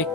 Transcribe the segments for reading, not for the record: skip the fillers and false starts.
1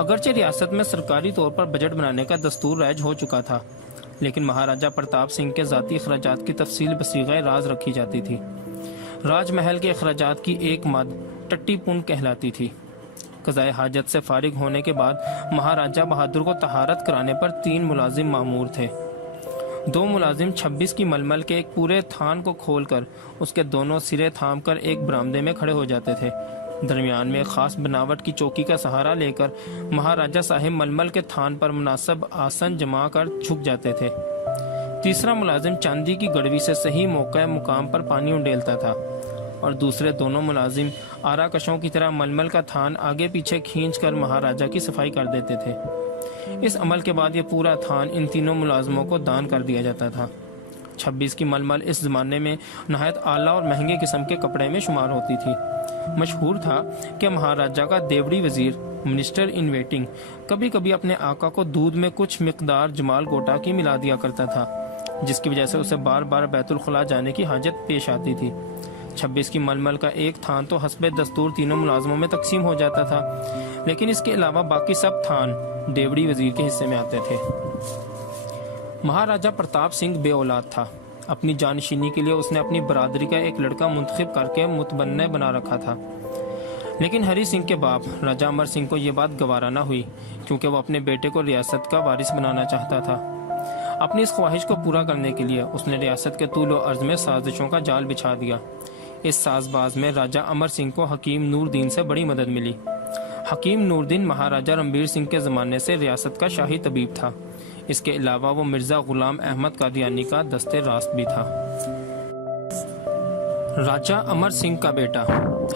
اگرچہ ریاست میں سرکاری طور پر بجٹ بنانے کا دستور رائج ہو چکا تھا، لیکن مہاراجہ پرتاپ سنگھ کے ذاتی اخراجات کی تفصیل بصیغہ راز رکھی جاتی تھی۔ راج محل کے اخراجات کی ایک مد ٹٹی پن کہلاتی تھی۔ قضائے حاجت سے فارغ ہونے کے بعد مہاراجہ بہادر کو طہارت کرانے پر 3 ملازم مامور تھے۔ 2 ملازم 26 کی ململ کے ایک پورے تھان کو کھول کر اس کے دونوں سرے تھام کر ایک برآمدے میں کھڑے ہو جاتے تھے۔ درمیان میں ایک خاص بناوٹ کی چوکی کا سہارا لے کر مہاراجہ صاحب ململ کے تھان پر مناسب آسن جما کر جھک جاتے تھے۔ تیسرا ملازم چاندی کی گڑوی سے صحیح موقع مقام پر پانی انڈیلتا تھا، اور دوسرے دونوں ملازم آرا کشوں کی طرح ململ کا تھان آگے پیچھے کھینچ کر مہاراجہ کی صفائی کر دیتے تھے۔ اس عمل کے بعد یہ پورا تھان ان تینوں ملازموں کو دان کر دیا جاتا تھا۔ 26 کی ململ اس زمانے میں نہایت اعلیٰ اور مہنگے قسم کے کپڑے میں شمار ہوتی تھی۔ مشہور تھا کہ مہاراجہ کا دیوڑی وزیر منسٹر ان ویٹنگ کبھی کبھی اپنے آقا کو دودھ میں کچھ مقدار جمال گوٹا کی ملا دیا کرتا تھا، جس کی وجہ سے اسے بار بار بیت الخلا جانے کی حاجت پیش آتی تھی۔ 26 کی ململ کا ایک تھان تو حسب دستور تینوں ملازموں میں تقسیم ہو جاتا تھا، لیکن اس کے علاوہ باقی سب تھان دیوڑی وزیر کے حصے میں آتے تھے۔ مہاراجہ پرتاپ سنگھ بے اولاد تھا۔ اپنی جانشینی کے لیے اس نے اپنی برادری کا ایک لڑکا منتخب کر کے متبنع بنا رکھا تھا، لیکن ہری سنگھ کے باپ راجہ امر سنگھ کو یہ بات گوارا نہ ہوئی، کیونکہ وہ اپنے بیٹے کو ریاست کا وارث بنانا چاہتا تھا۔ اپنی اس خواہش کو پورا کرنے کے لیے اس نے ریاست کے طول و عرض میں سازشوں کا جال بچھا دیا۔ اس ساز باز میں راجہ امر سنگھ کو حکیم نور دین سے بڑی مدد ملی۔ حکیم نور دین مہاراجہ رنبیر سنگھ کے زمانے سے ریاست کا شاہی طبیب تھا۔ اس کے علاوہ وہ مرزا غلام احمد قادیانی کا دست راست بھی تھا۔ راجہ امر سنگھ کا بیٹا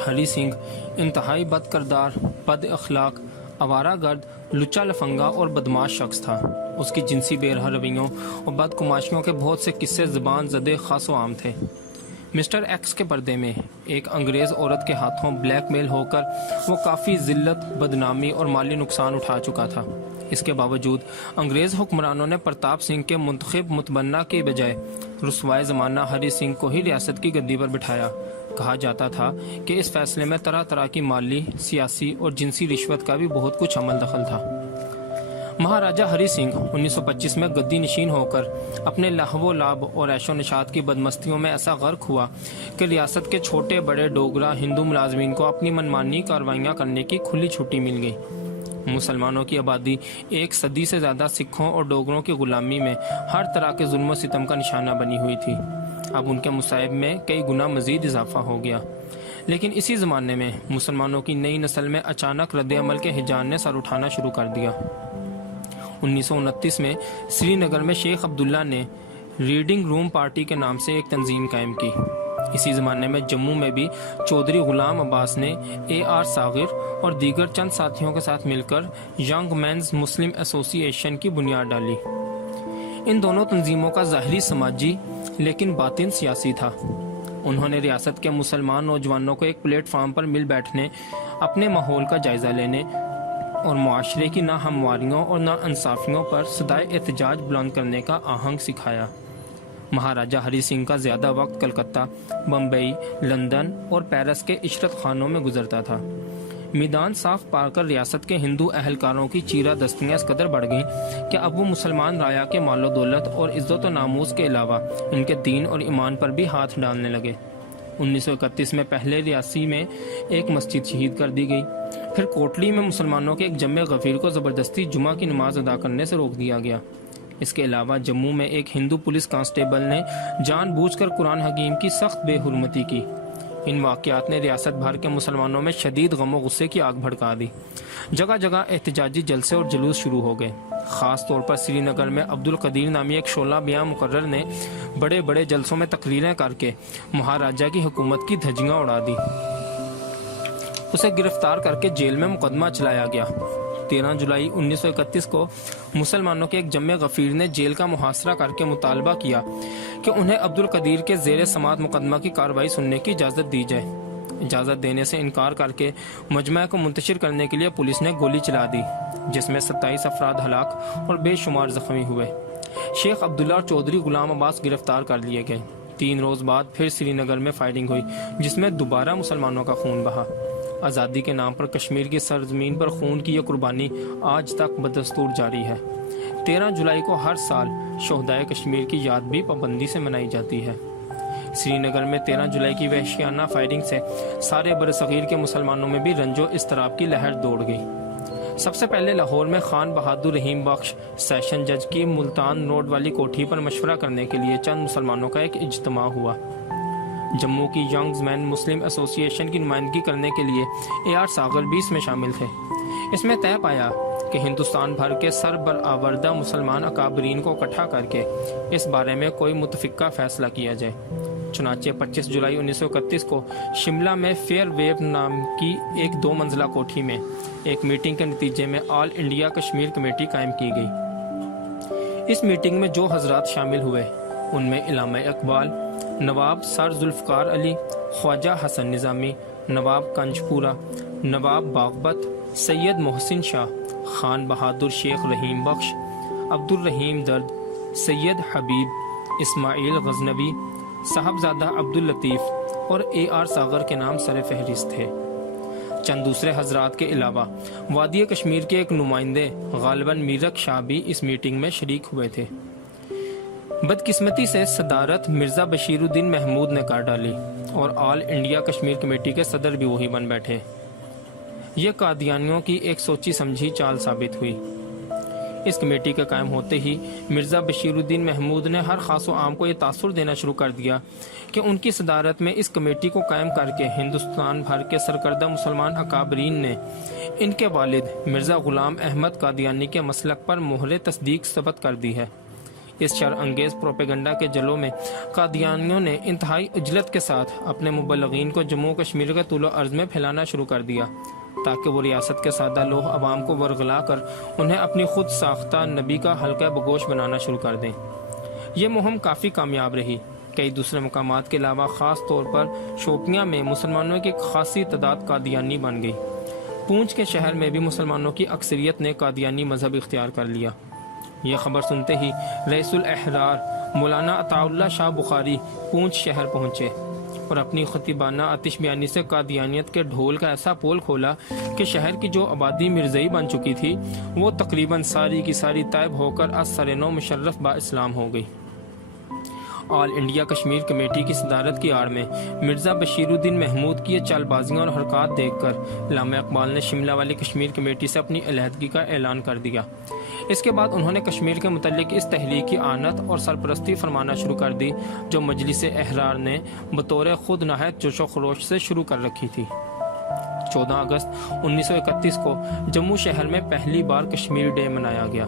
ہری سنگھ انتہائی بد کردار، بد اخلاق، آوارہ گرد، لچا لفنگا اور بدماش شخص تھا۔ اس کی جنسی بے رحم رویوں اور بدگماشیوں کے بہت سے قصے زبان زدے خاص و عام تھے۔ مسٹر ایکس کے پردے میں ایک انگریز عورت کے ہاتھوں بلیک میل ہو کر وہ کافی ذلت، بدنامی اور مالی نقصان اٹھا چکا تھا۔ اس کے باوجود انگریز حکمرانوں نے پرتاپ سنگھ کے منتخب متبنع کے بجائے رسوائے زمانہ ہری سنگھ کو ہی ریاست کی گدی پر بٹھایا۔ کہا جاتا تھا کہ اس فیصلے میں طرح طرح کی مالی، سیاسی اور جنسی رشوت کا بھی بہت کچھ عمل دخل تھا۔ مہاراجہ ہری سنگھ 1925 میں گدی نشین ہو کر اپنے لہو و لعب اور عیش و نشاط کی بدمستیوں میں ایسا غرق ہوا کہ ریاست کے چھوٹے بڑے ڈوگرا ہندو ملازمین کو اپنی منمانی کارروائیاں کرنے کی کھلی چھٹی مل گئی۔ مسلمانوں کی آبادی 1 صدی سے زیادہ سکھوں اور ڈوگروں کی غلامی میں ہر طرح کے ظلم و ستم کا نشانہ بنی ہوئی تھی۔ اب ان کے مصائب میں کئی گنا مزید اضافہ ہو گیا۔ لیکن اسی زمانے میں مسلمانوں کی نئی نسل میں اچانک رد عمل کے ہجان نے سر اٹھانا شروع کر دیا۔ 1929 میں سری نگر میں شیخ عبداللہ نے ریڈنگ روم پارٹی کے نام سے ایک تنظیم قائم کی۔ اسی زمانے میں جموں میں بھی چودھری غلام عباس نے AR صاغر اور دیگر چند ساتھیوں کے ساتھ مل کر ینگ مینز مسلم ایسوسی ایشن کی بنیاد ڈالی۔ ان دونوں تنظیموں کا ظاہری سماجی لیکن باطن سیاسی تھا۔ انہوں نے ریاست کے مسلمان نوجوانوں کو ایک پلیٹ فارم پر مل بیٹھنے، اپنے ماحول کا جائزہ لینے اور معاشرے کی ناہمواریوں اور ناانصافیوں پر صدائے احتجاج بلند کرنے کا آہنگ سکھایا۔ مہاراجہ ہری سنگھ کا زیادہ وقت کلکتہ، بمبئی، لندن اور پیرس کے عشرت خانوں میں گزرتا تھا۔ میدان صاف پا کر ریاست کے ہندو اہلکاروں کی چیرہ دستیاں اس قدر بڑھ گئیں کہ اب وہ مسلمان رایا کے مال و دولت اور عزت و ناموس کے علاوہ ان کے دین اور ایمان پر بھی ہاتھ ڈالنے لگے۔ 1931 میں پہلے ریاسی میں ایک مسجد شہید کر دی گئی، پھر کوٹلی میں مسلمانوں کے ایک جمع غفیر کو زبردستی جمعہ کی نماز ادا کرنے سے روک دیا گیا۔ اس کے علاوہ جموں میں ایک ہندو پولیس کانسٹیبل نے جان بوجھ کر قرآن حکیم کی سخت بے حرمتی کی۔ ان واقعات نے ریاست بھر کے مسلمانوں میں شدید غم و غصے کی آگ بھڑکا دی۔ جگہ جگہ احتجاجی جلسے اور جلوس شروع ہو گئے۔ خاص طور پر سری نگر میں عبد القدیر نامی ایک شعلہ بیاں مقرر نے بڑے بڑے جلسوں میں تقریریں کر کے مہاراجہ کی حکومت کی دھجیاں اڑا دی۔ اسے گرفتار کر کے جیل میں مقدمہ چلایا گیا۔ 13 جولائی 1931 کو مسلمانوں کے ایک جمع غفیر نے جیل کا محاصرہ کر کے مطالبہ کیا کہ انہیں عبد القدیر کے زیر سماعت مقدمہ کی کارروائی سننے کی اجازت دی جائے۔ اجازت دینے سے انکار کر کے مجمع کو منتشر کرنے کے لیے پولیس نے گولی چلا دی، جس میں 27 افراد ہلاک اور بے شمار زخمی ہوئے۔ شیخ عبداللہ اور چودھری غلام عباس گرفتار کر لیے گئے۔ 3 روز بعد پھر سری نگر میں فائرنگ ہوئی، جس میں دوبارہ مسلمانوں کا خون بہا۔ آزادی کے نام پر کشمیر کی سرزمین پر خون کی یہ قربانی آج تک بدستور جاری ہے۔ 13 جولائی کو ہر سال شہدائے کشمیر کی یاد بھی پابندی سے منائی جاتی ہے۔ سری نگر میں 13 جولائی کی وحشیانہ فائرنگ سے سارے برصغیر کے مسلمانوں میں بھی رنج و اضطراب کی لہر دوڑ گئی۔ سب سے پہلے لاہور میں خان بہادر رحیم بخش سیشن جج کی ملتان روڈ والی کوٹھی پر مشورہ کرنے کے لیے چند مسلمانوں کا ایک اجتماع ہوا۔ جموں کی ینگز مین مسلم ایسوسی ایشن کی نمائندگی کرنے کے لیے AR ساغر بھی اس میں شامل تھے۔ اس میں طے پایا کہ ہندوستان بھر کے سربراوردہ مسلمان اکابرین کو اکٹھا کر کے اس بارے میں کوئی متفقہ فیصلہ کیا جائے۔ چنانچہ 25 جولائی 1931 کو شملہ میں فیئر ویو نام کی ایک 2 منزلہ کوٹھی میں ایک میٹنگ کے نتیجے میں آل انڈیا کشمیر کمیٹی قائم کی گئی۔ اس میٹنگ میں جو حضرات شامل ہوئے ان میں علامہ اقبال، نواب سر ذوالفقار علی، خواجہ حسن نظامی، نواب کنجپورہ، نواب باغبت، سید محسن شاہ، خان بہادر شیخ رحیم بخش، عبد الرحیم درد، سید حبیب، اسماعیل غزنوی، صاحبزادہ عبداللطیف اور AR ساغر کے نام سر فہرست تھے۔ چند دوسرے حضرات کے علاوہ وادی کشمیر کے ایک نمائندے غالباً میرک شاہ بھی اس میٹنگ میں شریک ہوئے تھے۔ بدقسمتی سے صدارت مرزا بشیر الدین محمود نے کر ڈالی اور آل انڈیا کشمیر کمیٹی کے صدر بھی وہی بن بیٹھے۔ یہ قادیانیوں کی ایک سوچی سمجھی چال ثابت ہوئی۔ اس کمیٹی کے قائم ہوتے ہی مرزا بشیر الدین محمود نے ہر خاص و عام کو یہ تاثر دینا شروع کر دیا کہ ان کی صدارت میں اس کمیٹی کو قائم کر کے ہندوستان بھر کے سرکردہ مسلمان اکابرین نے ان کے والد مرزا غلام احمد قادیانی کے مسلک پر مہر تصدیق ثبت کر دی ہے۔ اس شر انگیز پروپیگنڈا کے جلوں میں قادیانیوں نے انتہائی عجلت کے ساتھ اپنے مبلغین کو جموں کشمیر کے طول و عرض میں پھیلانا شروع کر دیا تاکہ وہ ریاست کے سادہ لوح عوام کو ورغلا کر انہیں اپنی خود ساختہ نبی کا حلقہ بگوش بنانا شروع کر دیں۔ یہ مہم کافی کامیاب رہی۔ کئی دوسرے مقامات کے علاوہ خاص طور پر شوپیاں میں مسلمانوں کی خاصی تعداد قادیانی بن گئی۔ پونچھ کے شہر میں بھی مسلمانوں کی اکثریت نے قادیانی مذہب اختیار کر لیا۔ یہ خبر سنتے ہی رئیس الاحرار مولانا عطا اللہ شاہ بخاری پونچھ شہر پہنچے اور اپنی خطیبانہ آتش بیانی سے قادیانیت کے ڈھول کا ایسا پول کھولا کہ شہر کی جو آبادی مرزئی بن چکی تھی وہ تقریباً ساری کی ساری طیب ہو کر از سر نو مشرف با اسلام ہو گئی۔ آل انڈیا کشمیر کمیٹی کی صدارت کی آڑ میں مرزا بشیر الدین محمود کی یہ چال بازیاں اور حرکات دیکھ کر علامہ اقبال نے شملہ والی کشمیر کمیٹی سے اپنی علیحدگی کا اعلان کر دیا۔ اس کے بعد انہوں نے کشمیر کے متعلق اس تحریک کی آنت اور سرپرستی فرمانا شروع کر دی جو مجلس احرار نے بطور خود نہایت جوش و خروش سے شروع کر رکھی تھی۔ 14 اگست 1931 کو جموں شہر میں پہلی بار کشمیر ڈے منایا گیا۔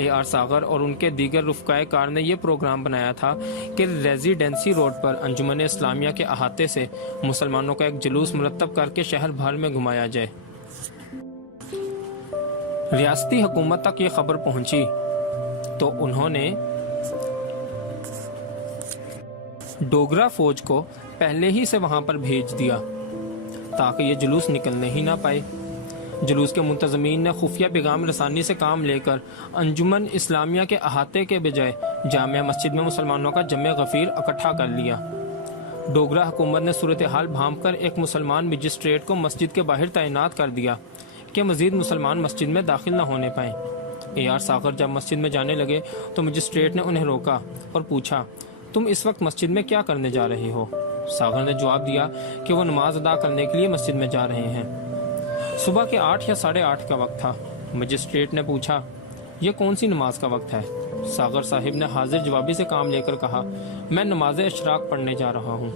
AR ساغر اور ان کے دیگر رفقائے کار نے یہ پروگرام بنایا تھا کہ ریزیڈنسی روڈ پر انجمن اسلامیہ کے احاطے سے مسلمانوں کا ایک جلوس مرتب کر کے شہر بھر میں گھمایا جائے۔ ریاستی حکومت تک یہ خبر پہنچی تو انہوں نے ڈوگرا فوج کو پہلے ہی سے وہاں پر بھیج دیا تاکہ یہ جلوس نکلنے ہی نہ پائے۔ جلوس کے منتظمین نے خفیہ پیغام رسانی سے کام لے کر انجمن اسلامیہ کے احاطے کے بجائے جامع مسجد میں مسلمانوں کا جمع غفیر اکٹھا کر لیا۔ ڈوگرا حکومت نے صورتحال بھانپ کر ایک مسلمان مجسٹریٹ کو مسجد کے باہر تعینات کر دیا کہ مزید مسلمان مسجد میں داخل نہ ہونے پائیں۔ AR ساغر جب مسجد میں جانے لگے تو مجسٹریٹ نے انہیں روکا اور پوچھا، تم اس وقت مسجد میں کیا کرنے جا رہے ہو؟ ساغر نے جواب دیا کہ وہ نماز ادا کرنے کے لیے مسجد میں جا رہے ہیں۔ صبح کے 8 یا 8:30 کا وقت تھا۔ مجسٹریٹ نے پوچھا، یہ کون سی نماز کا وقت ہے؟ ساغر صاحب نے حاضر جوابی سے کام لے کر کہا، میں نماز اشراق پڑھنے جا رہا ہوں۔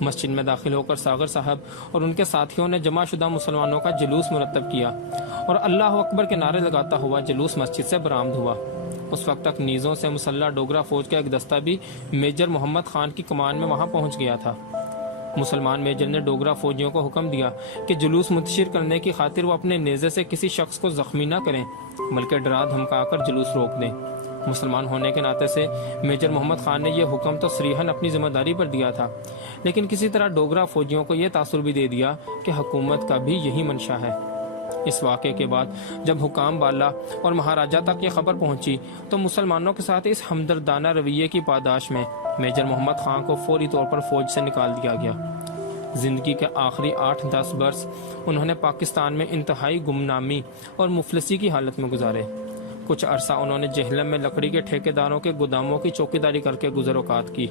مسجد میں داخل ہو کر ساغر صاحب اور ان کے ساتھیوں نے جمع شدہ مسلمانوں کا جلوس مرتب کیا اور اللہ اکبر کے نعرے لگاتا ہوا جلوس مسجد سے برآمد ہوا۔ اس وقت تک نیزوں سے مسلح ڈوگرا فوج کا ایک دستہ بھی میجر محمد خان کی کمان میں وہاں پہنچ گیا تھا۔ مسلمان میجر نے ڈوگرا فوجیوں کو حکم دیا کہ جلوس منتشر کرنے کی خاطر وہ اپنے نیزے سے کسی شخص کو زخمی نہ کریں بلکہ ڈرا دھمکا کر جلوس روک دیں۔ مسلمان ہونے کے ناطے سے میجر محمد خان نے یہ حکم تو صریحاً اپنی ذمہ داری پر دیا تھا، لیکن کسی طرح ڈوگرا فوجیوں کو یہ تاثر بھی دے دیا کہ حکومت کا بھی یہی منشا ہے۔ اس واقعے کے بعد جب حکام بالا اور مہاراجہ تک یہ خبر پہنچی تو مسلمانوں کے ساتھ اس ہمدردانہ رویے کی پاداش میں میجر محمد خان کو فوری طور پر فوج سے نکال دیا گیا۔ زندگی کے آخری 8-10 برس انہوں نے پاکستان میں انتہائی گمنامی اور مفلسی کی حالت میں گزارے۔ کچھ عرصہ انہوں نے جہلم میں لکڑی کے ٹھیکیداروں کے گوداموں کی چوکیداری کر کے گزر اوقات کی۔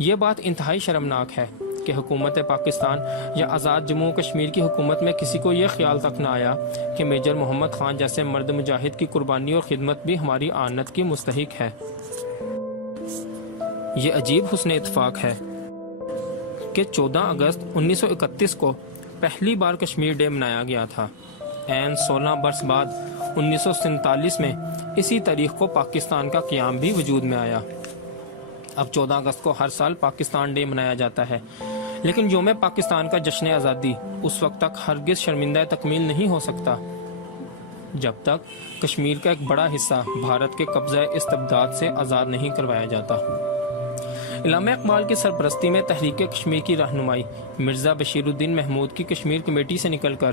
یہ بات انتہائی شرمناک ہے کہ حکومت پاکستان یا آزاد جموں کشمیر کی حکومت میں کسی کو یہ خیال تک نہ آیا کہ میجر محمد خان جیسے مرد مجاہد کی قربانی اور خدمت بھی ہماری آنت کی مستحق ہے۔ یہ عجیب حسن اتفاق ہے کہ 14 اگست 1931 کو پہلی بار کشمیر ڈے منایا گیا تھا۔ عین 16 برس بعد 1947 میں اسی تاریخ کو پاکستان کا قیام بھی وجود میں آیا۔ اب 14 اگست کو ہر سال پاکستان ڈے منایا جاتا ہے، لیکن یوم پاکستان کا جشن آزادی اس وقت تک ہرگز شرمندہ تکمیل نہیں ہو سکتا جب تک کشمیر کا ایک بڑا حصہ بھارت کے قبضہ استبداد سے آزاد نہیں کروایا جاتا۔ علامہ اقبال کی سرپرستی میں تحریک کشمیر کی رہنمائی مرزا بشیر الدین محمود کی کشمیر کمیٹی سے نکل کر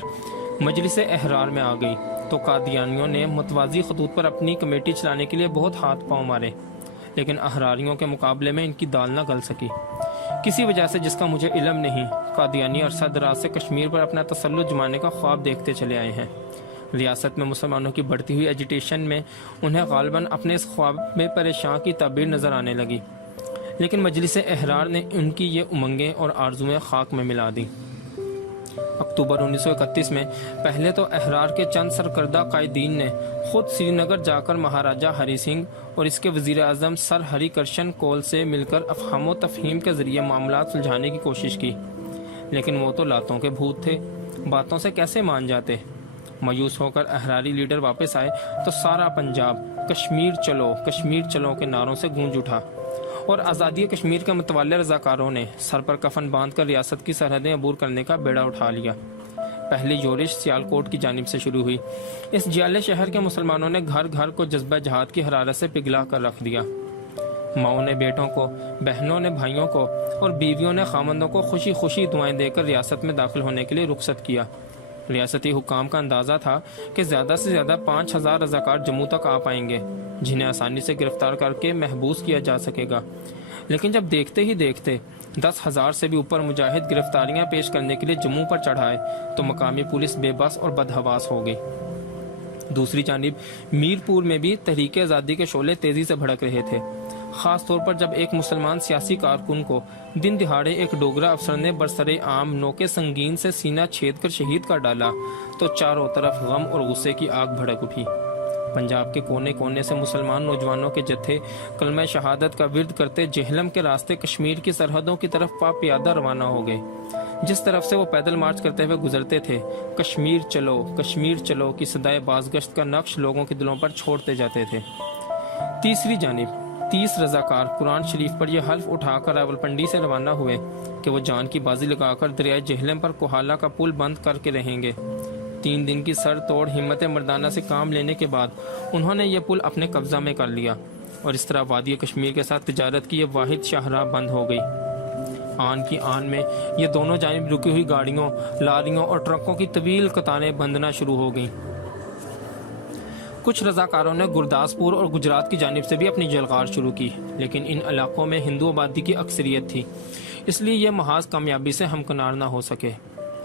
مجلس احرار میں آ گئی تو قادیانیوں نے متوازی خطوط پر اپنی کمیٹی چلانے کے لیے بہت ہاتھ پاؤں مارے، لیکن احراریوں کے مقابلے میں ان کی دال نہ گل سکی۔ کسی وجہ سے جس کا مجھے علم نہیں، قادیانی عرصہ دراز سے کشمیر پر اپنا تسلط جمانے کا خواب دیکھتے چلے آئے ہیں۔ ریاست میں مسلمانوں کی بڑھتی ہوئی ایجیٹیشن میں انہیں غالباً اپنے اس خواب میں پریشان کی تعبیر نظر آنے لگی، لیکن مجلس احرار نے ان کی یہ امنگیں اور آرزویں خاک میں ملا دی۔ اکتوبر 1931 میں پہلے تو احرار کے چند سرکردہ قائدین نے خود سری نگر جا کر مہاراجہ ہری سنگھ اور اس کے وزیر اعظم سر ہری کرشن کول سے مل کر افہام و تفہیم کے ذریعے معاملات سلجھانے کی کوشش کی، لیکن وہ تو لاتوں کے بھوت تھے، باتوں سے کیسے مان جاتے۔ مایوس ہو کر احراری لیڈر واپس آئے تو سارا پنجاب کشمیر چلو کے نعروں سے گونج اٹھا، اور آزادی کشمیر کے متوالے رضاکاروں نے سر پر کفن باندھ کر ریاست کی سرحدیں عبور کرنے کا بیڑا اٹھا لیا۔ پہلی یورش سیالکوٹ کی جانب سے شروع ہوئی۔ اس جیالے شہر کے مسلمانوں نے گھر گھر کو جذبہ جہاد کی حرارت سے پگھلا کر رکھ دیا۔ ماؤں نے بیٹوں کو، بہنوں نے بھائیوں کو اور بیویوں نے خامندوں کو خوشی خوشی دعائیں دے کر ریاست میں داخل ہونے کے لیے رخصت کیا۔ ریاستی حکام کا اندازہ تھا کہ زیادہ سے زیادہ 5000 رضاکار جموں تک آ پائیں گے، جنہیں آسانی سے گرفتار کر کے محبوس کیا جا سکے گا، لیکن جب دیکھتے ہی دیکھتے 10,000 سے بھی اوپر مجاہد گرفتاریاں پیش کرنے کے لیے جموں پر چڑھائے تو مقامی پولیس بے بس اور بدحواس ہو گئی۔ دوسری جانب میرپور میں بھی تحریک آزادی کے شعلے تیزی سے بھڑک رہے تھے، خاص طور پر جب ایک مسلمان سیاسی کارکن کو دن دہاڑے ایک ڈوگرا افسر نے برسرِ عام نوکے سنگین سے سینہ چھید کر شہید کر ڈالا تو چاروں طرف غم اور غصے کی آگ بھڑک اٹھی۔ پنجاب کے کونے کونے سے مسلمان نوجوانوں کے جتھے کلمہ شہادت کا ورد کرتے جہلم کے راستے کشمیر کی سرحدوں کی طرف پا پیادہ روانہ ہو گئے۔ جس طرف سے وہ پیدل مارچ کرتے ہوئے گزرتے تھے، کشمیر چلو کی صدائے بازگشت کا نقش لوگوں کے دلوں پر چھوڑتے جاتے تھے۔ تیسری جانب 30 رضاکار قرآن شریف پر یہ حلف اٹھا کر راولپنڈی سے روانہ ہوئے کہ وہ جان کی بازی لگا کر دریائے جہلم پر کوہالہ کا پل بند کر کے رہیں گے۔ 3 دن کی سر توڑ ہمت مردانہ سے کام لینے کے بعد انہوں نے یہ پل اپنے قبضہ میں کر لیا، اور اس طرح وادی کشمیر کے ساتھ تجارت کی یہ واحد شاہراہ بند ہو گئی۔ آن کی آن میں یہ دونوں جانب رکی ہوئی گاڑیوں، لاریوں اور ٹرکوں کی طویل قطاریں بندنا شروع ہو گئیں۔ کچھ رضاکاروں نے گرداسپور اور گجرات کی جانب سے بھی اپنی جلغار شروع کی، لیکن ان علاقوں میں ہندو آبادی کی اکثریت تھی، اس لیے یہ محاذ کامیابی سے ہمکنار نہ ہو سکے۔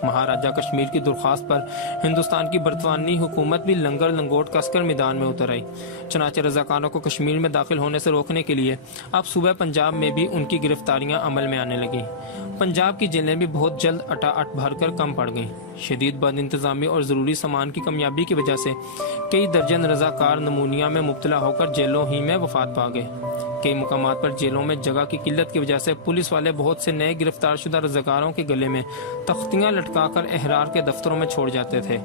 مہاراجہ کشمیر کی درخواست پر ہندوستان کی برطانوی حکومت بھی لنگر لنگوٹ کس کر میدان میں اتر آئی۔ چنانچہ رضاکاروں کو کشمیر میں داخل ہونے سے روکنے کے لیے اب صوبہ پنجاب میں بھی ان کی گرفتاریاں عمل میں آنے لگیں۔ پنجاب کی جیلیں بھی بہت جلد اٹا بھر کر کم پڑ گئیں۔ شدید بد انتظامی اور ضروری سامان کی کمیابی کی وجہ سے کئی درجن رضاکار نمونیا میں مبتلا ہو کر جیلوں ہی میں وفات پا گئے۔ کئی مقامات پر جیلوں میں جگہ کی قلت کی وجہ سے پولیس والے بہت سے نئے گرفتار شدہ رضاکاروں کے گلے میں تختیاں لٹکا کر احرار کے دفتروں میں چھوڑ جاتے تھے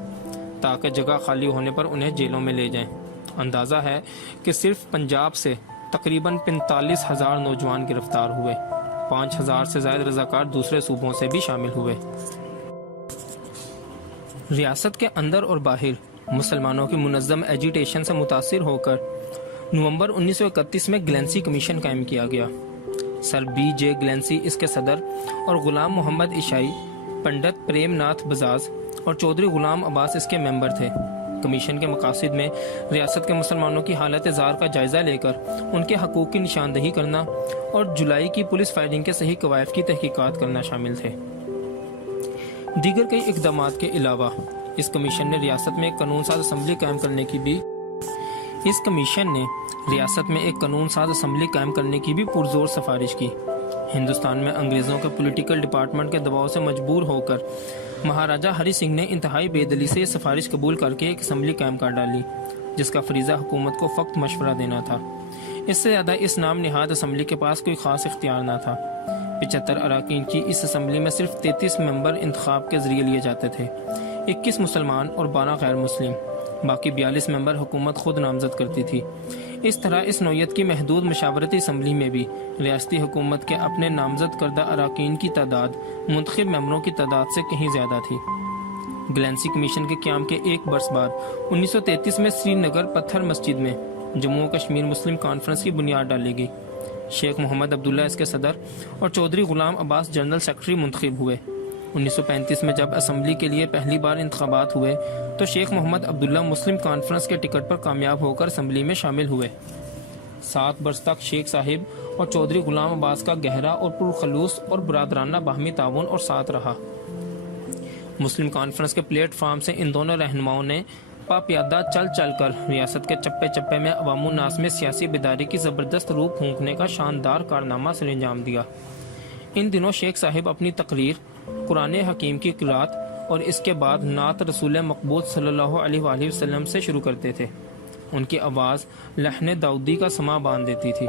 تاکہ جگہ خالی ہونے پر انہیں جیلوں میں لے جائیں۔ اندازہ ہے کہ صرف پنجاب سے تقریباً 45,000 نوجوان گرفتار ہوئے، 5,000 سے زائد رضاکار دوسرے صوبوں سے بھی شامل ہوئے۔ ریاست کے اندر اور باہر مسلمانوں کی منظم ایجیٹیشن سے متاثر ہو کر نومبر 1931 میں گلینسی کمیشن قائم کیا گیا۔ سر بی جے گلینسی اس کے صدر اور غلام محمد عیسائی، پنڈت پریم ناتھ بزاز اور چودھری غلام عباس اس کے ممبر تھے۔ کمیشن کے مقاصد میں ریاست کے مسلمانوں کی حالت زار کا جائزہ لے کر ان کے حقوق کی نشاندہی کرنا اور جولائی کی پولیس فائرنگ کے صحیح قوائف کی تحقیقات کرنا شامل تھے۔ دیگر کئی اقدامات کے علاوہ اس کمیشن نے ریاست میں ایک قانون ساز اسمبلی قائم کرنے کی بھی پرزور سفارش کی۔ ہندوستان میں انگریزوں کے پولیٹیکل ڈپارٹمنٹ کے دباؤ سے مجبور ہو کر مہاراجہ ہری سنگھ نے انتہائی بے دلی سے یہ سفارش قبول کر کے ایک اسمبلی قائم کر ڈالی، جس کا فریضہ حکومت کو فقط مشورہ دینا تھا۔ اس سے زیادہ اس نام نہاد اسمبلی کے پاس کوئی خاص اختیار نہ تھا۔ 75 اراکین کی اس اسمبلی میں صرف 33 ممبر انتخاب کے ذریعے لیے جاتے تھے، 21 مسلمان اور 12 غیر مسلم، باقی 42 ممبر حکومت خود نامزد کرتی تھی۔ اس طرح اس نوعیت کی محدود مشاورتی اسمبلی میں بھی ریاستی حکومت کے اپنے نامزد کردہ اراکین کی تعداد منتخب ممبروں کی تعداد سے کہیں زیادہ تھی۔ گلینسی کمیشن کے قیام کے ایک برس بعد 1933 میں سری نگر پتھر مسجد میں جموں و کشمیر مسلم کانفرنس کی بنیاد ڈالی گئی۔ شیخ محمد عبداللہ اس کے صدر اور چودھری غلام عباس جنرل سیکرٹری منتخب ہوئے۔ 1935 میں جب اسمبلی کے لیے پہلی بار انتخابات ہوئے تو شیخ محمد عبداللہ مسلم کانفرنس کے ٹکٹ پر کامیاب ہو کر اسمبلی میں شامل ہوئے۔ 7 برس تک شیخ صاحب اور چودھری غلام عباس کا گہرا اور پرخلوص اور برادرانہ باہمی تعاون اور ساتھ رہا۔ مسلم کانفرنس کے پلیٹ فارم سے ان دونوں رہنماؤں نے پیادہ چل چل کر ریاست کے چپے چپے میں عوام الناس میں سیاسی بیداری کی زبردست روح پھونکنے کا شاندار کارنامہ سر انجام دیا۔ ان دنوں شیخ صاحب اپنی تقریر قرآن حکیم کی قرات اور اس کے بعد نعت رسول مقبول صلی اللہ علیہ وآلہ وسلم سے شروع کرتے تھے۔ ان کی آواز لحن داؤدی کا سما باندھ دیتی تھی۔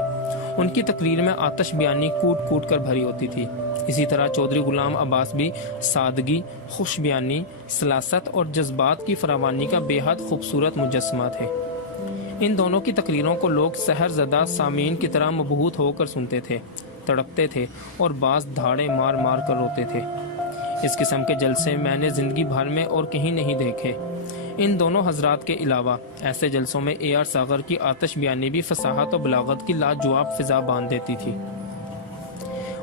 ان کی تقریر میں آتش بیانی کوٹ کوٹ کر بھری ہوتی تھی۔ اسی طرح چودھری غلام عباس بھی سادگی، خوش بیانی، سلاست اور جذبات کی فراوانی کا بے حد خوبصورت مجسمہ تھے۔ ان دونوں کی تقریروں کو لوگ سحر زدہ سامعین کی طرح مبہوت ہو کر سنتے تھے، تڑپتے تھے اور بعض دھاڑے مار مار کر روتے تھے۔ اس قسم کے جلسے میں نے زندگی بھر میں اور کہیں نہیں دیکھے۔ ان دونوں حضرات کے علاوہ ایسے جلسوں میں اے آر ساغر کی آتش بیانی بھی فصاحت و بلاغت کی لاجواب فضا باندھ دیتی تھی۔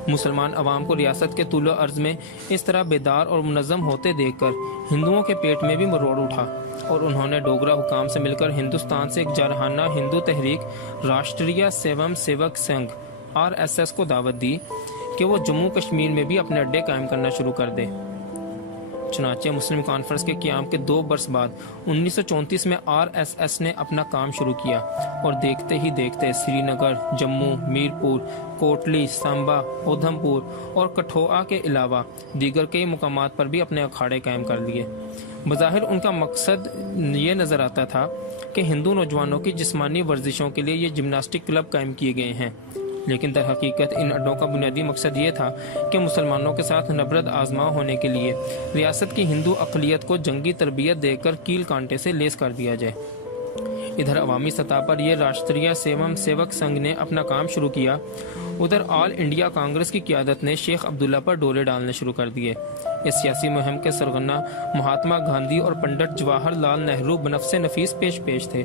مسلمان عوام کو ریاست کے طول و عرض میں اس طرح بیدار اور منظم ہوتے دیکھ کر ہندوؤں کے پیٹ میں بھی مروڑ اٹھا اور انہوں نے ڈوگرا حکام سے مل کر ہندوستان سے ایک جارحانہ ہندو تحریک راشٹریہ سیوم سیوک سنگھ RSS کو دعوت دی کہ وہ جموں کشمیر میں بھی اپنے اڈے قائم کرنا شروع کر دے۔ چنانچہ مسلم کانفرنس کے قیام کے 2 برس بعد 1934 میں RSS نے اپنا کام شروع کیا اور دیکھتے ہی دیکھتے سری نگر، جموں، میرپور، کوٹلی، سامبا، اودھمپور اور کٹھوعہ کے علاوہ دیگر کئی مقامات پر بھی اپنے اکھاڑے قائم کر لیے۔ بظاہر ان کا مقصد یہ نظر آتا تھا کہ ہندو نوجوانوں کی جسمانی ورزشوں کے لیے یہ جمناسٹک کلب قائم کیے گئے ہیں، لیکن در حقیقت ان اڈوں کا بنیادی مقصد یہ تھا کہ مسلمانوں کے ساتھ نبرد آزما ہونے کے لیے ریاست کی ہندو اقلیت کو جنگی تربیت دے کر کیل کانٹے سے لیس کر دیا جائے۔ ادھر عوامی سطح پر یہ راشٹریہ سیوم سیوک سنگھ نے اپنا کام شروع کیا، ادھر آل انڈیا کانگریس کی قیادت نے شیخ عبداللہ پر ڈورے ڈالنے شروع کر دیے۔ اس سیاسی مہم کے سرغنہ مہاتما گاندھی اور پنڈت جواہر لال نہرو بنفس نفیس پیش تھے۔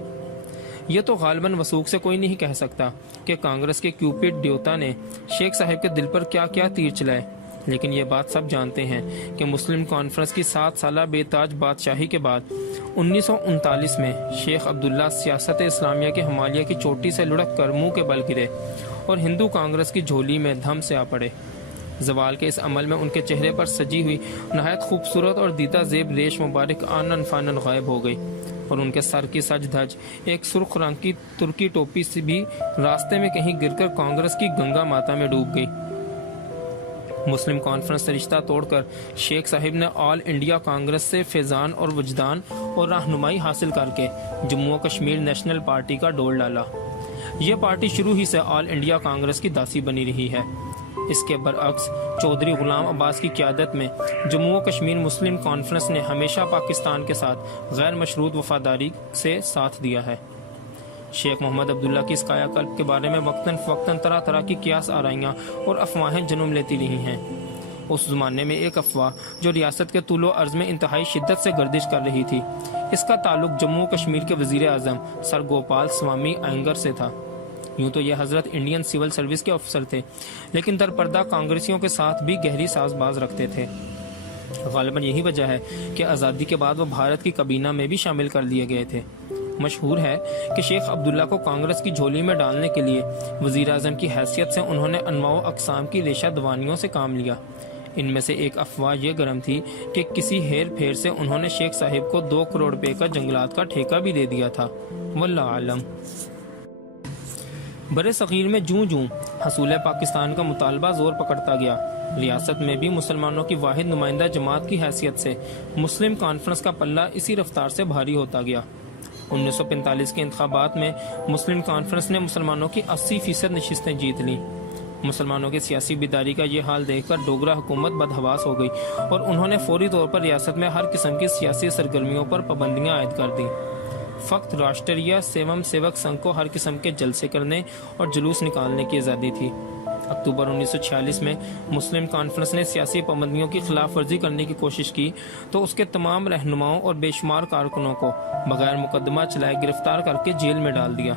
یہ تو غالباً وثوق سے کوئی نہیں کہہ سکتا کہ کانگریس کے کیوپڈ دیوتا نے شیخ صاحب کے دل پر کیا کیا تیر چلائے، لیکن یہ بات سب جانتے ہیں کہ مسلم کانفرنس کی 7 سالہ بے تاج بادشاہی کے بعد 1939 میں شیخ عبداللہ سیاست اسلامیہ کے ہمالیہ کی چوٹی سے لڑک کر منہ کے بل گرے اور ہندو کانگریس کی جھولی میں دھم سے آ پڑے۔ زوال کے اس عمل میں ان کے چہرے پر سجی ہوئی نہایت خوبصورت اور دیدہ زیب ریش مبارک آنن فانن غائب ہو گئی اور ان کے سر کی سج دھج ایک سرخ رنگ کی ترکی ٹوپی سے بھی راستے میں کہیں گر کر کانگریس کی گنگا ماتا میں ڈوب گئی۔ مسلم کانفرنس سے رشتہ توڑ کر شیخ صاحب نے آل انڈیا کانگریس سے فیضان اور وجدان اور رہنمائی حاصل کر کے جموں و کشمیر نیشنل پارٹی کا ڈول ڈالا۔ یہ پارٹی شروع ہی سے آل انڈیا کانگریس کی داسی بنی رہی ہے۔ اس کے برعکس چودھری غلام عباس کی قیادت میں جموں و کشمیر مسلم کانفرنس نے ہمیشہ پاکستان کے ساتھ غیر مشروط وفاداری سے ساتھ دیا ہے۔ شیخ محمد عبداللہ کی اس کایا کلپ کے بارے میں وقتاً فوقتاً طرح طرح کی قیاس آرائیاں اور افواہیں جنم لیتی رہی ہیں۔ اس زمانے میں ایک افواہ جو ریاست کے طول و عرض میں انتہائی شدت سے گردش کر رہی تھی، اس کا تعلق جموں و کشمیر کے وزیر اعظم سر گوپال سوامی آئنگر سے تھا۔ یوں تو یہ حضرت انڈین سول سروس کے افسر تھے، لیکن در پردہ کانگریسیوں کے ساتھ بھی گہری ساز باز رکھتے تھے۔ غالباً یہی وجہ ہے کہ آزادی کے بعد وہ بھارت کی کابینہ میں بھی شامل کر لیے گئے تھے۔ مشہور ہے کہ شیخ عبداللہ کو کانگریس کی جھولی میں ڈالنے کے لیے وزیر اعظم کی حیثیت سے انہوں نے انواع و اقسام کی ریشہ دوانیوں سے کام لیا۔ ان میں سے ایک افواہ یہ گرم تھی کہ کسی ہیر پھیر سے انہوں نے شیخ صاحب کو 2 کروڑ روپے کا جنگلات کا ٹھیکہ بھی دے دیا تھا، واللہ عالم۔ برِ صغیر میں جوں جوں حصول پاکستان کا مطالبہ زور پکڑتا گیا، ریاست میں بھی مسلمانوں کی واحد نمائندہ جماعت کی حیثیت سے مسلم کانفرنس کا پلہ اسی رفتار سے بھاری ہوتا گیا۔ 1945 کے انتخابات میں مسلم کانفرنس نے مسلمانوں کی 80% نشستیں جیت لیں۔ مسلمانوں کی سیاسی بیداری کا یہ حال دیکھ کر ڈوگرا حکومت بدحواس ہو گئی اور انہوں نے فوری طور پر ریاست میں ہر قسم کی سیاسی سرگرمیوں پر پابندیاں عائد کر دیں۔ فقط راشٹریہ سیوم سیوک سنگھ کو ہر قسم کے جلسے کرنے اور جلوس نکالنے کی آزادی تھی۔ اکتوبر 1946 میں مسلم کانفرنس نے سیاسی پابندیوں کی خلاف ورزی کرنے کی کوشش کی تو اس کے تمام رہنماؤں اور بے شمار کارکنوں کو بغیر مقدمہ چلائے گرفتار کر کے جیل میں ڈال دیا۔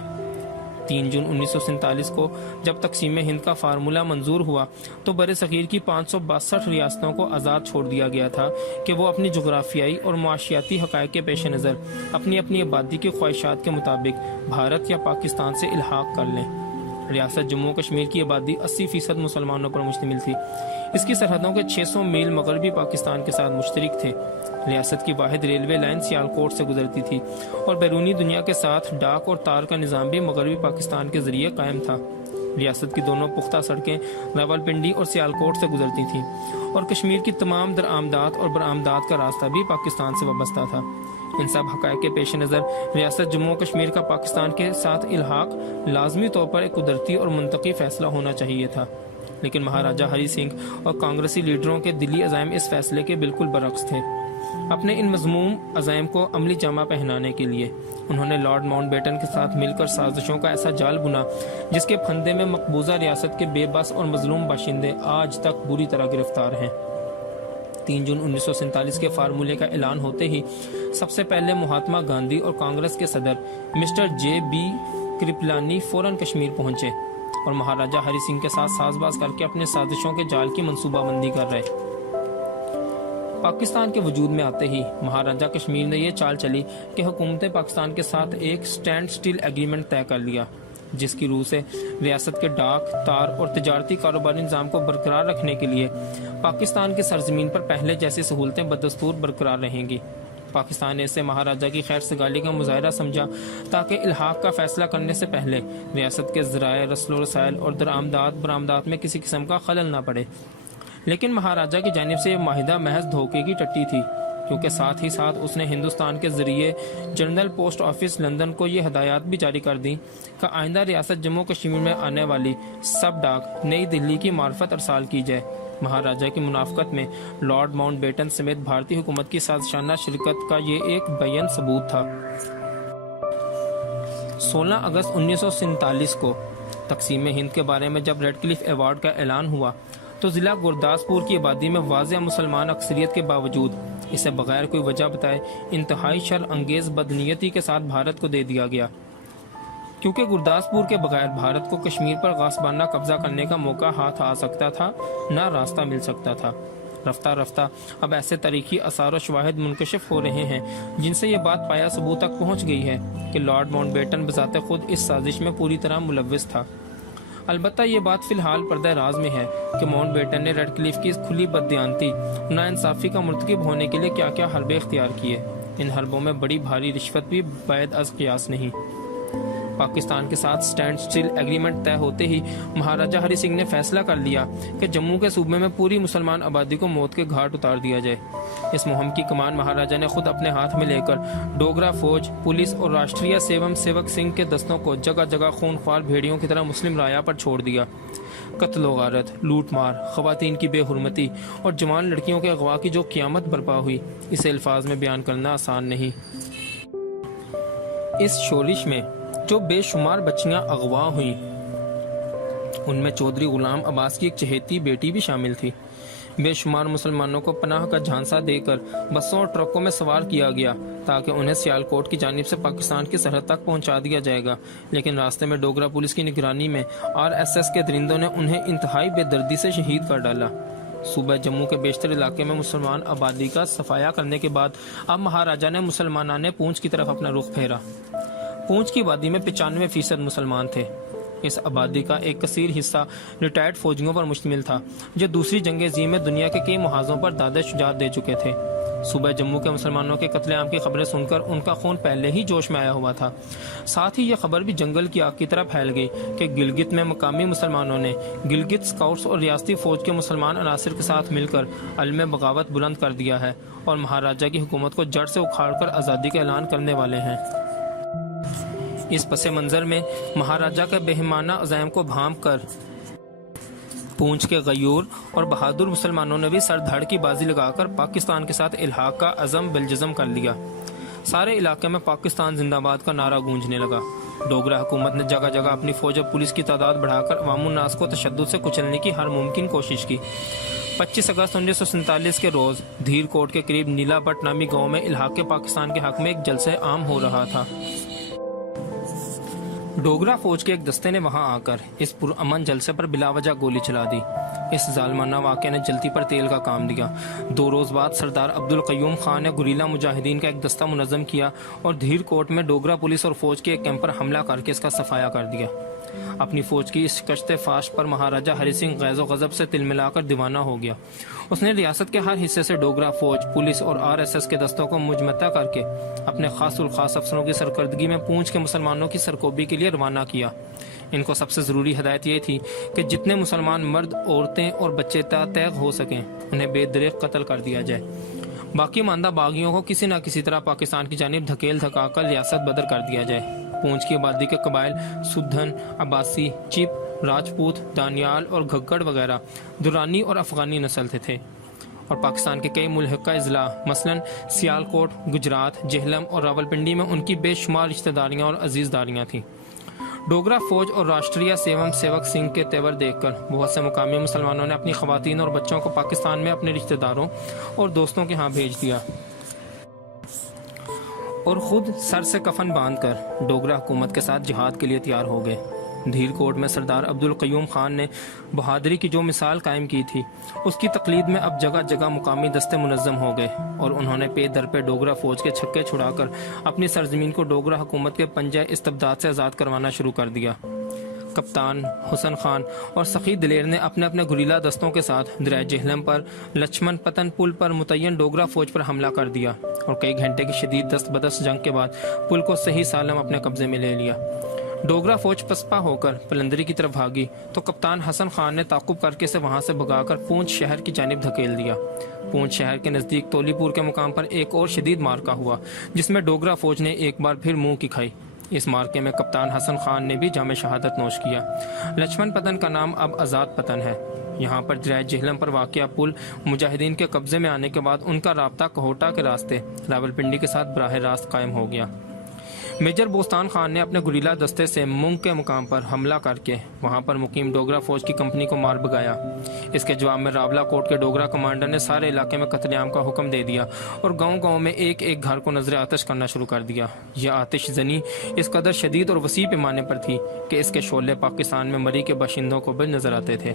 3 جون 1947 کو جب تقسیم ہند کا فارمولہ منظور ہوا تو برِ صغیر کی 562 ریاستوں کو آزاد چھوڑ دیا گیا تھا کہ وہ اپنی جغرافیائی اور معاشیاتی حقائق کے پیش نظر اپنی اپنی آبادی کی خواہشات کے مطابق بھارت یا پاکستان سے الحاق کر لیں۔ ریاست جموں کشمیر کی آبادی 80% مسلمانوں پر مشتمل تھی۔ اس کی سرحدوں کے 600 میل مغربی پاکستان کے ساتھ مشترک تھے۔ ریاست کی واحد ریلوے لائن سیالکوٹ سے گزرتی تھی اور بیرونی دنیا کے ساتھ ڈاک اور تار کا نظام بھی مغربی پاکستان کے ذریعے قائم تھا۔ ریاست کی دونوں پختہ سڑکیں راولپنڈی اور سیالکوٹ سے گزرتی تھیں اور کشمیر کی تمام درآمدات اور برآمدات کا راستہ بھی پاکستان سے وابستہ تھا۔ ان سب حقائق کے پیش نظر ریاست جموں کشمیر کا پاکستان کے ساتھ الحاق لازمی طور پر ایک قدرتی اور منطقی فیصلہ ہونا چاہیے تھا، لیکن مہاراجہ ہری سنگھ اور کانگریسی لیڈروں کے دلی عزائم اس فیصلے کے بالکل برعکس تھے۔ اپنے ان مذموم عزائم کو عملی جامہ پہنانے کے لیے انہوں نے لارڈ ماؤنٹ بیٹن کے ساتھ مل کر سازشوں کا ایسا جال بنا جس کے پھندے میں مقبوضہ ریاست کے بے بس اور مظلوم باشندے آج تک بری طرح گرفتار ہیں۔ 3 جون 1947 کے فارمولے کا اعلان ہوتے ہی سب سے پہلے مہاتما گاندھی اور کانگریس کے صدر مسٹر جے بی کرپلانی فوراً کشمیر پہنچے اور مہاراجہ ہری سنگھ کے ساتھ ساز باز کر کے اپنے سازشوں کے جال کی منصوبہ بندی کر رہے۔ پاکستان کے وجود میں آتے ہی مہاراجہ کشمیر نے یہ چال چلی کہ حکومت پاکستان کے ساتھ ایک سٹینڈ سٹل ایگریمنٹ طے کر لیا، جس کی روح سے ریاست کے ڈاک، تار اور تجارتی کاروباری نظام کو برقرار رکھنے کے لیے پاکستان کی سرزمین پر پہلے جیسی سہولتیں بدستور برقرار رہیں گی۔ پاکستان نے اسے مہاراجہ کی خیر سگالی کا مظاہرہ سمجھا تاکہ الحاق کا فیصلہ کرنے سے پہلے ریاست کے ذرائع رسل و رسائل اور درآمدات برآمدات میں کسی قسم کا خلل نہ پڑے۔ لیکن مہاراجہ کی جانب سے یہ معاہدہ محض دھوکے کی ٹٹی تھی، کیونکہ ساتھ ہی ساتھ اس نے ہندوستان کے ذریعے جنرل پوسٹ آفس لندن کو یہ ہدایات بھی جاری کر دیں کہ آئندہ ریاست جموں کشمیر میں آنے والی سب ڈاک نئی دلی کی معرفت ارسال کی جائے۔ مہاراجہ کی منافقت میں لارڈ ماؤنٹ بیٹن سمیت بھارتی حکومت کی سازشانہ شرکت کا یہ ایک بیان ثبوت تھا۔ 16 اگست 1947 کو تقسیم ہند کے بارے میں جب ریڈ کلف ایوارڈ کا اعلان ہوا تو ضلع گرداسپور کی آبادی میں واضح مسلمان اکثریت کے باوجود اسے بغیر کوئی وجہ بتائے انتہائی شر انگیز بدنیتی کے ساتھ بھارت کو دے دیا گیا، کیونکہ گرداسپور کے بغیر بھارت کو کشمیر پر غاصبانہ قبضہ کرنے کا موقع ہاتھ آ سکتا تھا، نہ راستہ مل سکتا تھا۔ رفتہ رفتہ اب ایسے تاریخی آثار و شواہد منکشف ہو رہے ہیں جن سے یہ بات پایا ثبوت تک پہنچ گئی ہے کہ لارڈ ماؤنٹ بیٹن بذات خود اس سازش میں پوری طرح ملوث تھا۔ البتہ یہ بات فی الحال پردہ راز میں ہے کہ ماؤنٹ بیٹن نے ریڈ کلف کی کھلی بددیانتی ناانصافی کا مرتکب ہونے کے لیے کیا کیا حربے اختیار کیے۔ ان حربوں میں بڑی بھاری رشوت بھی بعید از قیاس نہیں۔ پاکستان کے ساتھ سٹینڈ سٹل ایگریمنٹ طے ہوتے ہی مہاراجہ ہری سنگھ نے فیصلہ کر لیا کہ جموں کے صوبے میں پوری مسلمان آبادی کو موت کے گھاٹ اتار دیا جائے۔ اس مہم کی کمان مہاراجہ نے خود اپنے ہاتھ میں لے کر ڈوگرا فوج، پولیس اور راشٹریہ سیوم سیوک سنگھ کے دستوں کو جگہ جگہ خونخوار بھیڑیوں کی طرح مسلم رایا پر چھوڑ دیا۔ قتل و غارت، لوٹ مار، خواتین کی بے حرمتی اور جوان لڑکیوں کے اغوا کی جو قیامت برپا ہوئی اسے الفاظ میں بیان کرنا آسان نہیں۔ اس شورش میں جو بے شمار بچیاں اغوا ہوئیں ان میں چودھری غلام عباس کی ایک چہیتی بیٹی بھی شامل تھی۔ بے شمار مسلمانوں کو پناہ کا جھانسا دے کر بسوں اور ٹرکوں میں سوار کیا گیا تاکہ انہیں سیالکوٹ کی جانب سے پاکستان کی سرحد تک پہنچا دیا جائے گا، لیکن راستے میں ڈوگرا پولیس کی نگرانی میں RSS کے درندوں نے انہیں انتہائی بے دردی سے شہید کر ڈالا۔ صوبہ جموں کے بیشتر علاقے میں مسلمان آبادی کا صفایا کرنے کے بعد اب مہاراجا نے مسلمانان پونچھ کی طرف اپنا رخ پھیرا۔ پونچھ کی آبادی میں 95% مسلمان تھے۔ اس آبادی کا ایک کثیر حصہ ریٹائرڈ فوجیوں پر مشتمل تھا جو دوسری جنگ عظیم میں دنیا کے کئی محاذوں پر داد شجاعت دے چکے تھے۔ صوبہ جموں کے مسلمانوں کے قتل عام کی خبریں سن کر ان کا خون پہلے ہی جوش میں آیا ہوا تھا۔ ساتھ ہی یہ خبر بھی جنگل کی آگ کی طرح پھیل گئی کہ گلگت میں مقامی مسلمانوں نے گلگت اسکاؤٹس اور ریاستی فوج کے مسلمان عناصر کے ساتھ مل کر علم بغاوت بلند کر دیا ہے اور مہاراجا کی حکومت کو جڑ سے اکھاڑ کر آزادی کا اعلان کرنے والے ہیں۔ اس پس منظر میں مہاراجا کے بہیمانہ عزائم کو بھانپ کر پونچھ کے غیور اور بہادر مسلمانوں نے بھی سر دھڑ کی بازی لگا کر پاکستان کے ساتھ الحاق کا عزم بالجزم کر لیا۔ سارے علاقے میں پاکستان زندہ باد کا نعرہ گونجنے لگا۔ ڈوگرا حکومت نے جگہ جگہ اپنی فوج اور پولیس کی تعداد بڑھا کر عوام الناس کو تشدد سے کچلنے کی ہر ممکن کوشش کی۔ 25 اگست 1947 کے روز دھیر کوٹ کے قریب نیلا بٹ نامی گاؤں میں الحاق پاکستان کے حق میں ایک جلسہ عام ہو رہا تھا۔ ڈوگرا فوج کے ایک دستے نے وہاں آ کر اس پرامن جلسے پر بلا وجہ گولی چلا دی۔ اس ظالمانہ واقعے نے جلتی پر تیل کا کام دیا۔ 2 روز بعد سردار عبدالقیوم خان نے گوریلا مجاہدین کا ایک دستہ منظم کیا اور دھیر کوٹ میں ڈوگرا پولیس اور فوج کے ایک کیمپ پر حملہ کر کے اس کا صفایا کر دیا۔ اپنی فوج کی اس شکست فاش پر مہاراجا ہری سنگھ غیظ و غضب سے تل ملا کر دیوانہ ہو گیا۔ اس نے ریاست کے ہر حصے سے ڈوگرا فوج، پولیس اور RSS کے دستوں کو مجمع کر کے اپنے خاص الخاص افسروں کی سرکردگی میں پونچھ کے مسلمانوں کی سرکوبی کے لیے روانہ کیا۔ ان کو سب سے ضروری ہدایت یہ تھی کہ جتنے مسلمان مرد، عورتیں اور بچے تیغ ہو سکیں انہیں بے دریغ قتل کر دیا جائے۔ باقی ماندہ باغیوں کو کسی نہ کسی طرح پاکستان کی جانب دھکیل دھکا کر ریاست بدر کر دیا جائے۔ پونچھ کی آبادی کے قبائل سدھن، عباسی، چپ، راجپوت، دانیال اور گھگڑ وغیرہ درانی اور افغانی نسل تھے اور پاکستان کے کئی ملحقہ اضلاع مثلاً سیالکوٹ، گجرات، جہلم اور راولپنڈی میں ان کی بے شمار رشتہ داریاں اور عزیزداریاں تھیں۔ ڈوگرا فوج اور راشٹریہ سیوم سیوک سنگھ کے تیور دیکھ کر بہت سے مقامی مسلمانوں نے اپنی خواتین اور بچوں کو پاکستان میں اپنے رشتہ داروں اور دوستوں کے ہاں بھیج دیا اور خود سر سے کفن باندھ کر ڈوگرا حکومت کے ساتھ جہاد کے لیے تیار ہو گئے۔ دھیر کوٹ میں سردار عبدالقیوم خان نے بہادری کی جو مثال قائم کی تھی اس کی تقلید میں اب جگہ جگہ مقامی دستے منظم ہو گئے اور انہوں نے پے در پہ ڈوگرا فوج کے چھکے چھڑا کر اپنی سرزمین کو ڈوگرا حکومت کے پنجہ استبداد سے آزاد کروانا شروع کر دیا۔ کپتان حسن خان اور سخی دلیر نے اپنے اپنے گوریلا دستوں کے ساتھ دریائے جہلم پر لچھمن پتن پل پر متعین ڈوگرا فوج پر حملہ کر دیا اور کئی گھنٹے کی شدید دست بدست جنگ کے بعد پل کو صحیح سالم اپنے قبضے میں لے لیا۔ ڈوگرا فوج پسپا ہو کر پلندری کی طرف بھاگی تو کپتان حسن خان نے تعاقب کر کے اسے وہاں سے بھگا کر پونچھ شہر کی جانب دھکیل دیا۔ پونچھ شہر کے نزدیک تولی پور کے مقام پر ایک اور شدید مارکا ہوا جس میں ڈوگرا فوج نے ایک بار پھر منہ کی کھائی۔ اس مارکے میں کپتان حسن خان نے بھی جام شہادت نوش کیا۔ لچھمن پتن کا نام اب آزاد پتن ہے۔ یہاں پر دریائے جہلم پر واقع پل مجاہدین کے قبضے میں آنے کے بعد ان کا رابطہ کوہٹا کے راستے راولپنڈی کے ساتھ براہ راست قائم ہو گیا۔ میجر بوستان خان نے اپنے گوریلا دستے سے مونگ کے مقام پر حملہ کر کے وہاں پر مقیم ڈوگرا فوج کی کمپنی کو مار بگایا۔ اس کے جواب میں راولا کوٹ کے ڈوگرا کمانڈر نے سارے علاقے میں قتل عام کا حکم دے دیا اور گاؤں گاؤں میں ایک ایک گھر کو نظر آتش کرنا شروع کر دیا۔ یہ آتش زنی اس قدر شدید اور وسیع پیمانے پر تھی کہ اس کے شعلے پاکستان میں مری کے باشندوں کو بھی نظر آتے تھے۔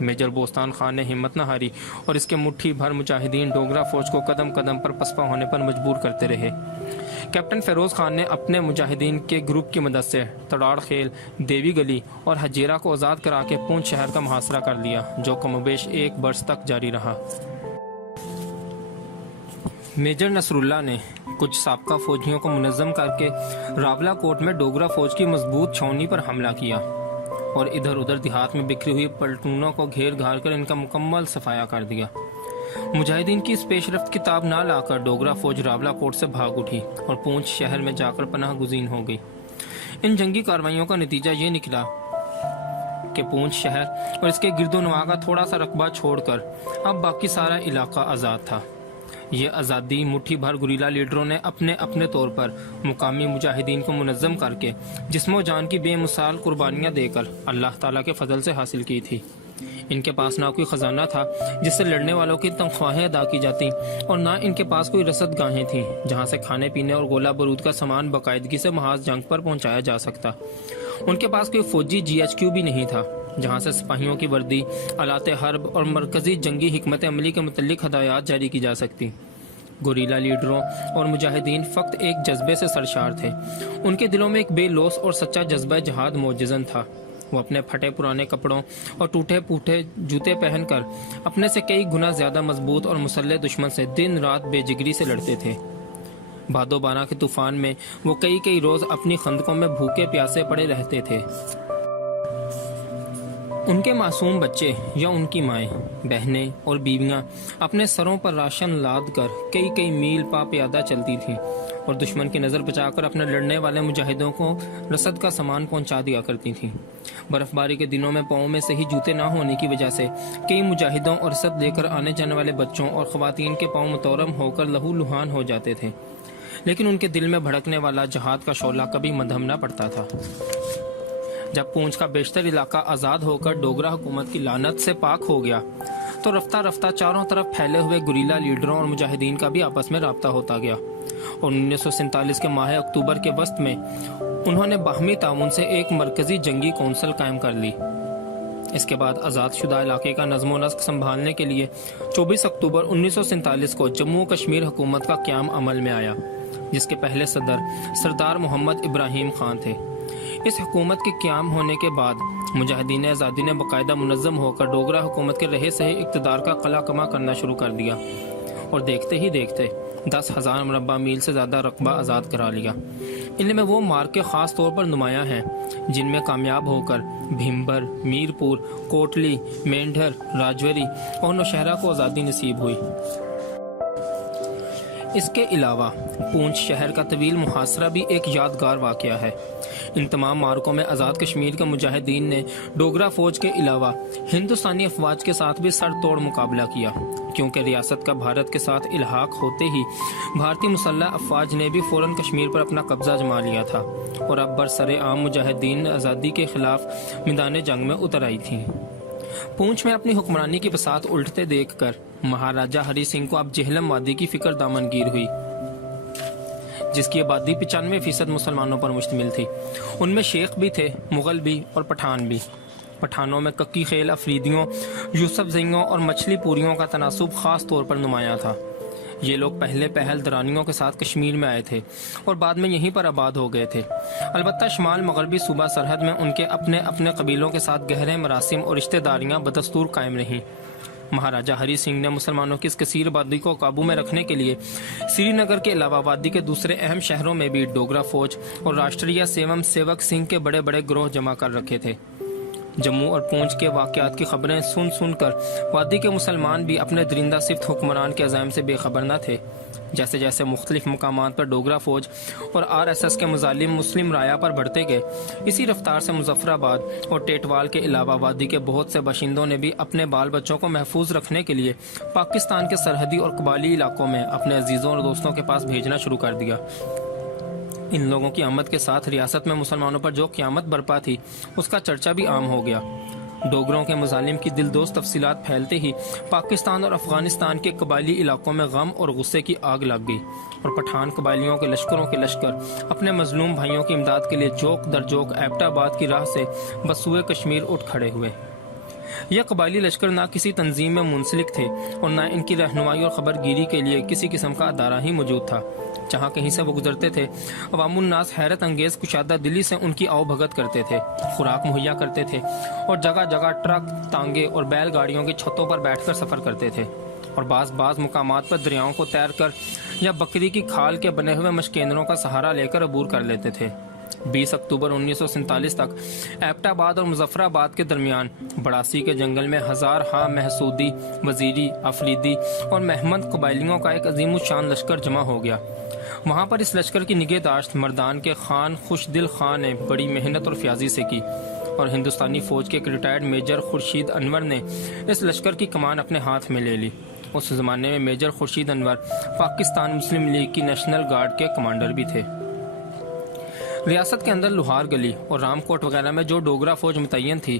میجر بوستان خان نے ہمت نہ ہاری اور اس کے مٹھی بھر مجاہدین ڈوگرا فوج کو قدم قدم پر پسپا ہونے پر مجبور کرتے رہے۔ کیپٹن فیروز خان نے اپنے مجاہدین کے گروپ کی مدد سے تڑاڑ خیل، دیوی گلی اور حجیرہ کو آزاد کرا کے پونچھ شہر کا محاصرہ کر لیا جو کم و بیش 1 برس تک جاری رہا۔ میجر نصر اللہ نے کچھ سابقہ فوجیوں کو منظم کر کے راولا کوٹ میں ڈوگرا فوج کی مضبوط چھاؤنی پر حملہ کیا اور ادھر ادھر دیہات میں بکھری ہوئی پلٹونوں کو گھیر گھار کر ان کا مکمل صفایا کر دیا۔ مجاہدین کی اس پیش رفت کی تاب نہ لا کر ڈوگرا فوج راولا کوٹ سے بھاگ اٹھی اور پونچھ شہر میں جا کر پناہ گزین ہو گئی۔ ان جنگی کارروائیوں کا نتیجہ یہ نکلا کہ پونچھ شہر اور اس کے گرد و نواح کا تھوڑا سا رقبہ چھوڑ کر اب باقی سارا علاقہ آزاد تھا۔ یہ آزادی مٹھی بھر گوریلا لیڈروں نے اپنے اپنے طور پر مقامی مجاہدین کو منظم کر کے جسم و جان کی بے مثال قربانیاں دے کر اللہ تعالیٰ کے فضل سے حاصل کی تھی۔ ان کے پاس نہ کوئی خزانہ تھا جس سے لڑنے والوں کی تنخواہیں ادا کی جاتی اور نہ ان کے پاس کوئی رسد گاہیں تھیں جہاں سے کھانے پینے اور گولہ بارود کا سامان باقاعدگی سے محاذ جنگ پر پہنچایا جا سکتا۔ ان کے پاس کوئی فوجی GHQ بھی نہیں تھا۔ جہاں سے سپاہیوں کی وردی، آلات حرب اور مرکزی جنگی حکمت عملی کے متعلق ہدایات جاری کی جا سکتی۔ گوریلا لیڈروں اور مجاہدین فقط ایک جذبے سے سرشار تھے۔ ان کے دلوں میں ایک بے لوث اور سچا جذبہ جہاد موجزن تھا۔ وہ اپنے پھٹے پرانے کپڑوں اور ٹوٹے پھوٹے جوتے پہن کر اپنے سے کئی گنا زیادہ مضبوط اور مسلح دشمن سے دن رات بے جگری سے لڑتے تھے۔ بھادو 12 کے طوفان میں وہ کئی روز اپنی خندقوں میں بھوکے پیاسے پڑے رہتے تھے۔ ان کے معصوم بچے یا ان کی مائیں، بہنیں اور بیویاں اپنے سروں پر راشن لاد کر کئی میل پا پیادہ چلتی تھیں اور دشمن کی نظر بچا کر اپنے لڑنے والے مجاہدوں کو رسد کا سامان پہنچا دیا کرتی تھیں۔ برف باری کے دنوں میں پاؤں میں صحیح جوتے نہ ہونے کی وجہ سے کئی مجاہدوں اور رسد لے کر آنے جانے والے بچوں اور خواتین کے پاؤں متورم ہو کر لہو لہان ہو جاتے تھے، لیکن ان کے دل میں بھڑکنے والا جہاد کا شعلہ کبھی مدھم نہ پڑتا تھا۔ جب پونچھ کا بیشتر علاقہ آزاد ہو کر ڈوگرا حکومت کی لعنت سے پاک ہو گیا تو رفتہ رفتہ چاروں طرف پھیلے ہوئے گوریلا لیڈروں اور مجاہدین کا بھی آپس میں رابطہ ہوتا گیا، اور 1947 کے ماہ اکتوبر کے وسط میں انہوں نے باہمی تعاون سے ایک مرکزی جنگی کونسل قائم کر لی۔ اس کے بعد آزاد شدہ علاقے کا نظم و نسق سنبھالنے کے لیے 24 اکتوبر 1947 کو جموں کشمیر حکومت کا قیام عمل میں آیا، جس کے پہلے صدر سردار محمد ابراہیم خان تھے۔ اس حکومت کے قیام ہونے کے بعد مجاہدین آزادی نے باقاعدہ منظم ہو کر ڈوگرا حکومت کے رہے سہے اقتدار کا قلع کما کرنا شروع کر دیا، اور دیکھتے ہی دیکھتے 10,000 مربع میل سے زیادہ رقبہ آزاد کرا لیا۔ ان میں وہ مارکے خاص طور پر نمایاں ہیں جن میں کامیاب ہو کر بھیمبر، میرپور، کوٹلی، مینڈھر، راجوری اور نوشہرہ کو آزادی نصیب ہوئی۔ اس کے علاوہ پونچھ شہر کا طویل محاصرہ بھی ایک یادگار واقعہ ہے۔ ان تمام مارکوں میں آزاد کشمیر کے مجاہدین نے ڈوگرا فوج کے علاوہ ہندوستانی افواج کے ساتھ بھی سر توڑ مقابلہ کیا، کیونکہ ریاست کا بھارت کے ساتھ الحاق ہوتے ہی بھارتی مسلح افواج نے بھی فوراً کشمیر پر اپنا قبضہ جما لیا تھا اور اب برسر عام مجاہدین آزادی کے خلاف میدان جنگ میں اتر آئی تھیں۔ پونچھ میں اپنی حکمرانی کی بساط الٹتے دیکھ کر مہاراجہ ہری سنگھ کو اب جہلم وادی کی فکر دامنگیر ہوئی، جس کی آبادی 95% مسلمانوں پر مشتمل تھی۔ ان میں شیخ بھی تھے، مغل بھی اور پٹھان بھی۔ پٹھانوں میں ککی خیل افریدیوں، یوسف زئیوں اور مچھلی پوریوں کا تناسب خاص طور پر نمایاں تھا۔ یہ لوگ پہلے پہل درانیوں کے ساتھ کشمیر میں آئے تھے اور بعد میں یہیں پر آباد ہو گئے تھے۔ البتہ شمال مغربی صوبہ سرحد میں ان کے اپنے اپنے قبیلوں کے ساتھ گہرے مراسم اور رشتہ داریاں بدستور قائم رہیں۔ مہاراجہ ہری سنگھ نے مسلمانوں کی اس کثیر آبادی کو قابو میں رکھنے کے لیے سری نگر کے علاوہ وادی کے دوسرے اہم شہروں میں بھی ڈوگرا فوج اور راشٹریہ سیوم سیوک سنگھ کے بڑے بڑے گروہ جمع کر رکھے تھے۔ جموں اور پونچھ کے واقعات کی خبریں سن کر وادی کے مسلمان بھی اپنے درندہ صفت حکمران کے عزائم سے بے خبر نہ تھے۔ جیسے جیسے مختلف مقامات پر ڈوگرا فوج اور RSS کے مظالم مسلم رایا پر بڑھتے گئے، اسی رفتار سے مظفر آباد اور ٹیٹوال کے علاوہ وادی کے بہت سے باشندوں نے بھی اپنے بال بچوں کو محفوظ رکھنے کے لیے پاکستان کے سرحدی اور قبائلی علاقوں میں اپنے عزیزوں اور دوستوں کے پاس بھیجنا شروع کر دیا۔ ان لوگوں کی آمد کے ساتھ ریاست میں مسلمانوں پر جو قیامت برپا تھی، اس کا چرچا بھی عام ہو گیا۔ ڈوگروں کے مظالم کی دلدوز تفصیلات پھیلتے ہی پاکستان اور افغانستان کے قبائلی علاقوں میں غم اور غصے کی آگ لگ گئی، اور پٹھان قبائلیوں کے لشکروں کے لشکر اپنے مظلوم بھائیوں کی امداد کے لیے جوک در جوک ایبٹ آباد کی راہ سے بسوئے کشمیر اٹھ کھڑے ہوئے۔ یہ قبائلی لشکر نہ کسی تنظیم میں منسلک تھے اور نہ ان کی رہنمائی اور خبر گیری کے لیے کسی قسم کا ادارہ ہی موجود تھا۔ جہاں کہیں سے وہ گزرتے تھے، عوام الناس حیرت انگیز کشادہ دلی سے ان کی آؤ بھگت کرتے تھے، خوراک مہیا کرتے تھے اور جگہ جگہ ٹرک، تانگے اور بیل گاڑیوں کی چھتوں پر بیٹھ کر سفر کرتے تھے، اور بعض مقامات پر دریاؤں کو تیر کر یا بکری کی کھال کے بنے ہوئے مشکیندروں کا سہارا لے کر عبور کر لیتے تھے۔ 20 اکتوبر 1947 تک ایبٹ آباد اور مظفر آباد کے درمیان بڑاسی کے جنگل میں ہزار ہاں محسودی، وزیری، افریدی اور محمد قبائلیوں کا ایک عظیم الشان لشکر جمع ہو گیا۔ وہاں پر اس لشکر کی نگہداشت مردان کے خان خوش دل خان نے بڑی محنت اور فیاضی سے کی، اور ہندوستانی فوج کے ایک ریٹائرڈ میجر خورشید انور نے اس لشکر کی کمان اپنے ہاتھ میں لے لی۔ اس زمانے میں میجر خورشید انور پاکستان مسلم لیگ کی نیشنل گارڈ کے کمانڈر بھی تھے۔ ریاست کے اندر لوہار گلی اور رام کوٹ وغیرہ میں جو ڈوگرا فوج متعین تھی،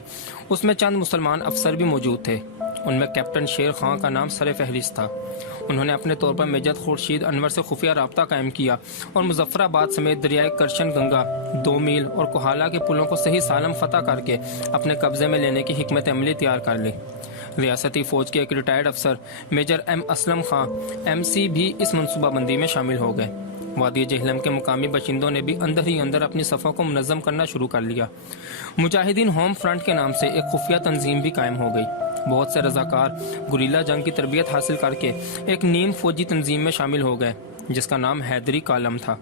اس میں چند مسلمان افسر بھی موجود تھے، ان میں کیپٹن شیر خان کا نام سر فہرست تھا۔ انہوں نے اپنے طور پر میجر خورشید انور سے خفیہ رابطہ قائم کیا اور مظفر آباد سمیت دریائے کرشن گنگا، 2 میل اور کوہالہ کے پلوں کو صحیح سالم فتح کر کے اپنے قبضے میں لینے کی حکمت عملی تیار کر لی۔ ریاستی فوج کے ایک ریٹائرڈ افسر major M Aslam Khan MC بھی اس منصوبہ بندی میں شامل ہو گئے۔ وادی جہلم کے مقامی باشندوں نے بھی اندر ہی اندر اپنی صفوں کو منظم کرنا شروع کر لیا۔ مجاہدین ہوم فرنٹ کے نام سے ایک خفیہ تنظیم بھی قائم ہو گئی۔ بہت سے رضاکار گوریلا جنگ کی تربیت حاصل کر کے ایک نیم فوجی تنظیم میں شامل ہو گئے جس کا نام حیدری کالم تھا۔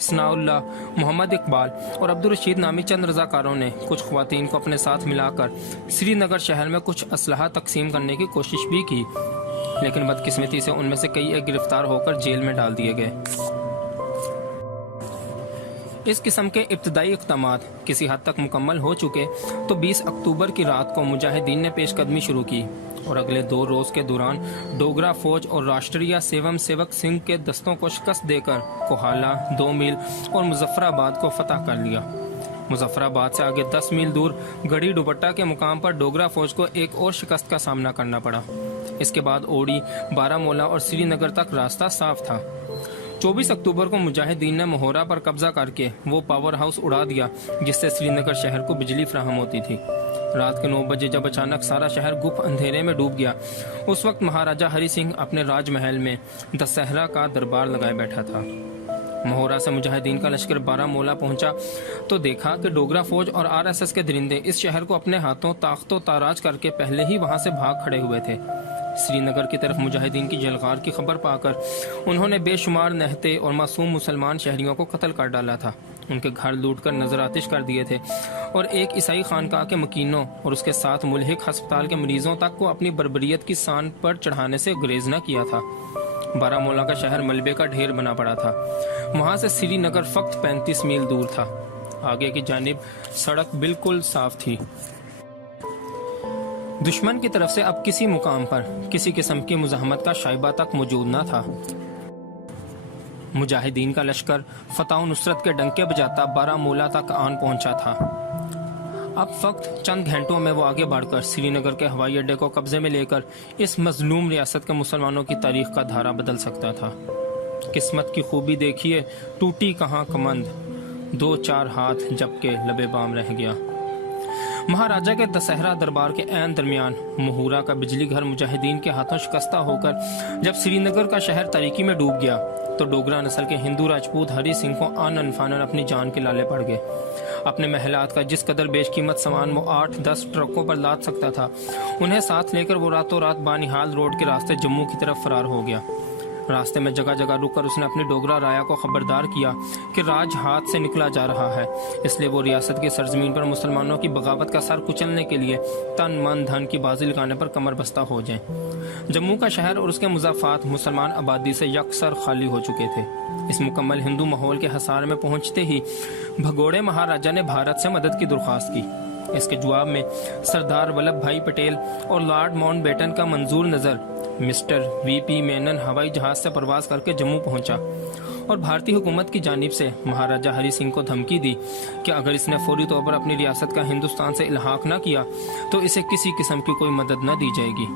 ثناء اللہ، محمد اقبال اور عبدالرشید نامی چند رضاکاروں نے کچھ خواتین کو اپنے ساتھ ملا کر سری نگر شہر میں کچھ اسلحہ تقسیم کرنے کی کوشش بھی کی، لیکن بدقسمتی سے ان میں سے کئی ایک گرفتار ہو کر جیل میں ڈال دیے گئے۔ اس قسم کے ابتدائی اقدامات کسی حد تک مکمل ہو چکے تو 20 اکتوبر کی رات کو مجاہدین نے پیش قدمی شروع کی اور اگلے 2 روز کے دوران ڈوگرا فوج اور راشٹریہ سیوم سیوک سنگھ کے دستوں کو شکست دے کر کوہالہ، 2 میل اور مظفر آباد کو فتح کر لیا۔ مظفر آباد سے آگے 10 میل دور گڑھی دوپٹہ کے مقام پر ڈوگرا فوج کو ایک اور شکست کا سامنا کرنا پڑا۔ اس کے بعد اوڑی، بارہمولہ اور سری نگر تک راستہ صاف تھا۔ 24 اکتوبر کو مجاہدین نے مہورہ پر قبضہ کر کے وہ پاور ہاؤس اڑا دیا جس سے سری نگر شہر کو بجلی فراہم ہوتی تھی۔ رات کے 9 بجے جب اچانک سارا شہر گپ اندھیرے میں ڈوب گیا، اس وقت مہاراجہ ہری سنگھ اپنے راج محل میں دسہرہ کا دربار لگائے بیٹھا تھا۔ مہورہ سے مجاہدین کا لشکر بارہمولہ پہنچا تو دیکھا کہ ڈوگرا فوج اور RSS کے درندے اس شہر کو اپنے ہاتھوں تاخت و تاراج کر کے پہلے ہی وہاں سے بھاگ کھڑے ہوئے تھے۔ سری نگر کی طرف مجاہدین کی جلغار کی خبر پا کر انہوں نے بے شمار نہتے اور معصوم مسلمان شہریوں کو قتل کر ڈالا تھا، ان کے گھر لوٹ کر نظر آتش کر دیے تھے اور ایک عیسائی خانقاہ کے مکینوں اور اس کے ساتھ ملحق ہسپتال کے مریضوں تک کو اپنی بربریت کی سان پر چڑھانے سے گریز نہ کیا تھا۔ بارہمولہ کا شہر ملبے کا ڈھیر بنا پڑا تھا۔ وہاں سے سری نگر فقط 35 میل دور تھا۔ آگے کی جانب سڑک بالکل صاف تھی۔ دشمن کی طرف سے اب کسی مقام پر کسی قسم کی مزاحمت کا شائبہ تک موجود نہ تھا۔ مجاہدین کا لشکر فتح و نصرت کے ڈنکے بجاتا بارہمولہ تک آن پہنچا تھا۔ اب فقط چند گھنٹوں میں وہ آگے بڑھ کر سری نگر کے ہوائی اڈے کو قبضے میں لے کر اس مظلوم ریاست کے مسلمانوں کی تاریخ کا دھارا بدل سکتا تھا۔ قسمت کی خوبی دیکھیے، ٹوٹی کہاں کمند، 2-4 ہاتھ جبکہ لبے بام رہ گیا۔ مہاراجہ کے دسہرہ دربار کے عین درمیان مہورہ کا بجلی گھر مجاہدین کے ہاتھوں شکستہ ہو کر جب سری نگر کا شہر تاریکی میں ڈوب گیا تو ڈوگرا نسل کے ہندو راجپوت ہری سنگھ کو آنن فانن اپنی جان کے لالے پڑ گئے۔ اپنے محلات کا جس قدر بیش قیمت سامان وہ 8-10 ٹرکوں پر لاد سکتا تھا، انہیں ساتھ لے کر وہ راتوں رات بانہال روڈ کے راستے جموں کی طرف فرار ہو گیا۔ راستے میں جگہ جگہ رک کر اس نے اپنی ڈوگرا رایا کو خبردار کیا کہ راج ہاتھ سے نکلا جا رہا ہے، اس لیے وہ ریاست کی سرزمین پر مسلمانوں کی بغاوت کا سر کچلنے کے لیے تن من دھن کی بازی لگانے پر کمر بستہ ہو جائیں۔ جموں کا شہر اور اس کے مضافات مسلمان آبادی سے یکسر خالی ہو چکے تھے۔ اس مکمل ہندو ماحول کے حصار میں پہنچتے ہی بھگوڑے مہاراجہ نے بھارت سے مدد کی درخواست کی۔ اس کے جواب میں سردار ولبھ بھائی پٹیل اور لارڈ ماؤنٹ بیٹن کا منظور نظر مسٹر VP مینن ہوائی جہاز سے پرواز کر کے جموں پہنچا اور بھارتی حکومت کی جانب سے مہاراجہ ہری سنگھ کو دھمکی دی کہ اگر اس نے فوری طور پر اپنی ریاست کا ہندوستان سے الحاق نہ کیا تو اسے کسی قسم کی کوئی مدد نہ دی جائے گی۔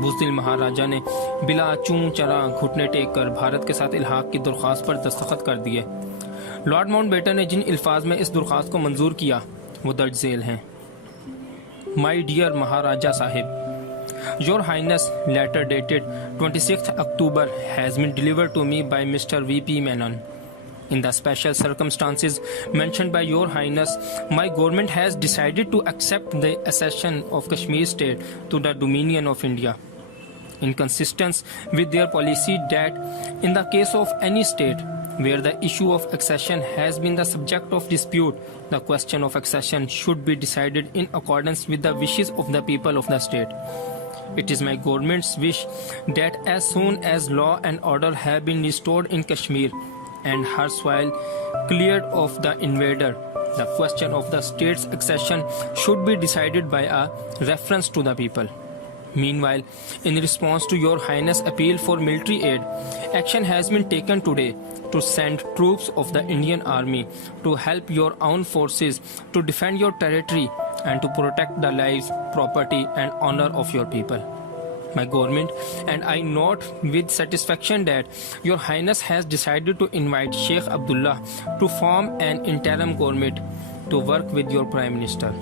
بزدل مہاراجہ نے بلا چون چرا گھٹنے ٹیک کر بھارت کے ساتھ الحاق کی درخواست پر دستخط کر دیے۔ لارڈ ماؤنٹ بیٹن نے جن الفاظ میں اس درخواست کو منظور کیا وہ درج ذیل ہیں: مائی ڈیئر مہاراجہ صاحب, Your Highness letter dated 26th October has been delivered to me by Mr. V.P. Menon. In the special circumstances mentioned by Your Highness, my government has decided to accept the accession of Kashmir state to the dominion of India. In consistence with their policy that in the case of any state where the issue of accession has been the subject of dispute, the question of accession should be decided in accordance with the wishes of the people of the state. It is my government's wish that as soon as law and order have been restored in Kashmir and her soil cleared of the invader, the question of the state's accession should be decided by a reference to the people. Meanwhile, in response to Your Highness' appeal for military aid, action has been taken today to send troops of the Indian Army to help your own forces to defend your territory and to protect the lives, property and honor of your people. My government and I note with satisfaction that Your Highness has decided to invite Sheikh Abdullah to form an interim government to work with your Prime Minister.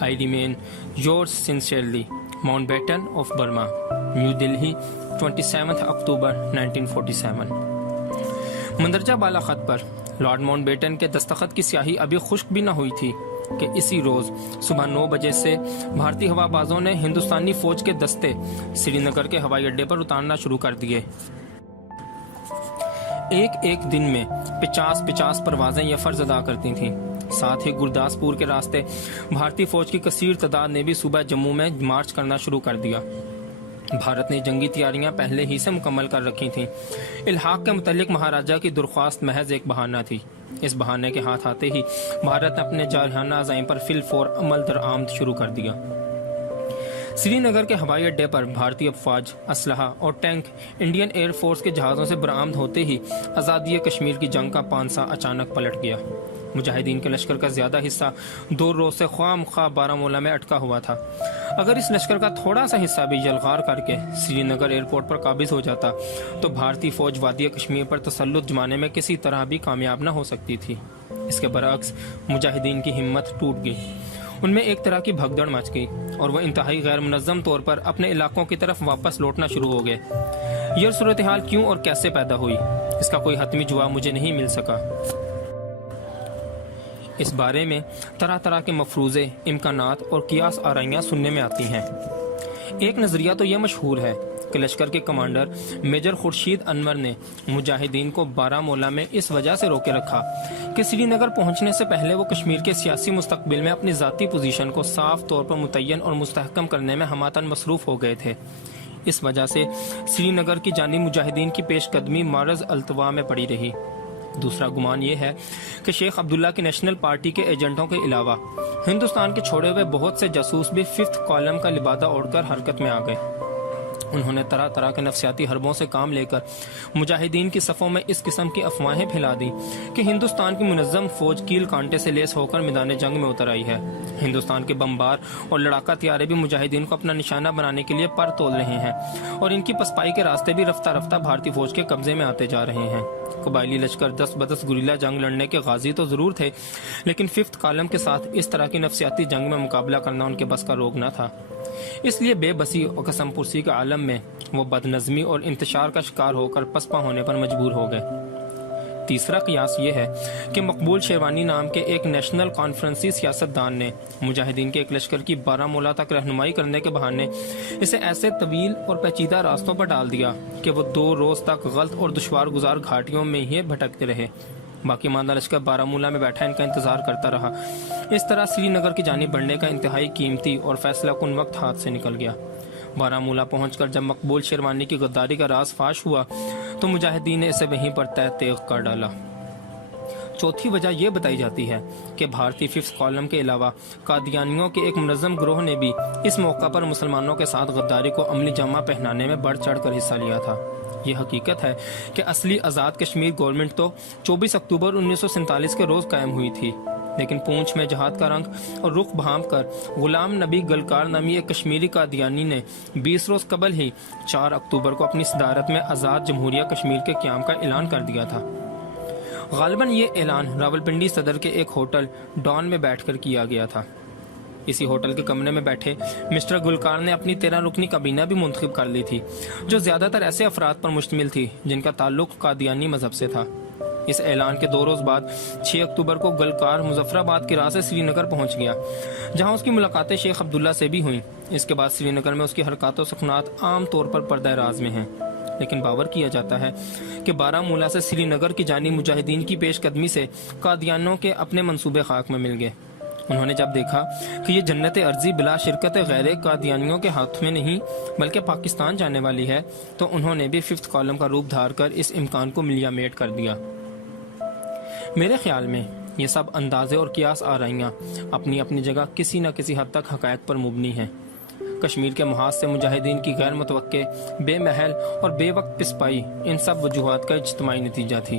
I remain yours sincerely, Mountbatten of Burma, New Delhi, 27 October 1947. مندرجہ بالا خط پر lord Mount beaten کے دستخط کی سیاہی ابھی خشک بھی نہ ہوئی تھی کہ اسی روز صبح 9 بجے سے بھارتی ہوا بازوں نے ہندوستانی فوج کے دستے سری نگر کے ہوائی اڈے پر اتارنا شروع کر دیے. ایک دن میں 50 پروازیں یہ فرض ادا کرتی تھیں. ساتھ ہی گرداسپور کے راستے بھارتی فوج کی کثیر تعداد نے بھی صبح جموں میں مارچ کرنا شروع کر دیا. بھارت نے جنگی تیاریاں پہلے ہی سے مکمل کر رکھی تھیں. الحاق کے متعلق مہاراجہ کی درخواست محض ایک بہانہ تھی. اس بہانے کے ہاتھ آتے ہی بھارت نے اپنے جارحانہ عزائم پر فی الفور عمل درآمد شروع کر دیا. سری نگر کے ہوائی اڈے پر بھارتی افواج، اسلحہ اور ٹینک انڈین ایئر فورس کے جہازوں سے برآمد ہوتے ہی آزادی کشمیر کی جنگ کا پانسا اچانک پلٹ گیا. مجاہدین کے لشکر کا زیادہ حصہ 2 روز سے خواہ مخواہ بارہمولہ میں اٹکا ہوا تھا. اگر اس لشکر کا تھوڑا سا حصہ بھی یلغار کر کے سری نگر ایئرپورٹ پر قابض ہو جاتا تو بھارتی فوج وادی کشمیر پر تسلط جمانے میں کسی طرح بھی کامیاب نہ ہو سکتی تھی. اس کے برعکس مجاہدین کی ہمت ٹوٹ گئی. ان میں ایک طرح کی بھگدڑ مچ گئی اور وہ انتہائی غیر منظم طور پر اپنے علاقوں کی طرف واپس لوٹنا شروع ہو گئے. یہ صورتحال کیوں اور کیسے پیدا ہوئی، اس کا کوئی حتمی جواب مجھے نہیں مل سکا. اس بارے میں طرح طرح کے مفروضے، امکانات اور قیاس آرائیاں سننے میں آتی ہیں. ایک نظریہ تو یہ مشہور ہے کہ لشکر کے کمانڈر میجر خورشید انور نے مجاہدین کو بارہمولہ میں اس وجہ سے روکے رکھا کہ سری نگر پہنچنے سے پہلے وہ کشمیر کے سیاسی مستقبل میں اپنی ذاتی پوزیشن کو صاف طور پر متعین اور مستحکم کرنے میں ہماتاً مصروف ہو گئے تھے. اس وجہ سے سری نگر کی جانب مجاہدین کی پیش قدمی معرض التوا میں پڑی رہی. دوسرا گمان یہ ہے کہ شیخ عبداللہ کی نیشنل پارٹی کے ایجنٹوں کے علاوہ ہندوستان کے چھوڑے ہوئے بہت سے جاسوس بھی 5th کالم کا لبادہ اوڑھ کر حرکت میں آ گئے. انہوں نے طرح طرح کے نفسیاتی حربوں سے کام لے کر مجاہدین کی صفوں میں اس قسم کی افواہیں پھیلا دی کہ ہندوستان کی منظم فوج کیل کانٹے سے لیس ہو کر میدان جنگ میں اتر آئی ہے. ہندوستان کے بمبار اور لڑاکا طیارے بھی مجاہدین کو اپنا نشانہ بنانے کے لیے پر تول رہے ہیں اور ان کی پسپائی کے راستے بھی رفتہ رفتہ بھارتی فوج کے قبضے میں آتے جا رہے ہیں. قبائلی لشکر 10 بدس گریلا جنگ لڑنے کے غازی تو ضرور تھے، لیکن 5th کالم کے ساتھ اس طرح کی نفسیاتی جنگ میں مقابلہ کرنا ان کے بس کا روگ نہ تھا. اس لیے بے بسی اور قسم پرسی کے عالم میں وہ بد نظمی اور انتشار کا شکار ہو کر پسپا ہونے پر مجبور ہو گئے. تیسرا قیاس یہ ہے کہ مقبول شیروانی نام کے ایک نیشنل کانفرنسی سیاستدان نے مجاہدین کے ایک لشکر کی بارہمولہ تک رہنمائی کرنے کے بہانے اسے ایسے طویل اور پیچیدہ راستوں پر ڈال دیا کہ وہ 2 روز تک غلط اور دشوار گزار گھاٹیوں میں ہی بھٹکتے رہے. باقی ماندہ لشکر بارہمولہ میں بیٹھا ان کا انتظار کرتا رہا. اس طرح سری نگر کی جانب بڑھنے کا انتہائی قیمتی اور فیصلہ کن وقت ہاتھ سے نکل گیا. بارہمولہ پہنچ کر جب مقبول شیروانی کی غداری کا راز فاش ہوا تو مجاہدین نے اسے وہیں پر تہ تیغ کر ڈالا. چوتھی وجہ یہ بتائی جاتی ہے کہ بھارتی 5th کالم کے علاوہ قادیانیوں کے ایک منظم گروہ نے بھی اس موقع پر مسلمانوں کے ساتھ غداری کو عملی جامہ پہنانے میں بڑھ چڑھ کر حصہ لیا تھا. یہ حقیقت ہے کہ اصلی آزاد کشمیر گورنمنٹ تو 24 اکتوبر 1947 کے روز قائم ہوئی تھی، لیکن پونچھ میں جہاد کا رنگ اور رخ بھانپ کر غلام نبی گلکار نامی ایک کشمیری قادیانی نے 20 روز قبل ہی 4 اکتوبر کو اپنی صدارت میں آزاد جمہوریہ کشمیر کے قیام کا اعلان کر دیا تھا. غالباً یہ اعلان راولپنڈی صدر کے ایک ہوٹل ڈان میں بیٹھ کر کیا گیا تھا. اسی ہوٹل کے کمرے میں بیٹھے مسٹر گلکار نے اپنی 13 رکنی کابینہ بھی منتخب کر لی تھی، جو زیادہ تر ایسے افراد پر مشتمل تھی جن کا تعلق قادیانی مذہب سے تھا. اس اعلان کے 2 روز بعد 6 اکتوبر کو گلکار مظفر آباد کی راہ سے سری نگر پہنچ گیا، جہاں اس کی ملاقاتیں شیخ عبداللہ سے بھی ہوئیں. اس کے بعد سری نگر میں اس کی حرکات و سکنات عام طور پر پردہ راز میں ہیں، لیکن باور کیا جاتا ہے کہ بارہمولہ سے سری نگر کی جانب مجاہدین کی پیش قدمی سے قادیانیوں کے اپنے منصوبے خاک میں مل گئے. انہوں نے جب دیکھا کہ یہ جنت ارضی بلا شرکت غیر قادیانیوں کے ہاتھ میں نہیں بلکہ پاکستان جانے والی ہے، تو انہوں نے بھی 5th کالم کا روپ دھار کر اس امکان کو ملیا میٹ کر دیا. میرے خیال میں یہ سب اندازے اور قیاس آرائیاں اپنی اپنی جگہ کسی نہ کسی حد تک حقائق پر مبنی ہیں. کشمیر کے محاذ سے مجاہدین کی غیر متوقع، بے محل اور بے وقت پسپائی ان سب وجوہات کا اجتماعی نتیجہ تھی.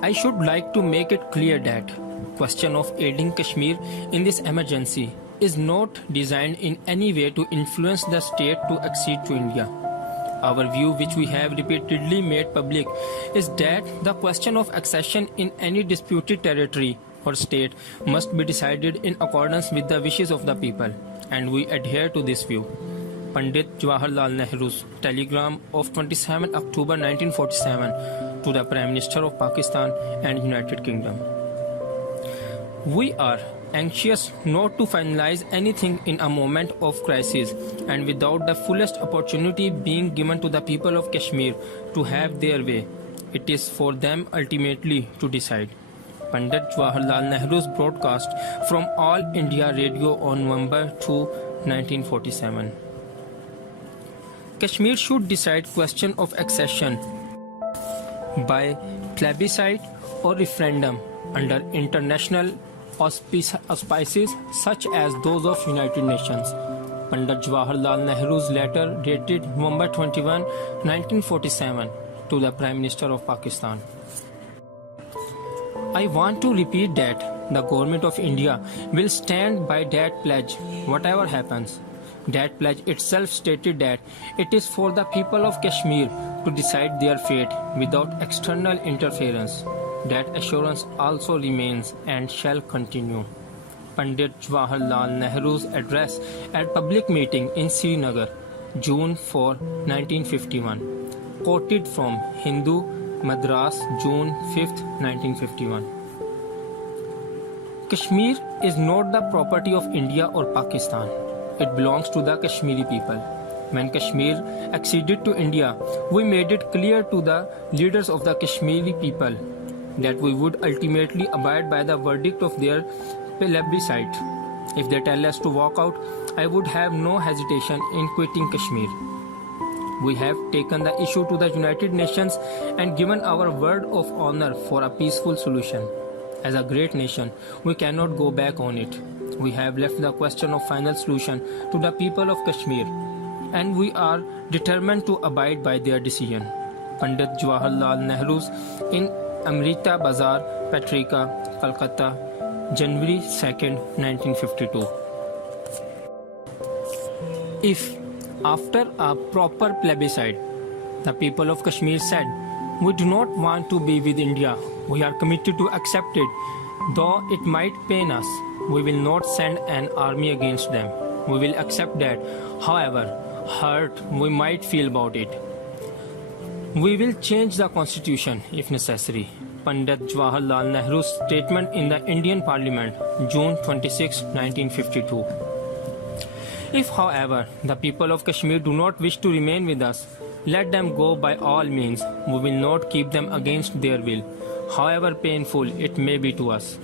I should like to make it clear that question of aiding Kashmir in this emergency is not designed in any way to influence the state to accede to India. Our view, which we have repeatedly made public, is that the question of accession in any disputed territory or state must be decided in accordance with the wishes of the people, and we adhere to this view. Pandit Jawaharlal Nehru's telegram of 27 October 1947 to the Prime Minister of Pakistan and United Kingdom. We are anxious not to finalize anything in a moment of crisis and without the fullest opportunity being given to the people of Kashmir to have their way. It is for them ultimately to decide. Pandit Jawaharlal Nehru's broadcast from All India Radio on November 2, 1947. Kashmir should decide question of accession by plebiscite or referendum under international auspices such as those of United Nations. Pandit Jawaharlal Nehru's letter dated November 21, 1947 to the Prime Minister of Pakistan. I want to repeat that the Government of India will stand by that pledge whatever happens. That pledge itself stated that it is for the people of Kashmir to decide their fate without external interference. That assurance also remains and shall continue. Pandit Jawaharlal Nehru's address at public meeting in Srinagar, June 4, 1951. Quoted from Hindu, Madras, June 5, 1951. Kashmir is not the property of India or Pakistan. It belongs to the Kashmiri people. When Kashmir acceded to India, we made it clear to the leaders of the Kashmiri people that we would ultimately abide by the verdict of their plebiscite. If they tell us to walk out, I would have no hesitation in quitting Kashmir. We have taken the issue to the United Nations and given our word of honor for a peaceful solution. As a great nation, we cannot go back on it. We have left the question of final solution to the people of Kashmir, and we are determined to abide by their decision. Pandit Jawaharlal Nehru's in Amrita Bazar, Patrika, Calcutta, January 2nd, 1952. If, after a proper plebiscite, the people of Kashmir said, "We do not want to be with India, we are committed to accept it, though it might pain us, we will not send an army against them. We will accept that, however hurt we might feel about it. We will change the constitution if necessary." Pandit Jawaharlal Nehru's statement in the Indian Parliament, June 26, 1952. If, however, the people of Kashmir do not wish to remain with us, let them go by all means. We will not keep them against their will, however painful it may be to us.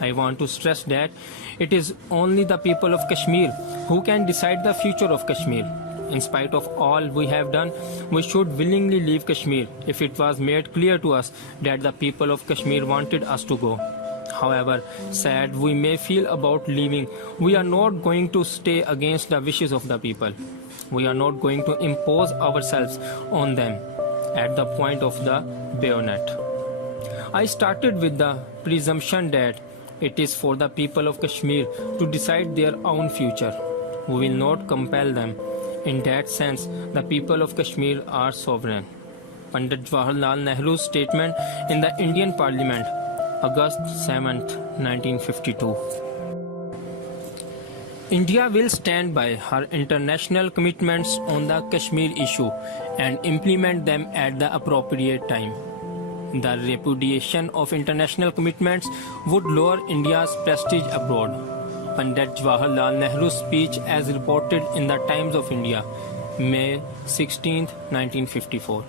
I want to stress that it is only the people of Kashmir who can decide the future of Kashmir. In spite of all we have done, we should willingly leave Kashmir if it was made clear to us that the people of Kashmir wanted us to go. However sad we may feel about leaving, we are not going to stay against the wishes of the people. We are not going to impose ourselves on them at the point of the bayonet. I started with the presumption that it is for the people of Kashmir to decide their own future. We will not compel them. In that sense, the people of Kashmir are sovereign. Pandit Jawaharlal Nehru's statement in the Indian Parliament, August 7, 1952. India will stand by her international commitments on the Kashmir issue and implement them at the appropriate time. The repudiation of international commitments would lower India's prestige abroad. Pandit Jawaharlal Nehru's speech as reported in the Times of India, May 16, 1954.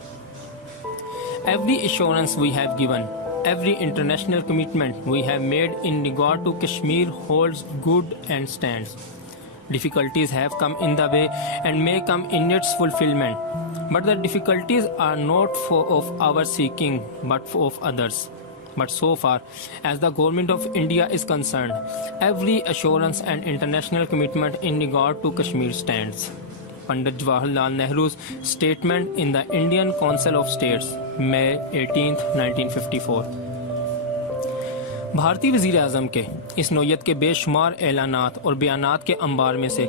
Every assurance we have given, every international commitment we have made in regard to Kashmir holds good and stands. Difficulties have come in the way and may come in its fulfillment, but the difficulties are not of our seeking but of others. But so far as the government of India is concerned, every assurance and international commitment in regard to Kashmir stands. Pandit Jawaharlal Nehru's statement in the Indian Council of States, May 18, 1954. بھارتی وزیر اعظم کے اس نوعیت کے بے شمار اعلانات اور بیانات کے انبار میں سے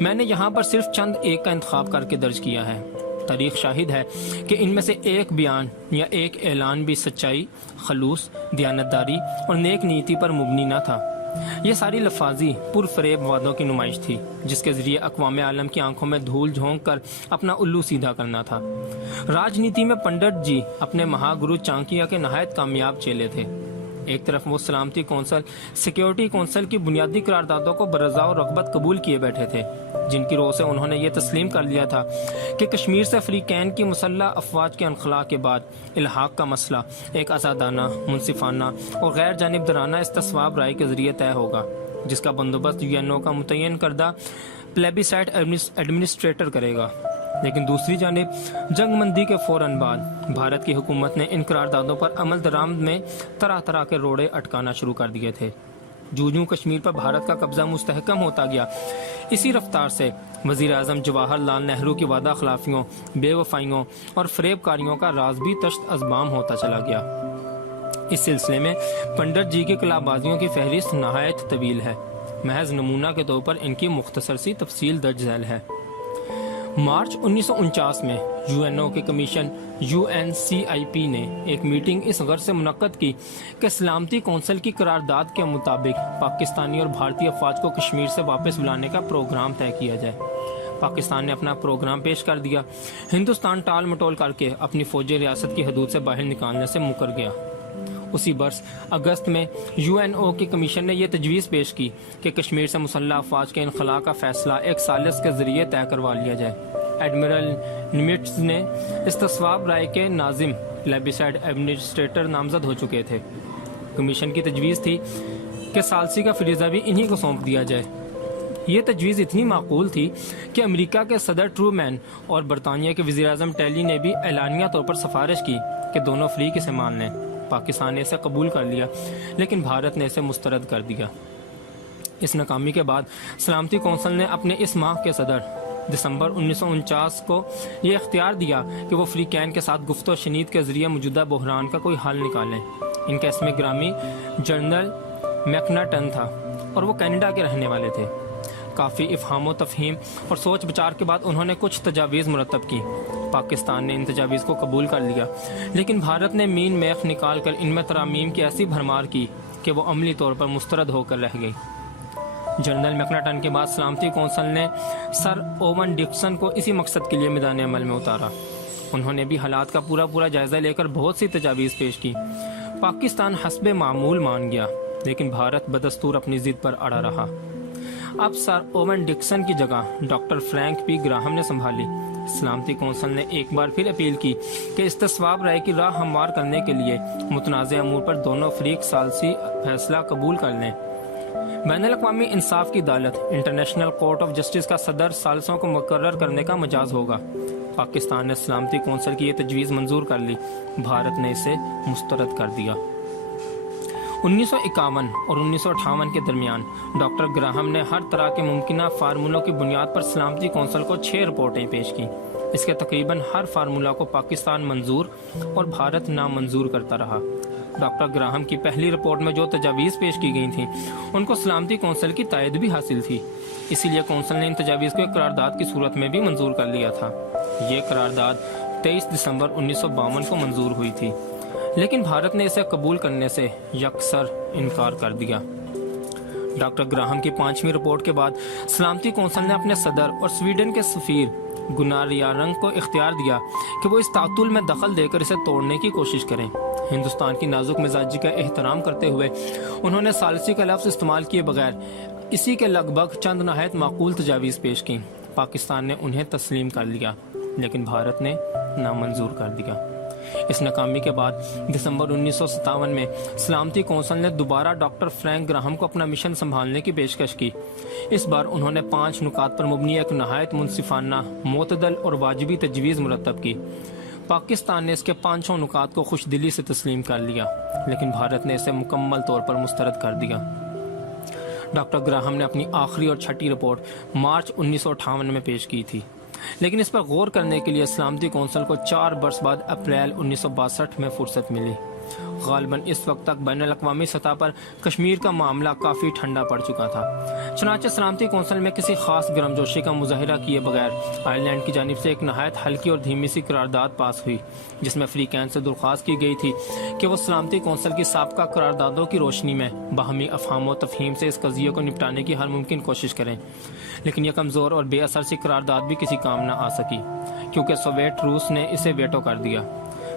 میں نے یہاں پر صرف چند ایک کا انتخاب کر کے درج کیا ہے۔ تاریخ شاہد ہے کہ ان میں سے ایک بیان یا ایک اعلان بھی سچائی، خلوص، دیانتداری اور نیک نیتی پر مبنی نہ تھا۔ یہ ساری لفاظی پرفریب وعدوں کی نمائش تھی جس کے ذریعے اقوام عالم کی آنکھوں میں دھول جھونک کر اپنا الو سیدھا کرنا تھا۔ راجنیتی میں پنڈت جی اپنے مہاگرو چانکیہ کے نہایت کامیاب چیلے تھے۔ ایک طرف وہ سلامتی کونسل، سیکیورٹی کونسل کی بنیادی قراردادوں کو برضا و رغبت قبول کیے بیٹھے تھے، جن کی روح سے انہوں نے یہ تسلیم کر لیا تھا کہ کشمیر سے افریقین کی مسلح افواج کے انخلاء کے بعد الحاق کا مسئلہ ایک آزادانہ، منصفانہ اور غیر جانبدارانہ استصواب رائے کے ذریعے طے ہوگا، جس کا بندوبست UNO کا متعین کردہ پلیبیسائٹ ایڈمنسٹریٹر کرے گا۔ لیکن دوسری جانب جنگ مندی کے فوراً بعد بھارت کی حکومت نے ان قراردادوں پر عمل درآمد میں طرح طرح کے روڑے اٹکانا شروع کر دیے تھے۔ جوں کشمیر پر بھارت کا قبضہ مستحکم ہوتا گیا، اسی رفتار سے وزیر اعظم جواہر لال نہرو کی وعدہ خلافیوں، بے وفائیوں اور فریب کاریوں کا راز بھی تشت ازبام ہوتا چلا گیا۔ اس سلسلے میں پنڈت جی کی کلابازیوں کی فہرست نہایت طویل ہے۔ محض نمونہ کے طور پر ان کی مختصر سی تفصیل درج ذیل ہے۔ مارچ 1949 میں UNO کے کمیشن UNCIP نے ایک میٹنگ اس غرض سے منعقد کی کہ سلامتی کونسل کی قرارداد کے مطابق پاکستانی اور بھارتی افواج کو کشمیر سے واپس بلانے کا پروگرام طے کیا جائے۔ پاکستان نے اپنا پروگرام پیش کر دیا۔ ہندوستان ٹال مٹول کر کے اپنی فوجی ریاست کی حدود سے باہر نکالنے سے مکر گیا۔ اسی برس اگست میں UNO کی کمیشن نے یہ تجویز پیش کی کہ کشمیر سے مسلح افواج کے انخلاء کا فیصلہ ایک ثالث کے ذریعے طے کروا لیا جائے۔ ایڈمرل نمٹز نے استصواب رائے کے ناظم پلیبیسائٹ ایڈمنسٹریٹر نامزد ہو چکے تھے۔ کمیشن کی تجویز تھی کہ ثالثی کا فریضہ بھی انہی کو سونپ دیا جائے۔ یہ تجویز اتنی معقول تھی کہ امریکہ کے صدر ٹرومین اور برطانیہ کے وزیر اعظم ٹیلی نے بھی اعلانیہ طور پر سفارش کی کہ دونوں فریق اسے مان لیں۔ پاکستان نے اسے قبول کر لیا لیکن بھارت نے اسے مسترد کر دیا۔ اس ناکامی کے بعد سلامتی کونسل نے اپنے اس ماہ کے صدر دسمبر 1949 کو یہ اختیار دیا کہ وہ فریقین کے ساتھ گفت و شنید کے ذریعے موجودہ بحران کا کوئی حل نکالیں۔ ان کا اسم گرامی جنرل میکناٹن تھا اور وہ کینیڈا کے رہنے والے تھے۔ کافی افہام و تفہیم اور سوچ بچار کے بعد انہوں نے کچھ تجاویز مرتب کی۔ پاکستان نے ان تجاویز کو قبول کر لیا لیکن بھارت نے مین میخ نکال کر ان میں ترامیم کی ایسی بھرمار کی کہ وہ عملی طور پر مسترد ہو کر رہ گئی۔ جنرل میکناٹن کے بعد سلامتی کونسل نے سر اوون ڈکسن کو اسی مقصد کے لیے میدان عمل میں اتارا۔ انہوں نے بھی حالات کا پورا جائزہ لے کر بہت سی تجاویز پیش کی۔ پاکستان حسب معمول مان گیا لیکن بھارت بدستور اپنی ضد پر اڑا رہا۔ اب سر اوون ڈکسن کی جگہ ڈاکٹر فرینک پی گراہم نے سنبھالی۔ سلامتی کونسل نے ایک بار پھر اپیل کی کہ استصواب رائے کی راہ ہموار کرنے کے لیے متنازع امور پر دونوں فریق ثالثی فیصلہ قبول کر لیں۔ بین الاقوامی انصاف کی عدالت انٹرنیشنل کورٹ آف جسٹس کا صدر ثالثوں کو مقرر کرنے کا مجاز ہوگا۔ پاکستان نے سلامتی کونسل کی یہ تجویز منظور کر لی، بھارت نے اسے مسترد کر دیا۔ 1951 اور 1958 کے درمیان ڈاکٹر گراہم نے ہر طرح کے ممکنہ فارمولوں کی بنیاد پر سلامتی کونسل کو 6 رپورٹیں پیش کی۔ اس کے تقریباً ہر فارمولہ کو پاکستان منظور اور بھارت نامنظور کرتا رہا۔ ڈاکٹر گراہم کی پہلی رپورٹ میں جو تجاویز پیش کی گئی تھیں ان کو سلامتی کونسل کی تائید بھی حاصل تھی، اسی لیے کونسل نے ان تجاویز کو ایک قرارداد کی صورت میں بھی منظور کر لیا تھا۔ یہ قرارداد 23 دسمبر 1952 کو منظور ہوئی تھی لیکن بھارت نے اسے قبول کرنے سے یکسر انکار کر دیا۔ ڈاکٹر گراہم کی 5ویں رپورٹ کے بعد سلامتی کونسل نے اپنے صدر اور سویڈن کے سفیر گنار یارنگ کو اختیار دیا کہ وہ اس تعطل میں دخل دے کر اسے توڑنے کی کوشش کریں۔ ہندوستان کی نازک مزاجی کا احترام کرتے ہوئے انہوں نے ثالثی کا لفظ استعمال کیے بغیر اسی کے لگ بھگ چند نہایت معقول تجاویز پیش کی۔ پاکستان نے انہیں تسلیم کر لیا لیکن بھارت نے نامنظور کر دیا۔ اس ناکامی کے بعد دسمبر 1957 میں سلامتی کونسل نے دوبارہ ڈاکٹر فرینک گراہم کو اپنا مشن سنبھالنے کی پیشکش کی۔ اس بار انہوں نے 5 نکات پر مبنی ایک نہایت منصفانہ، معتدل اور واجبی تجویز مرتب کی۔ پاکستان نے اس کے 5 نکات کو خوش دلی سے تسلیم کر لیا لیکن بھارت نے اسے مکمل طور پر مسترد کر دیا۔ ڈاکٹر گراہم نے اپنی آخری اور چھٹی رپورٹ مارچ 1958 میں پیش کی تھی، لیکن اس پر غور کرنے کے لیے سلامتی کونسل کو 4 برس بعد اپریل 1962 میں فرصت ملی۔ غالباً اس وقت تک بین الاقوامی سطح پر کشمیر کا معاملہ کافی ٹھنڈا پڑ چکا تھا، چنانچہ سلامتی کونسل میں کسی خاص گرمجوشی کا مظاہرہ کیے بغیر آئرلینڈ کی جانب سے ایک نہایت ہلکی اور دھیمی سی قرارداد پاس ہوئی، جس میں افریقین سے درخواست کی گئی تھی کہ وہ سلامتی کونسل کی سابقہ قراردادوں کی روشنی میں باہمی افہام و تفہیم سے اس قضیے کو نپٹانے کی ہر ممکن کوشش کریں۔ لیکن یہ کمزور اور بے اثر سی قرارداد بھی کسی کام نہ آ سکی کیونکہ سوویت روس نے اسے ویٹو کر دیا۔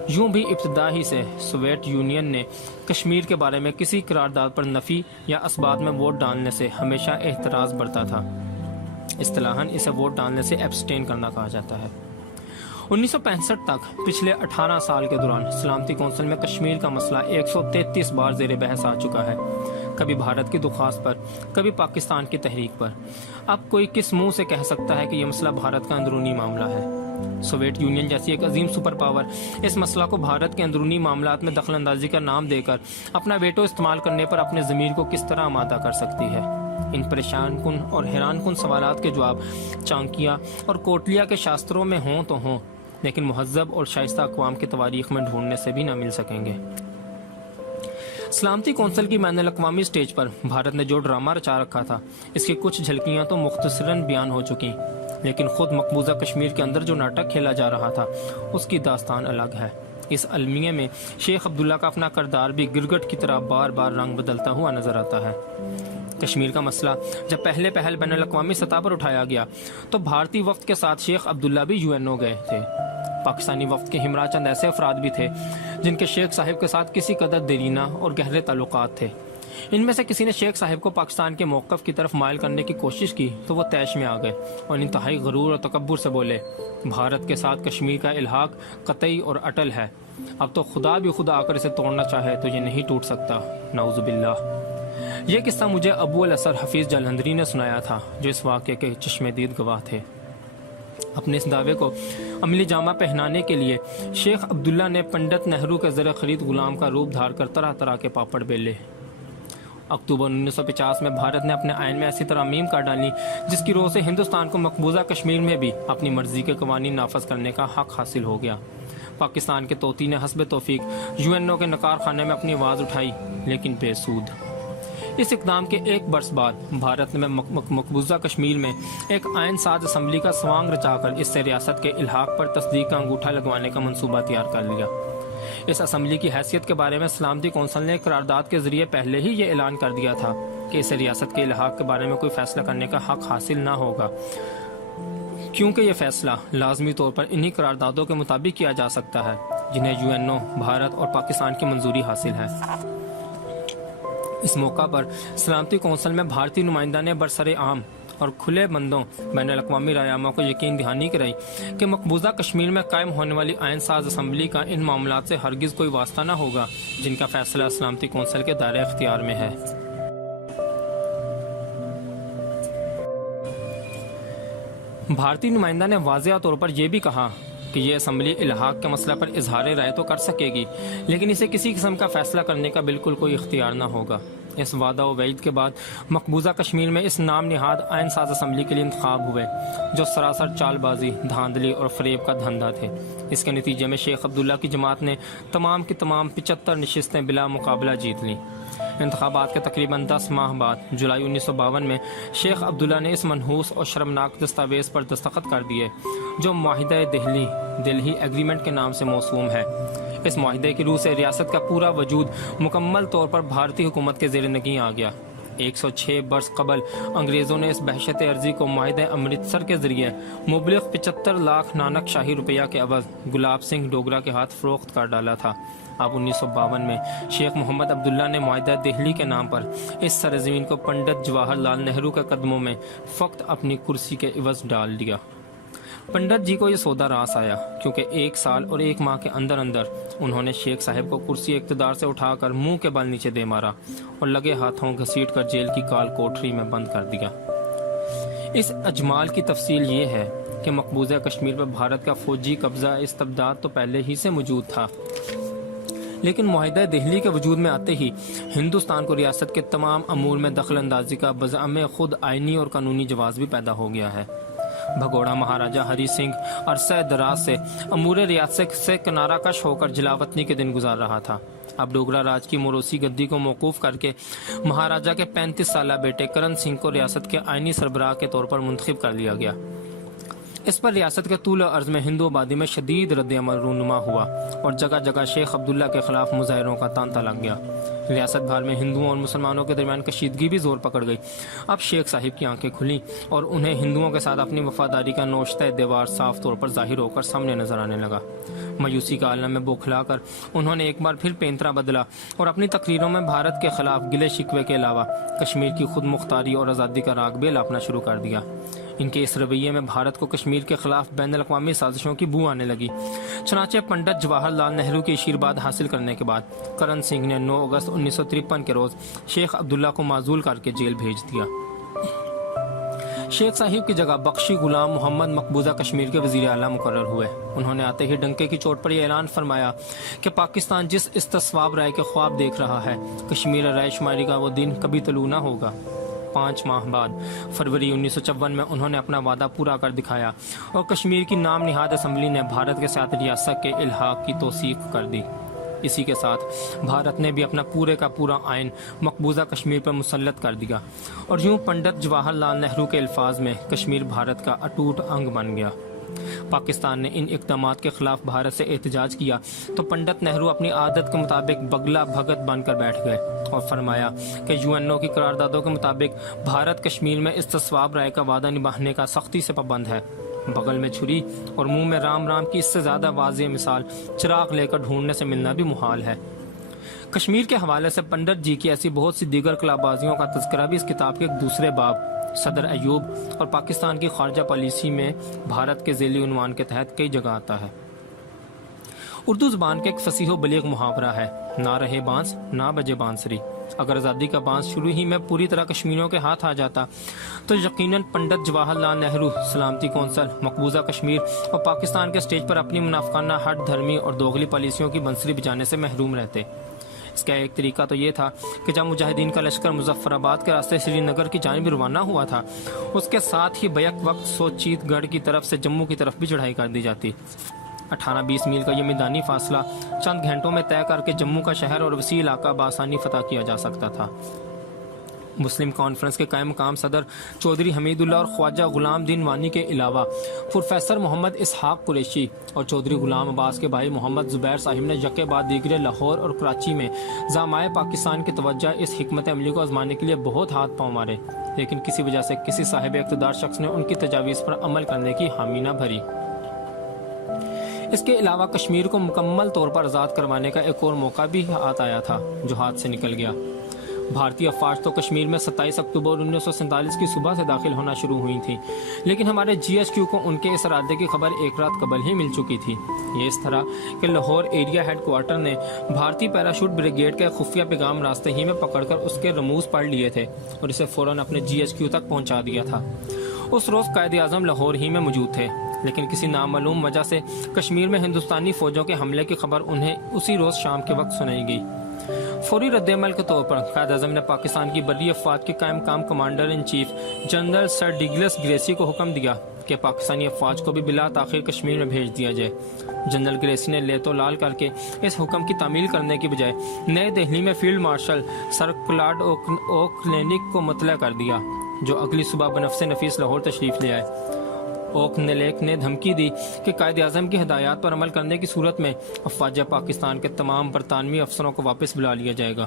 یوں بھی ابتدا ہی سے سوویت یونین نے کشمیر کے بارے میں کسی قرارداد پر نفی یا اثبات میں ووٹ ڈالنے سے ہمیشہ احتراز برتا تھا۔ اصطلاحاً اسے ووٹ ڈالنے سے ایبسٹین کرنا کہا جاتا ہے۔ 1965 تک پچھلے 18 سال کے دوران سلامتی کونسل میں کشمیر کا مسئلہ 133 بار زیر بحث آ چکا ہے، کبھی بھارت کی درخواست پر، کبھی پاکستان کی تحریک پر۔ اب کوئی کس منہ سے کہہ سکتا ہے کہ یہ مسئلہ بھارت کا اندرونی معاملہ ہے؟ سوویت یونین جیسی ایک عظیم سپر پاور اس مسئلہ کو بھارت کے اندرونی معاملات میں دخل اندازی کا نام دے کر اپنا ویٹو استعمال کرنے پر اپنے ضمیر کو کس طرح آمادہ کر سکتی ہے؟ ان پریشان کن اور حیران کن سوالات کے جواب چانکیا اور کوٹلیا کے شاستروں میں ہوں تو ہوں، لیکن مہذب اور شائستہ اقوام کی تواریخ میں ڈھونڈنے سے بھی نہ مل سکیں گے۔ سلامتی کونسل کی بین الاقوامی سٹیج پر بھارت نے جو ڈرامہ رچا رکھا تھا، اس کی کچھ جھلکیاں تو مختصراً بیان ہو چکی، لیکن خود مقبوضہ کشمیر کے اندر جو ناٹک کھیلا جا رہا تھا اس کی داستان الگ ہے۔ اس المیے میں شیخ عبداللہ کا اپنا کردار بھی گرگٹ کی طرح بار بار رنگ بدلتا ہوا نظر آتا ہے۔ کشمیر کا مسئلہ جب پہلے بین الاقوامی سطح پر اٹھایا گیا تو بھارتی وفد کے ساتھ شیخ عبداللہ بھی UNO گئے تھے۔ پاکستانی وفد کے ہمراہ چند ایسے افراد بھی تھے جن کے شیخ صاحب کے ساتھ کسی قدر دیرینہ اور گہرے تعلقات تھے۔ ان میں سے کسی نے شیخ صاحب کو پاکستان کے موقف کی طرف مائل کرنے کی کوشش کی تو وہ طیش میں آ گئے اور انتہائی غرور اور تکبر سے بولے، بھارت کے ساتھ کشمیر کا الحاق قطعی اور اٹل ہے، اب تو خدا بھی خود آ کر اسے توڑنا چاہے تو یہ نہیں ٹوٹ سکتا، نعوذ باللہ۔ یہ قصہ مجھے ابو الاثر حفیظ جلندری نے سنایا تھا، جو اس واقعے کے چشم دید گواہ تھے۔ اپنے اس دعوے کو عملی جامہ پہنانے کے لیے شیخ عبداللہ نے پنڈت نہرو کے زر خرید غلام کا روپ دھار کر طرح طرح کے پاپڑ بیلے۔ اکتوبر 1950 میں بھارت نے اپنے آئین میں ایسی ترامیم کر ڈالی جس کی روح سے ہندوستان کو مقبوضہ کشمیر میں بھی اپنی مرضی کے قوانین نافذ کرنے کا حق حاصل ہو گیا۔ پاکستان کے طوطی نے حسب توفیق UNO کے نقار خانے میں اپنی آواز اٹھائی، لیکن بے سود۔ اس اقدام کے 1 برس بعد بھارت نے مقبوضہ کشمیر میں ایک آئین ساز اسمبلی کا سوانگ رچا کر اس سے ریاست کے الحاق پر تصدیق کا انگوٹھا لگوانے کا منصوبہ تیار کر لیا۔ اس اسمبلی کی حیثیت کے بارے میں سلامتی کونسل نے قرارداد کے ذریعے پہلے ہی یہ اعلان کر دیا تھا کہ اسے ریاست کے الحاق کے بارے میں کوئی فیصلہ کرنے کا حق حاصل نہ ہوگا، کیونکہ یہ فیصلہ لازمی طور پر انہی قراردادوں کے مطابق کیا جا سکتا ہے جنہیں UNO، بھارت اور پاکستان کی منظوری حاصل ہے۔ اس موقع پر سلامتی کونسل میں بھارتی نمائندہ نے برسر عام اور کھلے بندوں بین الاقوامی رائے کو یقین دہانی کرائی کہ مقبوضہ کشمیر میں قائم ہونے والی آئین ساز اسمبلی کا ان معاملات سے ہرگز کوئی واسطہ نہ ہوگا جن کا فیصلہ سلامتی کونسل کے دائرہ اختیار میں ہے۔ بھارتی نمائندہ نے واضح طور پر یہ بھی کہا کہ یہ اسمبلی الحاق کے مسئلہ پر اظہار رائے تو کر سکے گی، لیکن اسے کسی قسم کا فیصلہ کرنے کا بالکل کوئی اختیار نہ ہوگا۔ اس وعدہ و وعید کے بعد مقبوضہ کشمیر میں اس نام نہاد آئین ساز اسمبلی کے لیے انتخاب ہوئے جو سراسر چال بازی، دھاندلی اور فریب کا دھندا تھے۔ اس کے نتیجے میں شیخ عبداللہ کی جماعت نے تمام کی تمام 75 نشستیں بلا مقابلہ جیت لیں۔ انتخابات کے تقریباً 10 ماہ بعد جولائی 1952 میں شیخ عبداللہ نے اس منحوس اور شرمناک دستاویز پر دستخط کر دیے جو معاہدہ دلہی ایگریمنٹ کے نام سے موسوم ہے۔ اس معاہدے کی روح سے ریاست کا پورا وجود مکمل طور پر بھارتی حکومت کے زیر نگیں آ گیا۔ 106 برس قبل انگریزوں نے اس بحشت عرضی کو معاہدہ امرتسر کے ذریعے مبلغ 75 لاکھ نانک شاہی روپیہ کے عوض گلاب سنگھ ڈوگرا کے ہاتھ فروخت کر ڈالا تھا۔ اب 1952 میں شیخ محمد عبداللہ نے معاہدہ دہلی کے نام پر اس سرزمین کو پنڈت جواہر لال نہرو کے قدموں میں فقط اپنی کرسی کے عوض ڈال دیا۔ پنڈت جی کو یہ سودا راس آیا کیونکہ 1 سال اور 1 ماہ کے اندر انہوں نے شیخ صاحب کو کرسی اقتدار سے اٹھا کر منہ کے بل نیچے دے مارا اور لگے ہاتھوں گھسیٹ کر جیل کی کال کوٹری میں بند کر دیا۔ اس اجمال کی تفصیل یہ ہے کہ مقبوضہ کشمیر پر بھارت کا فوجی قبضہ استبداد تو پہلے ہی سے موجود تھا، لیکن معاہدہ دہلی کے وجود میں آتے ہی ہندوستان کو ریاست کے تمام امور میں دخل اندازی کا بزعم خود آئینی اور قانونی جواز بھی پیدا ہو گیا ہے۔ بھگوڑا مہاراجہ ہری سنگھ عرصہ دراز سے امور ریاست سے کنارہ کش ہو کر جلاوطنی کے دن گزار رہا تھا۔ اب ڈوگرا راج کی موروثی گدی کو موقوف کر کے مہاراجہ کے 35 سالہ بیٹے کرن سنگھ کو ریاست کے آئینی سربراہ کے طور پر منتخب کر لیا گیا۔ اس پر ریاست کے طول و عرض میں ہندو آبادی میں شدید رد عمل رونما ہوا اور جگہ جگہ شیخ عبداللہ کے خلاف مظاہروں کا تانتا لگ گیا۔ ریاست بھر میں ہندوؤں اور مسلمانوں کے درمیان کشیدگی بھی زور پکڑ گئی۔ اب شیخ صاحب کی آنکھیں کھلیں اور انہیں ہندوؤں کے ساتھ اپنی وفاداری کا نوشتہ دیوار صاف طور پر ظاہر ہو کر سامنے نظر آنے لگا۔ مایوسی کا عالم میں بوکھلا کر انہوں نے ایک بار پھر پینترا بدلا اور اپنی تقریروں میں بھارت کے خلاف گلے شکوے کے علاوہ کشمیر کی خود مختاری اور آزادی کا راگ بھی الاپنا شروع کر دیا۔ ان کے اس رویے میں بھارت کو کشمیر کے خلاف بین الاقوامی سازشوں کی بو آنے لگی۔ چنانچہ پنڈت جواہر لال نہرو کی آشیرواد حاصل کرنے کے بعد کرن سنگھ نے 9 اگست 1953 کے روز شیخ عبداللہ کو معزول کر کے جیل بھیج دیا۔ شیخ صاحب کی جگہ بخشی غلام محمد مقبوضہ کشمیر کے وزیر اعلیٰ مقرر ہوئے۔ انہوں نے آتے ہی ڈنکے کی چوٹ پر یہ اعلان فرمایا کہ پاکستان جس استصواب رائے کے خواب دیکھ رہا ہے، کشمیر رائے شماری کا وہ دن کبھی طلوع نہ ہوگا۔ 5 ماہ بعد فروری 1954 میں انہوں نے اپنا وعدہ پورا کر دکھایا اور کشمیر کی نام نہاد اسمبلی نے بھارت کے ساتھ ریاست کے الحاق کی توثیق کر دی۔ اسی کے ساتھ بھارت نے بھی اپنا پورے کا پورا آئین مقبوضہ کشمیر پر مسلط کر دیا اور یوں پنڈت جواہر لال نہرو کے الفاظ میں کشمیر بھارت کا اٹوٹ انگ بن گیا۔ پاکستان نے ان اقدامات کے خلاف بھارت سے احتجاج کیا تو پنڈت نہرو اپنی عادت کے مطابق بگلا بھگت بن کر بیٹھ گئے اور فرمایا کہ UN کی قراردادوں کے مطابق بھارت کشمیر میں استصواب رائے کا وعدہ نبھانے کا سختی سے پابند ہے۔ بغل میں چھری اور منہ میں رام رام کی اس سے زیادہ واضح مثال چراغ لے کر ڈھونڈنے سے ملنا بھی محال ہے۔ کشمیر کے حوالے سے پنڈت جی کی ایسی بہت سی دیگر کلابازیوں کا تذکرہ بھی اس کتاب کے ایک دوسرے باب صدر ایوب اور پاکستان کی خارجہ پالیسی میں بھارت کے ذیلی عنوان کے تحت کئی جگہ آتا ہے۔ اردو زبان کا ایک فصیح و بلیغ محاورہ ہے، نہ رہے بانس نہ بجے بانسری۔ اگر آزادی کا بانس شروع ہی میں پوری طرح کشمیریوں کے ہاتھ آ جاتا تو یقیناً پنڈت جواہر لال نہرو، سلامتی کونسل، مقبوضہ کشمیر اور پاکستان کے سٹیج پر اپنی منافقانہ ہٹ دھرمی اور دوغلی پالیسیوں کی بنسری بجانے سے محروم رہتے۔ اس کا ایک طریقہ تو یہ تھا کہ جب مجاہدین کا لشکر مظفر آباد کے راستے سری نگر کی جانب روانہ ہوا تھا، اس کے ساتھ ہی بیک وقت سوچیت گڑھ کی طرف سے جموں کی طرف بھی چڑھائی کر دی جاتی۔ 18-20 میل کا یہ میدانی فاصلہ چند گھنٹوں میں طے کر کے جموں کا شہر اور وسیع علاقہ بآسانی فتح کیا جا سکتا تھا۔ مسلم کانفرنس کے قائم مقام صدر چودھری حمید اللہ اور خواجہ غلام دین وانی کے علاوہ پروفیسر محمد اسحاق قریشی اور چودھری غلام عباس کے بھائی محمد زبیر صاحب نے یکے بعد دیگرے لاہور اور کراچی میں زعمائے پاکستان کی توجہ اس حکمت عملی کو آزمانے کے لیے بہت ہاتھ پاؤں مارے، لیکن کسی وجہ سے کسی صاحب اقتدار شخص نے ان کی تجاویز پر عمل کرنے کی حامی نہ بھری۔ اس کے علاوہ کشمیر کو مکمل طور پر آزاد کروانے کا ایک اور موقع بھی ہاتھ آیا تھا جو ہاتھ سے نکل گیا۔ بھارتی افواج تو کشمیر میں 27 اکتوبر 1947 کی صبح سے داخل ہونا شروع ہوئی تھی، لیکن ہمارے GHQ کو ان کے اس ارادے کی خبر ایک رات قبل ہی مل چکی تھی۔ یہ اس طرح کہ لاہور ایریا ہیڈ کوارٹر نے بھارتی پیراشوٹ بریگیڈ کا خفیہ پیغام راستے ہی میں پکڑ کر اس کے رموز پڑھ لیے تھے اور اسے فوراً اپنے GHQ تک پہنچا دیا تھا۔ اس روز قائد اعظم لاہور ہی میں موجود تھے، لیکن کسی نامعلوم وجہ سے کشمیر میں ہندوستانی فوجوں کے حملے کی خبر انہیں اسی روز شام کے وقت سنائی گئی۔ فوری رد عمل کے طور پر قائد اعظم نے پاکستان کی بری افواج کے قائم مقام commander in chief general sir Douglas Gracey کو حکم دیا کہ پاکستانی افواج کو بھی بلا تاخیر کشمیر میں بھیج دیا جائے۔ جنرل گریسی نے لیتو لال کر کے اس حکم کی تعمیل کرنے کی بجائے نئے دہلی میں فیلڈ مارشل سر کلاڈ اوکلینک کو مطلع کر دیا، جو اگلی صبح بنفس نفیس لاہور تشریف لے آئے اوک نیلیک نے دھمکی دی کہ قائد اعظم کی ہدایات پر عمل کرنے کی صورت میں افواج پاکستان کے تمام برطانوی افسروں کو واپس بلا لیا جائے گا،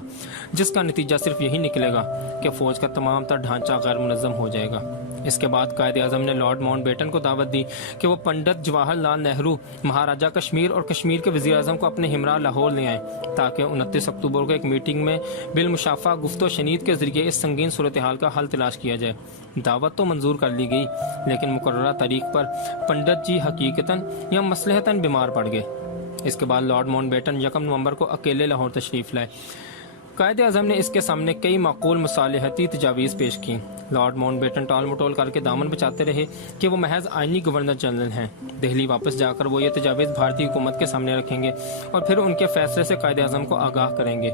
جس کا نتیجہ صرف یہی نکلے گا کہ فوج کا تمام تر ڈھانچہ غیر منظم ہو جائے گا۔ اس کے بعد قائد اعظم نے لارڈ ماؤنٹ بیٹن کو دعوت دی کہ وہ پنڈت جواہر لال نہرو، مہاراجہ کشمیر اور کشمیر کے وزیر اعظم کو اپنے ہمراہ لاہور لے آئیں تاکہ 29 اکتوبر کو ایک میٹنگ میں بالمشافہ گفت و شنید کے ذریعے اس سنگین صورتحال کا حل تلاش کیا جائے۔ دعوت تو منظور کر لی گئی، لیکن مقررہ تاریخ پر پنڈت جی حقیقتاً یا مصلحتاً بیمار پڑ گئے۔ اس کے بعد لارڈ ماؤنٹ بیٹن 1 نومبر کو اکیلے لاہور تشریف لائے۔ قائد اعظم نے اس کے سامنے کئی معقول مصالحتی تجاویز پیش کی۔ لارڈ ماؤنٹ بیٹن ٹال مٹول کر کے دامن بچاتے رہے کہ وہ محض آئینی گورنر جنرل ہیں۔ دہلی واپس جا کر وہ یہ تجاویز بھارتی حکومت کے سامنے رکھیں گے اور پھر ان کے فیصلے سے قائد اعظم کو آگاہ کریں گے۔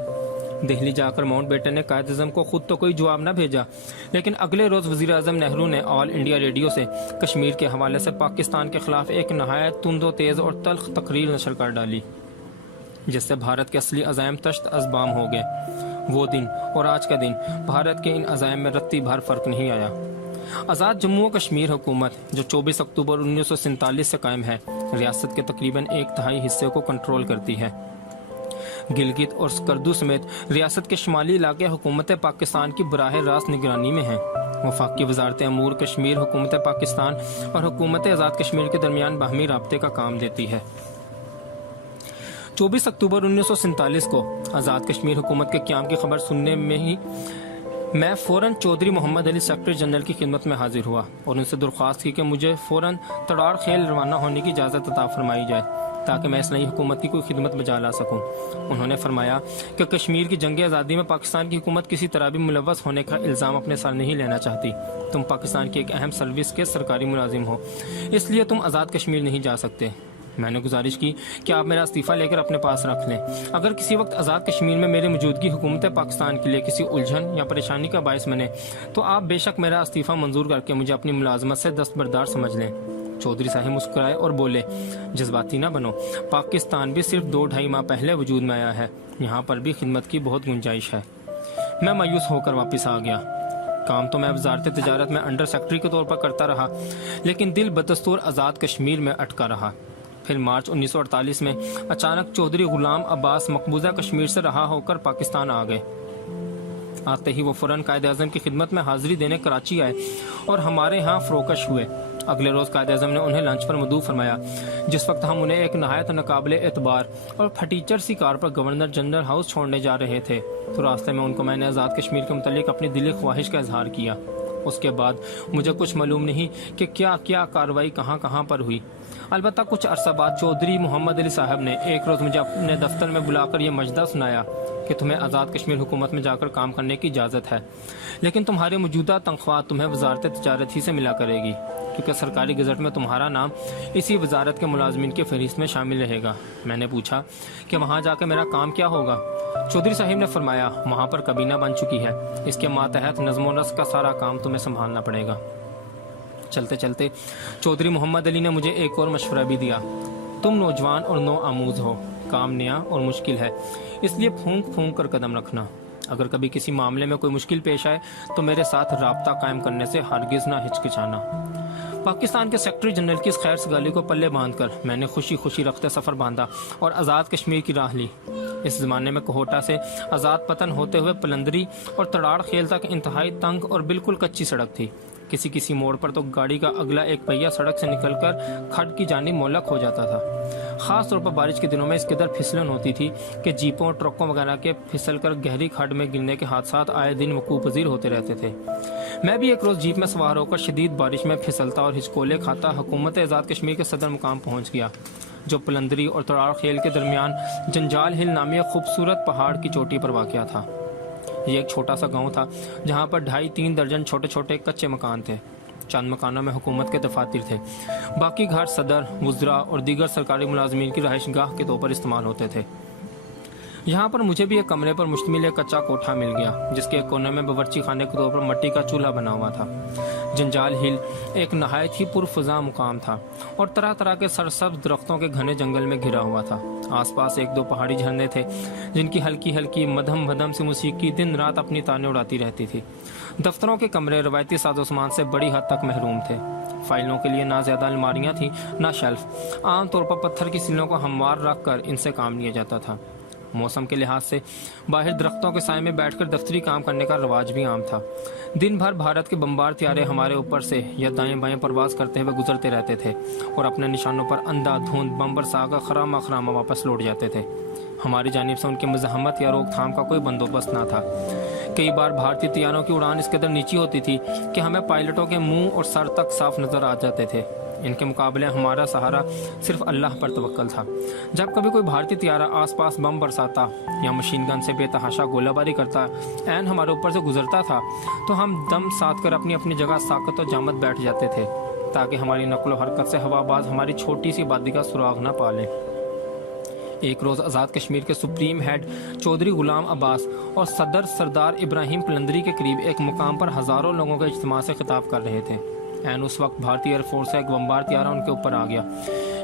دہلی جا کر ماؤنٹ بیٹن نے قائد اعظم کو خود تو کوئی جواب نہ بھیجا، لیکن اگلے روز وزیر اعظم نہرو نے آل انڈیا ریڈیو سے کشمیر کے حوالے سے پاکستان کے خلاف ایک نہایت تند و تیز اور تلخ تقریر نشر کر ڈالی، جس سے بھارت کے اصلی عزائم تشت ازبام ہو گئے۔ وہ دن اور آج کا دن بھارت کے ان عزائم میں رتی بھر فرق نہیں آیا۔ آزاد جموں و کشمیر حکومت جو 24 اکتوبر 1947 سے قائم ہے، ریاست کے تقریباً 1/3 حصے کو کنٹرول کرتی ہے۔ گلگت اور سکردو سمیت ریاست کے شمالی علاقے حکومت پاکستان کی براہ راست نگرانی میں ہیں۔ وفاقی وزارت امور کشمیر حکومت پاکستان اور حکومت آزاد کشمیر کے درمیان باہمی رابطے کا کام دیتی ہے۔ 24 اکتوبر 1947 کو آزاد کشمیر حکومت کے قیام کی خبر سننے میں ہی میں فوراً چودھری محمد علی سیکرٹری جنرل کی خدمت میں حاضر ہوا اور ان سے درخواست کی کہ مجھے فوراً تڑاڑ خیل روانہ ہونے کی اجازت عطا فرمائی جائے تاکہ میں اس نئی حکومت کی کوئی خدمت بجا لا سکوں۔ انہوں نے فرمایا کہ کشمیر کی جنگ آزادی میں پاکستان کی حکومت کسی طرح بھی ملوث ہونے کا الزام اپنے سر نہیں لینا چاہتی۔ تم پاکستان کی ایک اہم سروس کے سرکاری ملازم ہو، اس لیے تم آزاد کشمیر نہیں جا سکتے۔ میں نے گزارش کی کہ آپ میرا استعفیٰ لے کر اپنے پاس رکھ لیں۔ اگر کسی وقت آزاد کشمیر میں میری موجودگی حکومت پاکستان کے لیے کسی الجھن یا پریشانی کا باعث بنے تو آپ بے شک میرا استعفیٰ منظور کر کے مجھے اپنی ملازمت سے دستبردار سمجھ لیں۔ چودھری صاحب مسکرائے اور بولے، جذباتی نہ بنو، پاکستان بھی صرف 2-2.5 ماہ پہلے وجود میں آیا ہے، یہاں پر بھی خدمت کی بہت گنجائش ہے۔ میں مایوس ہو کر واپس آ گیا۔ کام تو میں وزارت تجارت میں انڈر سیکرٹری کے طور پر کرتا رہا، لیکن دل بدستور آزاد کشمیر میں اٹکا رہا۔ پھر مارچ 1948 میں اچانک چودھری غلام عباس مقبوضہ کشمیر سے رہا ہو کر پاکستان آ گئے۔ آتے ہی وہ فوراً قائد اعظم کی خدمت میں حاضری دینے کراچی آئے اور ہمارے ہاں فروکش ہوئے۔ اگلے روز قائد اعظم نے انہیں لنچ پر مدعو فرمایا، جس وقت ہم انہیں ایک نہایت ناقابل اعتبار اور پھٹیچر سی کار پر گورنر جنرل ہاؤس چھوڑنے جا رہے تھے تو راستے میں ان کو میں نے آزاد کشمیر کے متعلق اپنی دلی خواہش کا اظہار کیا۔ اس کے بعد مجھے کچھ معلوم نہیں کہ کیا کارروائی کہاں پر ہوئی۔ البتہ کچھ عرصہ بعد چودھری محمد علی صاحب نے ایک روز مجھے اپنے دفتر میں بلا کر یہ مجدہ سنایا کہ تمہیں آزاد کشمیر حکومت میں جا کر کام کرنے کی اجازت ہے، لیکن تمہاری موجودہ تنخواہ تمہیں وزارت تجارت ہی سے ملا کرے گی، کیونکہ سرکاری گزٹ میں تمہارا نام اسی وزارت کے ملازمین کی فہرست میں شامل رہے گا۔ میں نے پوچھا کہ وہاں جا کے میرا کام کیا ہوگا؟ چودھری صاحب نے فرمایا، وہاں پر کابینہ بن چکی ہے، اس کے ماتحت نظم و نسق کا سارا کام تمہیں سنبھالنا پڑے گا۔ چلتے چلتے چودھری محمد علی نے مجھے ایک اور مشورہ بھی دیا، تم نوجوان اور نو آموز ہو، کام نیا اور مشکل ہے، اس لیے پھونک کر قدم رکھنا۔ اگر کبھی کسی معاملے میں کوئی مشکل پیش آئے تو میرے ساتھ رابطہ قائم کرنے سے ہرگز نہ ہچکچانا۔ پاکستان کے سیکرٹری جنرل کی اس خیر سگالی کو پلے باندھ کر میں نے خوشی رخت سفر باندھا اور آزاد کشمیر کی راہ لی۔ اس زمانے میں کوہوٹا سے آزاد پتن ہوتے ہوئے پلندری اور تڑاڑ خیل تک انتہائی تنگ اور بالکل کچی سڑک تھی۔ کسی موڑ پر تو گاڑی کا اگلا ایک پہیہ سڑک سے نکل کر کھڈ کی جانب مولک ہو جاتا تھا۔ خاص طور پر بارش کے دنوں میں اس قدر پھسلن ہوتی تھی کہ جیپوں اور ٹرکوں وغیرہ کے پھسل کر گہری کھڈ میں گرنے کے حادثات آئے دن وقوع پذیر ہوتے رہتے تھے۔ میں بھی ایک روز جیپ میں سوار ہو کر شدید بارش میں پھسلتا اور ہچکولے کھاتا حکومت آزاد کشمیر کے صدر مقام پہنچ گیا، جو پلندری اور تڑاڑ خیل کے درمیان جنجال ہل نامی خوبصورت پہاڑ کی چوٹی پر واقع تھا۔ یہ ایک چھوٹا سا گاؤں تھا جہاں پر 2.5-3 درجن چھوٹے چھوٹے کچے مکان تھے۔ چند مکانوں میں حکومت کے دفاتر تھے، باقی گھر صدر، وزراء اور دیگر سرکاری ملازمین کی رہائش گاہ کے طور پر استعمال ہوتے تھے۔ یہاں پر مجھے بھی ایک کمرے پر مشتمل ایک کچا کوٹھا مل گیا، جس کے ایک کونے میں باورچی خانے کے طور پر مٹی کا چولہا بنا ہوا تھا۔ جنجال ہل ایک نہایت ہی پرفضا مقام تھا اور طرح طرح کے سرسبز درختوں کے گھنے جنگل میں گھرا ہوا تھا۔ آس پاس 1-2 پہاڑی جھرنے تھے جن کی ہلکی مدھم سی موسیقی دن رات اپنی تانیں اڑاتی رہتی تھی۔ دفتروں کے کمرے روایتی ساز و سامان سے بڑی حد تک محروم تھے۔ فائلوں کے لیے نہ زیادہ الماریاں تھیں نہ شیلف، عام طور پر پتھر کی سیلوں کو ہموار رکھ کر ان سے کام لیا جاتا تھا۔ موسم کے لحاظ سے باہر درختوں کے سائے میں بیٹھ کر دفتری کام کرنے کا رواج بھی عام تھا۔ دن بھر بھارت کے بمبار طیارے ہمارے اوپر سے یا دائیں بائیں پرواز کرتے ہوئے گزرتے رہتے تھے اور اپنے نشانوں پر اندھا دھند بم برسا کر خراما خراما واپس لوٹ جاتے تھے۔ ہماری جانب سے ان کی مزاحمت یا روک تھام کا کوئی بندوبست نہ تھا۔ کئی بار بھارتی طیاروں کی اڑان اس قدر نیچی ہوتی تھی کہ ہمیں پائلٹوں کے منہ اور سر تک صاف نظر آ جاتے تھے۔ ان کے مقابلے ہمارا سہارا صرف اللہ پر توکل تھا۔ جب کبھی کوئی بھارتی طیارہ آس پاس بم برساتا یا مشین گن سے بے تحاشا گولہ باری کرتا عین ہمارے اوپر سے گزرتا تھا تو ہم دم ساتھ کر اپنی اپنی جگہ ساکت و جامد بیٹھ جاتے تھے تاکہ ہماری نقل و حرکت سے ہوا باز ہماری چھوٹی سی آبادی کا سراغ نہ پا لیں۔ ایک روز آزاد کشمیر کے سپریم ہیڈ چودھری غلام عباس اور صدر سردار ابراہیم قلندری کے قریب ایک مقام پر ہزاروں لوگوں کے اجتماع سے خطاب کر رہے تھے۔ اس وقت بھارتی ایئر فورس کا ایک بمبار طیارہ ان کے اوپر آ گیا۔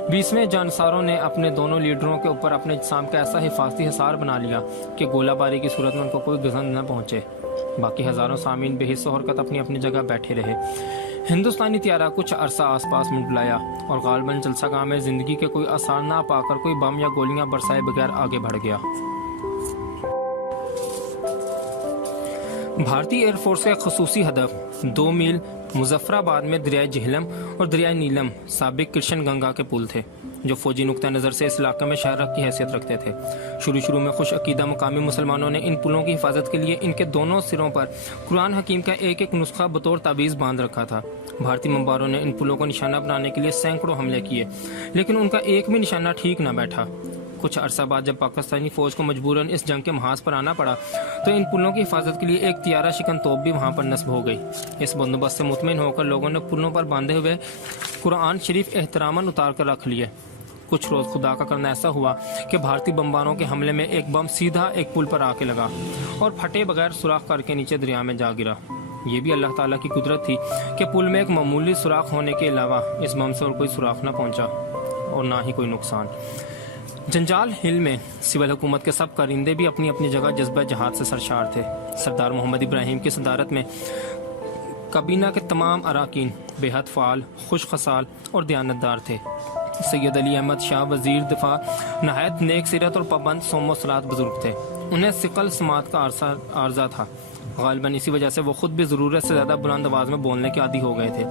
20ویں جانساروں نے اپنے دونوں لیڈروں کے اوپر اپنے اجسام کا ایسا حفاظتی حصار بنا لیا کہ گولہ باری کی صورت میں ان کو کوئی گزند نہ پہنچے۔ باقی ہزاروں سامعین بے حس و حرکت اپنی اپنی جگہ بیٹھے رہے۔ ہندوستانی طیارہ کچھ عرصہ آس پاس منڈلایا اور غالباً جلسہ گاہ میں زندگی کے کوئی آثار نہ پا کر کوئی بم یا گولیاں برسائے بغیر آگے بڑھ گیا۔ بھارتی ایئر فورس کا ایک خصوصی ہدف 2 میل مظفر آباد میں دریائے جہلم اور دریائے نیلم سابق کرشن گنگا کے پل تھے جو فوجی نقطہ نظر سے اس علاقے میں شہرک کی حیثیت رکھتے تھے۔ شروع میں خوش عقیدہ مقامی مسلمانوں نے ان پلوں کی حفاظت کے لیے ان کے دونوں سروں پر قرآن حکیم کا ایک ایک نسخہ بطور تعویذ باندھ رکھا تھا۔ بھارتی بمباروں نے ان پلوں کو نشانہ بنانے کے لیے سینکڑوں حملے کیے لیکن ان کا ایک بھی نشانہ ٹھیک نہ بیٹھا۔ کچھ عرصہ بعد جب پاکستانی فوج کو مجبوراً اس جنگ کے محاذ پر آنا پڑا تو ان پلوں کی حفاظت کے لیے ایک طیارہ شکن توپ بھی وہاں پر نصب ہو گئی۔ اس بندوبست سے مطمئن ہو کر لوگوں نے پلوں پر باندھے ہوئے قرآن شریف احتراماً اتار کر رکھ لیے۔ کچھ روز خدا کا کرنا ایسا ہوا کہ بھارتی بمباروں کے حملے میں ایک بم سیدھا ایک پل پر آ کے لگا اور پھٹے بغیر سوراخ کر کے نیچے دریا میں جا گرا۔ یہ بھی اللہ تعالیٰ کی قدرت تھی کہ پل میں ایک معمولی سوراخ ہونے کے علاوہ اس بم سے اور کوئی سوراخ نہ پہنچا اور نہ ہی کوئی نقصان۔ جنجال ہل میں سول حکومت کے سب کارندے بھی اپنی اپنی جگہ جذبہ جہاد سے سرشار تھے۔ سردار محمد ابراہیم کی صدارت میں کابینہ کے تمام اراکین بے حد فعال، خوش خصال اور دیانتدار تھے۔ سید علی احمد شاہ وزیر دفاع نہایت نیک سیرت اور پابند صوم و صلات بزرگ تھے۔ انہیں ثقل سماعت کا عارضہ تھا، غالباً اسی وجہ سے وہ خود بھی ضرورت سے زیادہ بلند آواز میں بولنے کے عادی ہو گئے تھے۔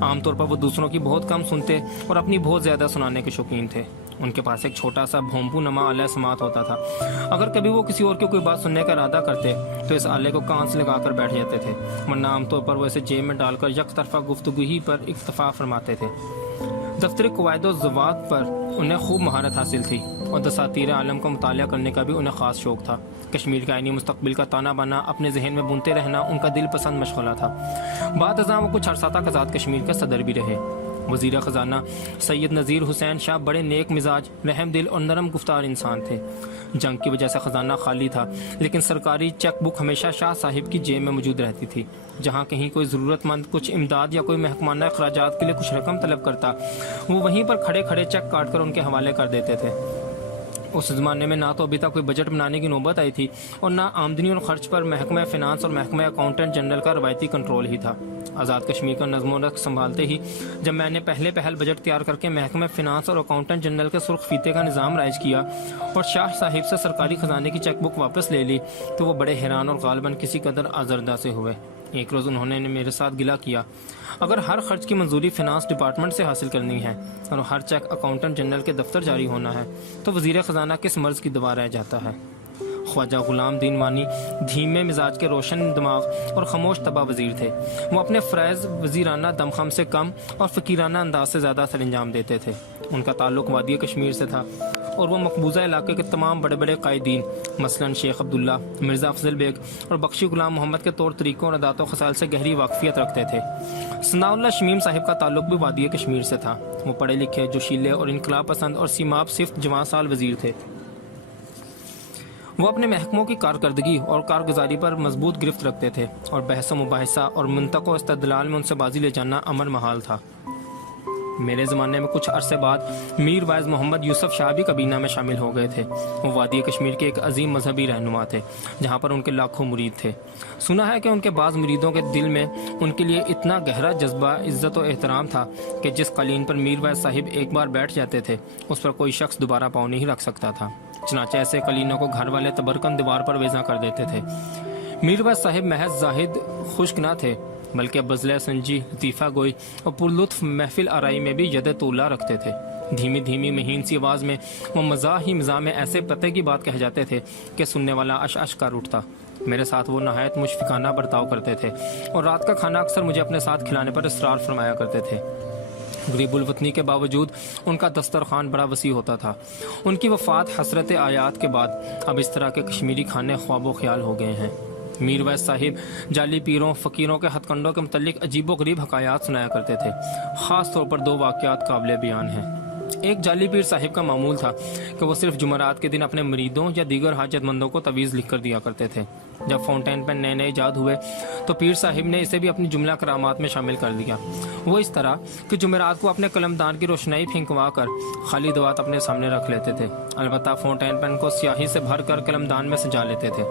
عام طور پر وہ دوسروں کی بہت کم سنتے اور اپنی بہت زیادہ سنانے کے شوقین تھے۔ ان کے پاس ایک چھوٹا سا بھومپو نما آلہ سماعت ہوتا تھا۔ اگر کبھی وہ کسی اور کی کوئی بات سننے کا ارادہ کرتے تو اس آلے کو کان سے لگا کر بیٹھ جاتے تھے، ورنہ عام طور پر وہ اسے جیب میں ڈال کر یک طرفہ گفتگو ہی پر اکتفا فرماتے تھے۔ دفتری قواعد و ضوابط پر انہیں خوب مہارت حاصل تھی اور دساتیر عالم کا مطالعہ کرنے کا بھی انہیں خاص شوق تھا۔ کشمیر کے آئینی مستقبل کا تانا بانا اپنے ذہن میں بنتے رہنا ان کا دل پسند مشغلہ تھا۔ بعد ازاں وہ کچھ عرصہ تک آزاد کشمیر کا صدر بھی رہے۔ وزیر خزانہ سید نذیر حسین شاہ بڑے نیک مزاج، رحم دل اور نرم گفتار انسان تھے۔ جنگ کی وجہ سے خزانہ خالی تھا لیکن سرکاری چیک بک ہمیشہ شاہ صاحب کی جیب میں موجود رہتی تھی۔ جہاں کہیں کوئی ضرورت مند کچھ امداد یا کوئی محکمانہ اخراجات کے لیے کچھ رقم طلب کرتا وہ وہیں پر کھڑے کھڑے چیک کاٹ کر ان کے حوالے کر دیتے تھے۔ اس زمانے میں نہ تو ابھی تک کوئی بجٹ بنانے کی نوبت آئی تھی اور نہ آمدنی اور خرچ پر محکمہ فنانس اور محکمہ اکاؤنٹنٹ جنرل کا روایتی کنٹرول ہی تھا۔ آزاد کشمیر کا نظم و نسق سنبھالتے ہی جب میں نے پہل بجٹ تیار کر کے محکمہ فنانس اور اکاؤنٹنٹ جنرل کے سرخ فیتے کا نظام رائج کیا اور شاہ صاحب سے سرکاری خزانے کی چیک بک واپس لے لی تو وہ بڑے حیران اور غالباً کسی قدر آزردہ سے ہوئے۔ ایک روز انہوں نے میرے ساتھ گلہ کیا، اگر ہر خرچ کی منظوری فنانس ڈپارٹمنٹ سے حاصل کرنی ہے اور ہر چیک اکاؤنٹنٹ جنرل کے دفتر جاری ہونا ہے تو وزیر خزانہ کس مرض کی دوا رہ جاتا ہے۔ خواجہ غلام دین وانی دھیمے مزاج کے روشن دماغ اور خاموش طبع وزیر تھے۔ وہ اپنے فرائض وزیرانہ دمخم سے کم اور فقیرانہ انداز سے زیادہ سر انجام دیتے تھے۔ ان کا تعلق وادی کشمیر سے تھا اور وہ مقبوضہ علاقے کے تمام بڑے بڑے قائدین مثلاً شیخ عبداللہ، مرزا افضل بیگ اور بخشی غلام محمد کے طور طریقوں اور عادات و خصال سے گہری واقفیت رکھتے تھے۔ ثناء اللہ شمیم صاحب کا تعلق بھی وادی کشمیر سے تھا۔ وہ پڑھے لکھے، جوشیلے اور انقلاب پسند اور سیماب صفت جوان سال وزیر تھے۔ وہ اپنے محکموں کی کارکردگی اور کارگزاری پر مضبوط گرفت رکھتے تھے اور بحث و مباحثہ اور منطق و استدلال میں ان سے بازی لے جانا امر محال تھا۔ میرے زمانے میں کچھ عرصے بعد میر وائز محمد یوسف شاہ بھی کابینہ میں شامل ہو گئے تھے۔ وہ وادی کشمیر کے ایک عظیم مذہبی رہنما تھے جہاں پر ان کے لاکھوں مرید تھے۔ سنا ہے کہ ان کے بعض مریدوں کے دل میں ان کے لیے اتنا گہرا جذبہ عزت و احترام تھا کہ جس قالین پر میر وائز صاحب ایک بار بیٹھ جاتے تھے اس پر کوئی شخص دوبارہ پاؤں نہیں رکھ سکتا تھا۔ چنانچہ ایسے قالینوں کو گھر والے تبرکن دیوار پر ویزاں کر دیتے تھے۔ میر وائز صاحب محض زاہد خشک نہ تھے بلکہ بزلہ سنجی، لطیفہ گوئی اور پرلطف محفل آرائی میں بھی ید طولہ رکھتے تھے۔ دھیمی دھیمی مہین سی آواز میں وہ مزاح ہی مزاح میں ایسے پتے کی بات کہہ جاتے تھے کہ سننے والا اش اش کر اٹھتا۔ میرے ساتھ وہ نہایت مشفقانہ برتاؤ کرتے تھے اور رات کا کھانا اکثر مجھے اپنے ساتھ کھلانے پر اصرار فرمایا کرتے تھے۔ غریب الوطنی کے باوجود ان کا دسترخوان بڑا وسیع ہوتا تھا۔ ان کی وفات حسرت آیات کے بعد اب اس طرح کے کشمیری کھانے خواب و خیال ہو گئے ہیں۔ میر ویس صاحب جعلی پیروں فقیروں کے ہتھ کنڈوں کے متعلق عجیب و غریب حکایات سنایا کرتے تھے۔ خاص طور پر 2 واقعات قابل بیان ہیں۔ ایک جعلی پیر صاحب کا معمول تھا کہ وہ صرف جمعرات کے دن اپنے مریدوں یا دیگر حاجت مندوں کو تویز لکھ کر دیا کرتے تھے۔ جب فاؤنٹین پین نئے ایجاد ہوئے تو پیر صاحب نے اسے بھی اپنی جملہ کرامات میں شامل کر دیا۔ وہ اس طرح کہ جمعرات کو اپنے قلمدان کی روشنائی پھینکوا کر خالی دوات اپنے سامنے رکھ لیتے تھے، البتہ فاؤنٹین پین کو سیاہی سے بھر کر قلمدان میں سجا لیتے تھے۔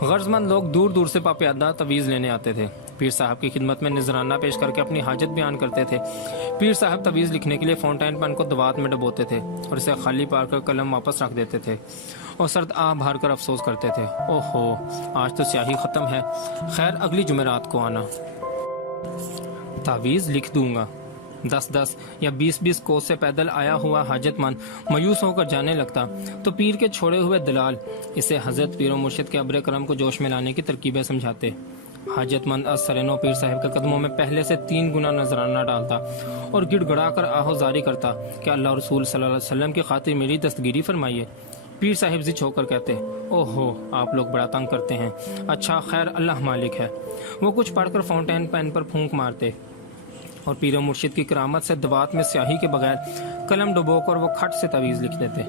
غرض مند لوگ دور دور سے پاپیادہ تویز لینے آتے تھے۔ پیر صاحب کی خدمت میں نذرانہ پیش کر کے اپنی حاجت بیان کرتے تھے۔ پیر صاحب تویز لکھنے کے لیے فاؤنٹین پین کو دوات میں ڈبوتے تھے اور اسے خالی پار کر قلم واپس رکھ دیتے تھے اور سرد آہ بھر کر افسوس کرتے تھے، اوہو آج تو سیاہی ختم ہے، خیر اگلی جمعرات کو آنا۔ تعویذ لکھ دوں گا۔ 10 یا 20 کوس سے پیدل آیا ہوا حاجت مند مایوس ہو کر جانے لگتا تو پیر کے چھوڑے ہوئے دلال اسے حضرت پیر و مرشد کے ابر کرم کو جوش میں لانے کی ترکیبیں سمجھاتے۔ حاجت مند از سرنو پیر صاحب کے قدموں میں پہلے سے 3 گنا نذرانہ ڈالتا اور گڑ گڑا کر آہو زاری کرتا کہ اللہ رسول صلی اللہ علیہ وسلم کی خاطر میری دستگیری فرمائیے۔ پیر صاحب زچ ہو کر کہتے، اوہو آپ لوگ بڑا تنگ کرتے ہیں، اچھا خیر اللہ مالک ہے۔ وہ کچھ پڑھ کر فاؤنٹین پین پر پھونک مارتے اور پیر و مرشد کی کرامت سے دوات میں سیاہی کے بغیر قلم ڈبو کر وہ کھٹ سے تویز لکھ دیتے۔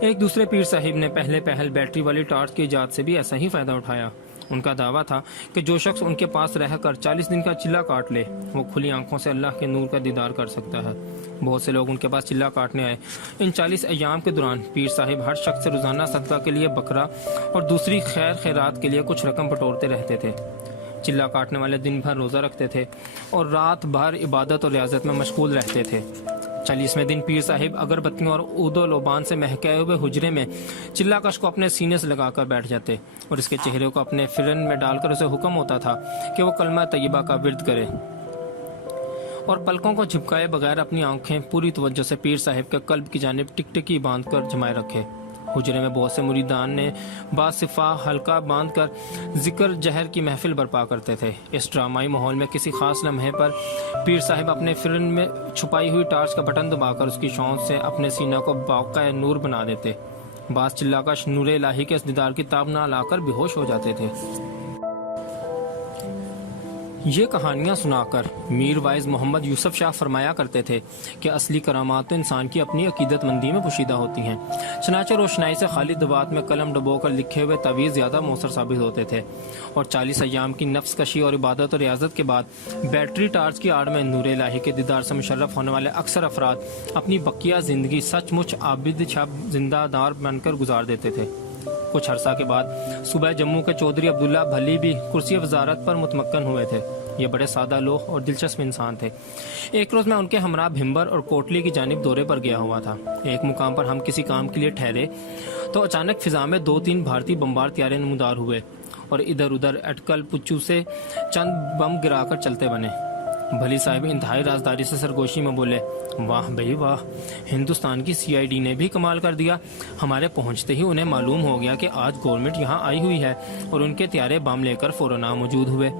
ایک دوسرے پیر صاحب نے پہلے پہل بیٹری والی ٹارچ کی ایجاد سے بھی ایسا ہی فائدہ اٹھایا۔ ان کا دعویٰ تھا کہ جو شخص ان کے پاس رہ کر 40 دن کا چلہ کاٹ لے وہ کھلی آنکھوں سے اللہ کے نور کا دیدار کر سکتا ہے۔ بہت سے لوگ ان کے پاس چلہ کاٹنے آئے۔ ان 40 ایام کے دوران پیر صاحب ہر شخص سے روزانہ صدقہ کے لیے بکرا اور دوسری خیر خیرات کے لیے کچھ رقم بٹورتے رہتے تھے۔ چلہ کاٹنے والے دن بھر روزہ رکھتے تھے اور رات بھر عبادت اور ریاضت میں مشغول رہتے تھے۔ 40ویں دن پیر صاحب اگربتیوں اور عود و لوبان سے مہکائے ہوئے حجرے میں چلہ کش کو اپنے سینے سے لگا کر بیٹھ جاتے اور اس کے چہرے کو اپنے فرن میں ڈال کر اسے حکم ہوتا تھا کہ وہ کلمہ طیبہ کا ورد کرے اور پلکوں کو جھپکائے بغیر اپنی آنکھیں پوری توجہ سے پیر صاحب کے قلب کی جانب ٹک ٹکی باندھ کر جمائے رکھے۔ حجرے میں بہت سے مریدان نے باصفا حلقہ باندھ کر ذکر جہر کی محفل برپا کرتے تھے۔ اس ڈرامائی ماحول میں کسی خاص لمحے پر پیر صاحب اپنے فرن میں چھپائی ہوئی ٹارچ کا بٹن دبا کر اس کی شون سے اپنے سینہ کو باقاع نور بنا دیتے۔ بعض چلہ کش نور الہی کے اس دیدار کی تاب نہ لا کر بے ہوش ہو جاتے تھے۔ یہ کہانیاں سنا کر میر وائز محمد یوسف شاہ فرمایا کرتے تھے کہ اصلی کرامات تو انسان کی اپنی عقیدت مندی میں پوشیدہ ہوتی ہیں۔ چنانچہ روشنائی سے خالی دوات میں قلم ڈبو کر لکھے ہوئے تویز زیادہ مؤثر ثابت ہوتے تھے اور 40 ایام کی نفس کشی اور عبادت اور ریاضت کے بعد بیٹری ٹارچ کی آڑ میں نور الہی کے دیدار سے مشرف ہونے والے اکثر افراد اپنی بقیہ زندگی سچ مچ عابد شب زندہ دار بن کر گزار دیتے تھے۔ کچھ عرصہ کے بعد صوبہ جموں کے چودھری عبداللہ بھلی بھی کرسی وزارت پر متمکن ہوئے تھے۔ یہ بڑے سادہ لوح اور دلچسپ انسان تھے۔ ایک روز میں ان کے ہمراہ بھمبر اور کوٹلی کی جانب دورے پر گیا ہوا تھا۔ ایک مقام پر ہم کسی کام کے لیے ٹھہرے تو اچانک فضا میں 2-3 بھارتی بمبار طیارے نمودار ہوئے اور ادھر ادھر اٹکل پچو سے چند بم گرا کر چلتے بنے۔ بھلی صاحب انتہائی رازداری سے سرگوشی میں بولے، واہ بھائی واہ، ہندوستان کی CID نے بھی کمال کر دیا۔ ہمارے پہنچتے ہی انہیں معلوم ہو گیا کہ آج گورنمنٹ یہاں آئی ہوئی ہے اور ان کے طیارے بم لے کر فوراً موجود ہوئے۔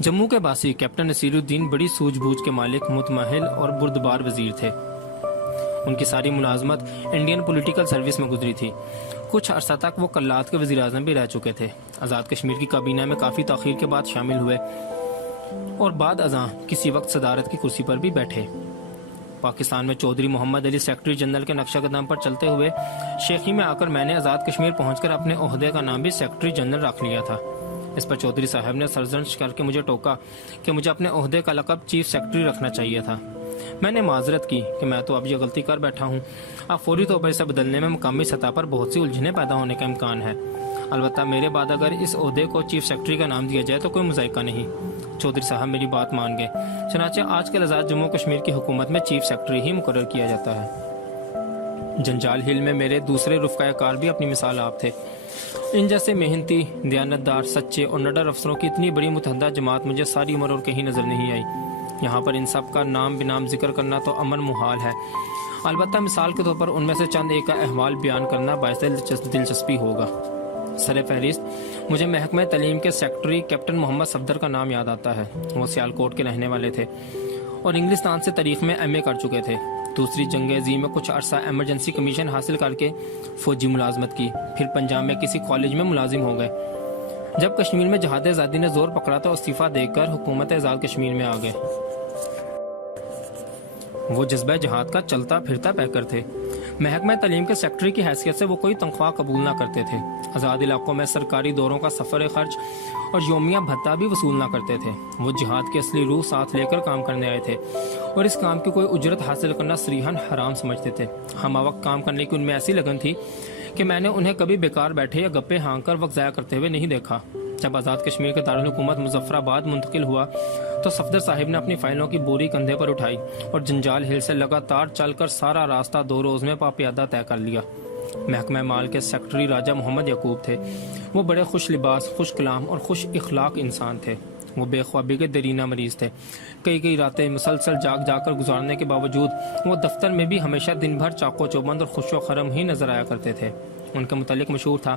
جموں کے باسی کیپٹن نصیر الدین بڑی سوجھ بوجھ کے مالک، متمہل اور بردبار وزیر تھے۔ ان کی ساری ملازمت انڈین پولیٹیکل سروس میں گزری تھی۔ کچھ عرصہ تک وہ کلات کے وزیر اعظم بھی رہ چکے تھے۔ آزاد کشمیر کی کابینہ میں کافی تاخیر کے بعد شامل ہوئے اور بعد ازاں کسی وقت صدارت کی کرسی پر بھی بیٹھے۔ پاکستان میں چودھری محمد علی سیکرٹری جنرل کے نقشہ قدم پر چلتے ہوئے شیخی میں آ کر میں نے آزاد کشمیر پہنچ کر اپنے عہدے کا نام بھی سیکرٹری جنرل رکھ لیا تھا۔ اس پر چودھری صاحب نے سرزنش کر کے مجھے ٹوکا کہ مجھے اپنے عہدے کا لقب چیف سیکرٹری رکھنا چاہیے تھا۔ میں نے معذرت کی کہ میں تو اب یہ غلطی کر بیٹھا ہوں، اب فوری طور پر اسے بدلنے میں مقامی سطح پر بہت سی الجھنیں پیدا ہونے کا امکان ہے۔ البتہ میرے بعد اگر اس عہدے کو چیف سیکرٹری کا نام دیا جائے تو کوئی مذائقہ نہیں۔ چودھری صاحب میری بات مان گئے، چنانچہ آج کل آزاد جموں کشمیر کی حکومت میں چیف سیکرٹری ہی مقرر کیا جاتا ہے۔ جنجال ہل میں میرے دوسرے رفقۂ کار بھی اپنی مثال آپ تھے۔ ان جیسے محنتی، دیانتدار، سچے اور نڈر افسروں کی اتنی بڑی متحدہ جماعت مجھے ساری عمر اور کہیں نظر نہیں آئی۔ یہاں پر ان سب کا نام بنام ذکر کرنا تو امر محال ہے، البتہ مثال کے طور پر ان میں سے چند ایک کا احوال بیان کرنا باعث دلچسپی ہوگا۔ سر فہرست مجھے محکمہ تعلیم کے سیکرٹری کیپٹن محمد صفدر کا نام یاد آتا ہے۔ وہ سیالکوٹ کے رہنے والے تھے اور انگلستان سے تاریخ میں ایم اے کر چکے تھے۔ دوسری جنگ عظیم میں کچھ عرصہ ایمرجنسی کمیشن حاصل کر کے فوجی ملازمت کی، پھر پنجاب میں کسی کالج میں ملازم ہو گئے۔ جب کشمیر میں جہاد آزادی نے زور پکڑا تو استعفیٰ دے کر حکومت آزاد کشمیر میں آ گئے۔ وہ جذبہ جہاد کا چلتا پھرتا پیکر تھے۔ محکمہ تعلیم کے سیکرٹری کی حیثیت سے وہ کوئی تنخواہ قبول نہ کرتے تھے۔ آزاد علاقوں میں سرکاری دوروں کا سفر خرچ اور یومیہ بھتہ بھی وصول نہ کرتے تھے۔ وہ جہاد کی اصلی روح ساتھ لے کر کام کرنے آئے تھے اور اس کام کی کوئی اجرت حاصل کرنا صریحاً حرام سمجھتے تھے۔ ہم وقت کام کرنے کی ان میں ایسی لگن تھی کہ میں نے انہیں کبھی بیکار بیٹھے یا گپے ہانک کر وقت ضائع کرتے ہوئے نہیں دیکھا۔ جب آزاد کشمیر کے دارالحکومت مظفر آباد منتقل ہوا تو صفدر صاحب نے اپنی فائلوں کی بوری کندھے پر اٹھائی اور جنجال ہل سے لگاتار چل کر سارا راستہ 2 روز میں پاپیادہ طے کر لیا۔ محکمہ مال کے سیکرٹری راجہ محمد یعقوب تھے۔ وہ بڑے خوش لباس، خوش کلام اور خوش اخلاق انسان تھے۔ وہ بے خوابی کے دیرینہ مریض تھے۔ کئی راتیں مسلسل جاگ کر گزارنے کے باوجود وہ دفتر میں بھی ہمیشہ دن بھر چاقو چوبند اور خوش و خرم ہی نظر آیا کرتے تھے۔ ان کے متعلق مشہور تھا